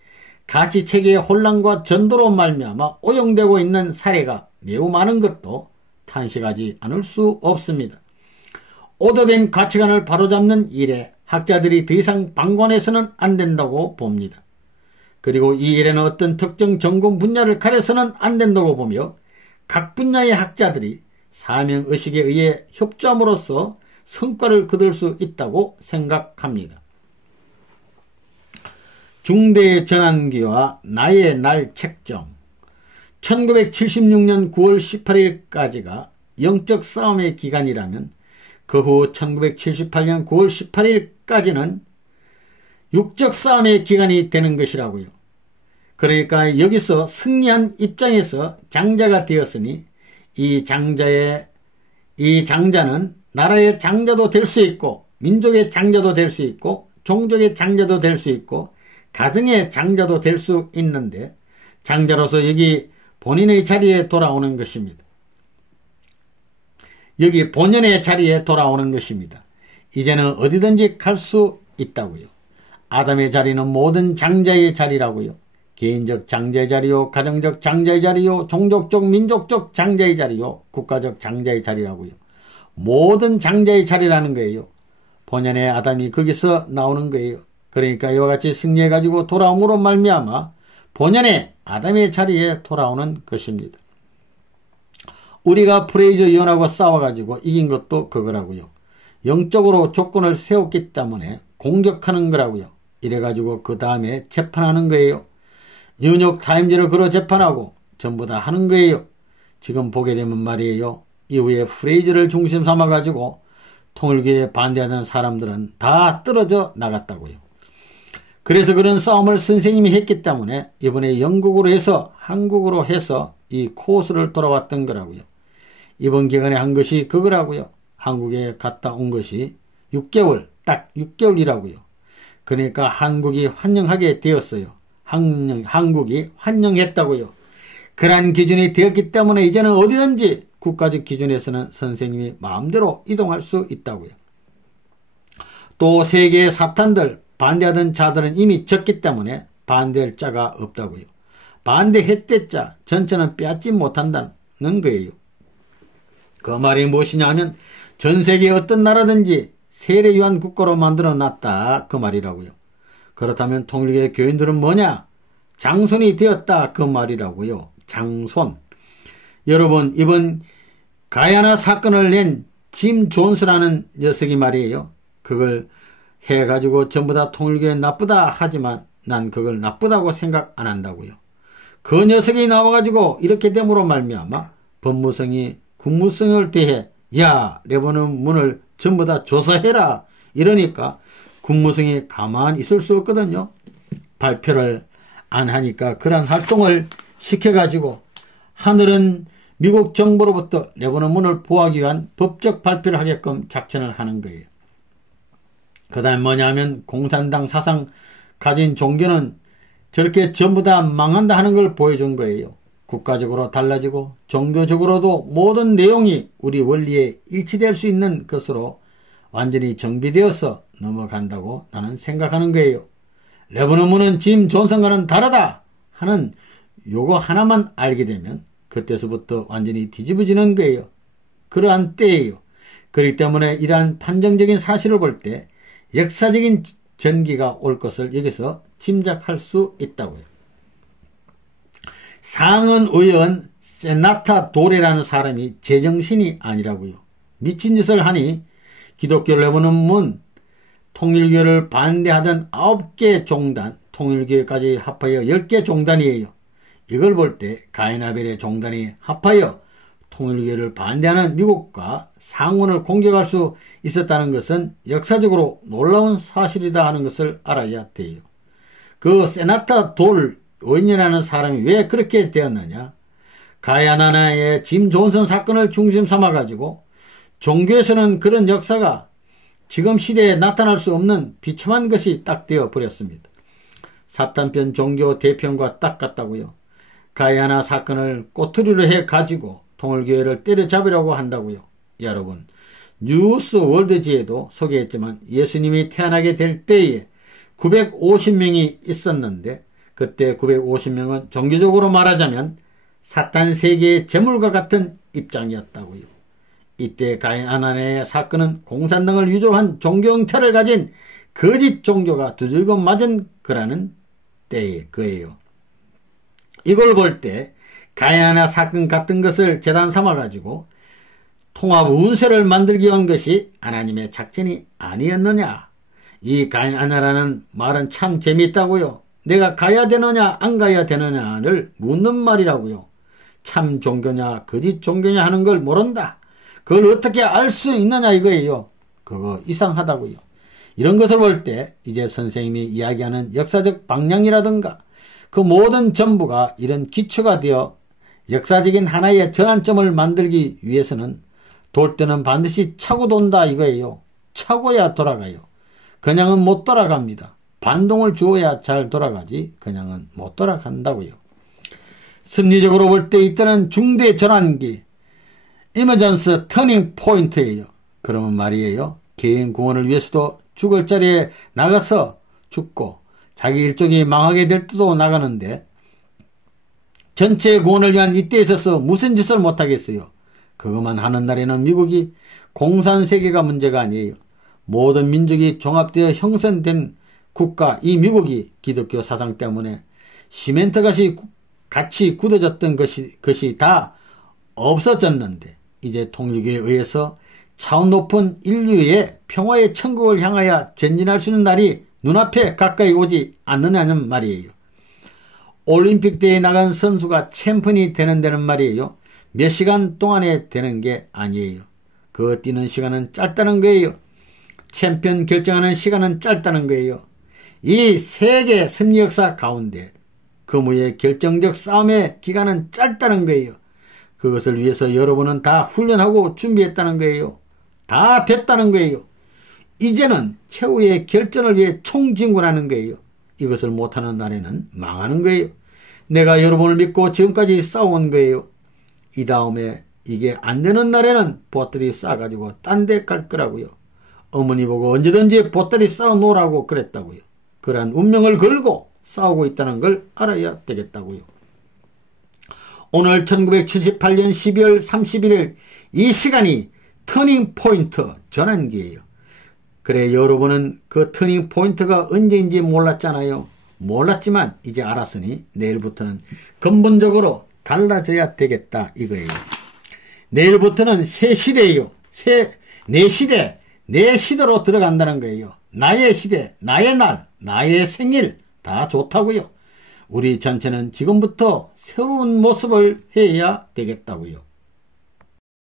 가치체계의 혼란과 전도로 말미암아 오용되고 있는 사례가 매우 많은 것도 탄식하지 않을 수 없습니다. 오도된 가치관을 바로잡는 일에 학자들이 더 이상 방관해서는 안 된다고 봅니다. 그리고 이 일에는 어떤 특정 전공 분야를 가려서는 안 된다고 보며 각 분야의 학자들이 사명의식에 의해 협조함으로써 성과를 거둘 수 있다고 생각합니다. 중대 전환기와 나의 날 책정 1976년 9월 18일까지가 영적 싸움의 기간이라면 그 후 1978년 9월 18일까지는 육적 싸움의 기간이 되는 것이라고요. 그러니까 여기서 승리한 입장에서 장자가 되었으니 이 장자는 나라의 장자도 될 수 있고 민족의 장자도 될 수 있고 종족의 장자도 될 수 있고 가정의 장자도 될 수 있는데 장자로서 여기 본인의 자리에 돌아오는 것입니다. 여기 본연의 자리에 돌아오는 것입니다. 이제는 어디든지 갈 수 있다고요. 아담의 자리는 모든 장자의 자리라고요. 개인적 장자의 자리요, 가정적 장자의 자리요, 종족적, 민족적 장자의 자리요, 국가적 장자의 자리라고요. 모든 장자의 자리라는 거예요. 본연의 아담이 거기서 나오는 거예요. 그러니까 이와 같이 승리해가지고 돌아옴으로 말미암아 본연의 아담의 자리에 돌아오는 것입니다. 우리가 프레이저 의원하고 싸워가지고 이긴 것도 그거라고요. 영적으로 조건을 세웠기 때문에 공격하는 거라고요. 이래가지고 그 다음에 재판하는 거예요. 뉴욕 타임즈를 걸어 재판하고 전부 다 하는 거예요. 지금 보게 되면 말이에요. 이후에 프레이즈를 중심 삼아가지고 통일교에 반대하는 사람들은 다 떨어져 나갔다고요. 그래서 그런 싸움을 선생님이 했기 때문에 이번에 영국으로 해서 한국으로 해서 이 코스를 돌아왔던 거라고요. 이번 기간에 한 것이 그거라고요. 한국에 갔다 온 것이 6개월, 딱 6개월이라고요. 그러니까 한국이 환영하게 되었어요. 한국이 환영했다고요. 그러한 기준이 되었기 때문에 이제는 어디든지 국가적 기준에서는 선생님이 마음대로 이동할 수 있다고요. 또 세계의 사탄들, 반대하던 자들은 이미 적기 때문에 반대할 자가 없다고요. 반대했댔자 전체는 빼앗지 못한다는 거예요. 그 말이 무엇이냐 하면 전 세계 어떤 나라든지 세례요한 국가로 만들어놨다 그 말이라고요. 그렇다면 통일교의 교인들은 뭐냐? 장손이 되었다 그 말이라고요. 장손. 여러분, 이번 가야나 사건을 낸 짐 존스라는 녀석이 말이에요. 그걸 해가지고 전부 다 통일교에 나쁘다 하지만 난 그걸 나쁘다고 생각 안 한다고요. 그 녀석이 나와가지고 이렇게 됨으로 말미암아 법무성이 국무성을 대해 야, 레버넌 문을 전부 다 조사해라 이러니까 국무성이 가만히 있을 수 없거든요. 발표를 안 하니까 그런 활동을 시켜가지고 하늘은 미국 정부로부터 레버넌 문을 보호하기 위한 법적 발표를 하게끔 작전을 하는 거예요. 그 다음에 뭐냐면 공산당 사상 가진 종교는 저렇게 전부 다 망한다 하는 걸 보여준 거예요. 국가적으로 달라지고 종교적으로도 모든 내용이 우리 원리에 일치될 수 있는 것으로 완전히 정비되어서 넘어간다고 나는 생각하는 거예요. 레버넌 문은 짐 존슨과는 다르다 하는 요거 하나만 알게 되면 그때서부터 완전히 뒤집어지는 거예요. 그러한 때예요. 그렇기 때문에 이러한 판정적인 사실을 볼 때 역사적인 전기가 올 것을 여기서 짐작할 수 있다고요. 상원 의원 세나타 도레라는 사람이 제정신이 아니라고요. 미친 짓을 하니 기독교 레버넌 문 통일교를 반대하던 9개 종단, 통일교까지 합하여 10개 종단이에요. 이걸 볼 때 가인아벨의 종단이 합하여 통일교를 반대하는 미국과 상원을 공격할 수 있었다는 것은 역사적으로 놀라운 사실이다 하는 것을 알아야 돼요. 그 세나타 돌 의원이라는 사람이 왜 그렇게 되었느냐? 가야나나의 짐 존슨 사건을 중심 삼아가지고 종교에서는 그런 역사가 지금 시대에 나타날 수 없는 비참한 것이 딱 되어 버렸습니다. 사탄편 종교 대편과 딱 같다고요. 가야나 사건을 꼬투리로 해가지고 통일교회를 때려잡으려고 한다고요. 여러분, 뉴스 월드지에도 소개했지만 예수님이 태어나게 될 때에 950명이 있었는데 그때 950명은 종교적으로 말하자면 사탄 세계의 재물과 같은 입장이었다고요. 이때 가야나의 사건은 공산당을 위조한 종교 형태를 가진 거짓 종교가 두들겨 맞은 거라는 때의 거예요. 이걸 볼 때 가야나 사건 같은 것을 재단 삼아가지고 통합 운세를 만들기 위한 것이 하나님의 작전이 아니었느냐. 이 가야나라는 말은 참 재미있다고요. 내가 가야 되느냐 안 가야 되느냐를 묻는 말이라고요. 참 종교냐 거짓 종교냐 하는 걸 모른다. 그걸 어떻게 알 수 있느냐 이거예요. 그거 이상하다고요. 이런 것을 볼 때 이제 선생님이 이야기하는 역사적 방향이라든가 그 모든 전부가 이런 기초가 되어 역사적인 하나의 전환점을 만들기 위해서는 돌 때는 반드시 차고 돈다 이거예요. 차고야 돌아가요. 그냥은 못 돌아갑니다. 반동을 주어야 잘 돌아가지 그냥은 못 돌아간다고요. 심리적으로 볼 때 이때는 중대 전환기, 이머전스 터닝 포인트예요. 그러면 말이에요. 개인 구원을 위해서도 죽을 자리에 나가서 죽고 자기 일족이 망하게 될 때도 나가는데 전체 구원을 위한 이때에 있어서 무슨 짓을 못하겠어요. 그것만 하는 날에는 미국이 공산세계가 문제가 아니에요. 모든 민족이 종합되어 형성된 국가 이 미국이 기독교 사상 때문에 시멘트같이 같이 굳어졌던 것이 다 없어졌는데 이제 통일교에 의해서 차원 높은 인류의 평화의 천국을 향하여 전진할 수 있는 날이 눈앞에 가까이 오지 않느냐는 말이에요. 올림픽 대회에 나간 선수가 챔피언이 되는 데는 말이에요. 몇 시간 동안에 되는 게 아니에요. 그 뛰는 시간은 짧다는 거예요. 챔피언 결정하는 시간은 짧다는 거예요. 이 세계 승리 역사 가운데 거무의 결정적 싸움의 기간은 짧다는 거예요. 그것을 위해서 여러분은 다 훈련하고 준비했다는 거예요. 다 됐다는 거예요. 이제는 최후의 결전을 위해 총진군하는 거예요. 이것을 못하는 날에는 망하는 거예요. 내가 여러분을 믿고 지금까지 싸워온 거예요. 이 다음에 이게 안 되는 날에는 보따리 싸가지고 딴 데 갈 거라고요. 어머니 보고 언제든지 보따리 싸워 놓으라고 그랬다고요. 그러한 운명을 걸고 싸우고 있다는 걸 알아야 되겠다고요. 오늘 1978년 12월 31일 이 시간이 터닝 포인트 전환기예요. 그래 여러분은 그 터닝 포인트가 언제인지 몰랐잖아요. 몰랐지만 이제 알았으니 내일부터는 근본적으로 달라져야 되겠다 이거예요. 내일부터는 새 시대예요. 내 시대, 내 시대로 들어간다는 거예요. 나의 시대, 나의 날, 나의 생일 다 좋다고요. 우리 전체는 지금부터 새로운 모습을 해야 되겠다고요.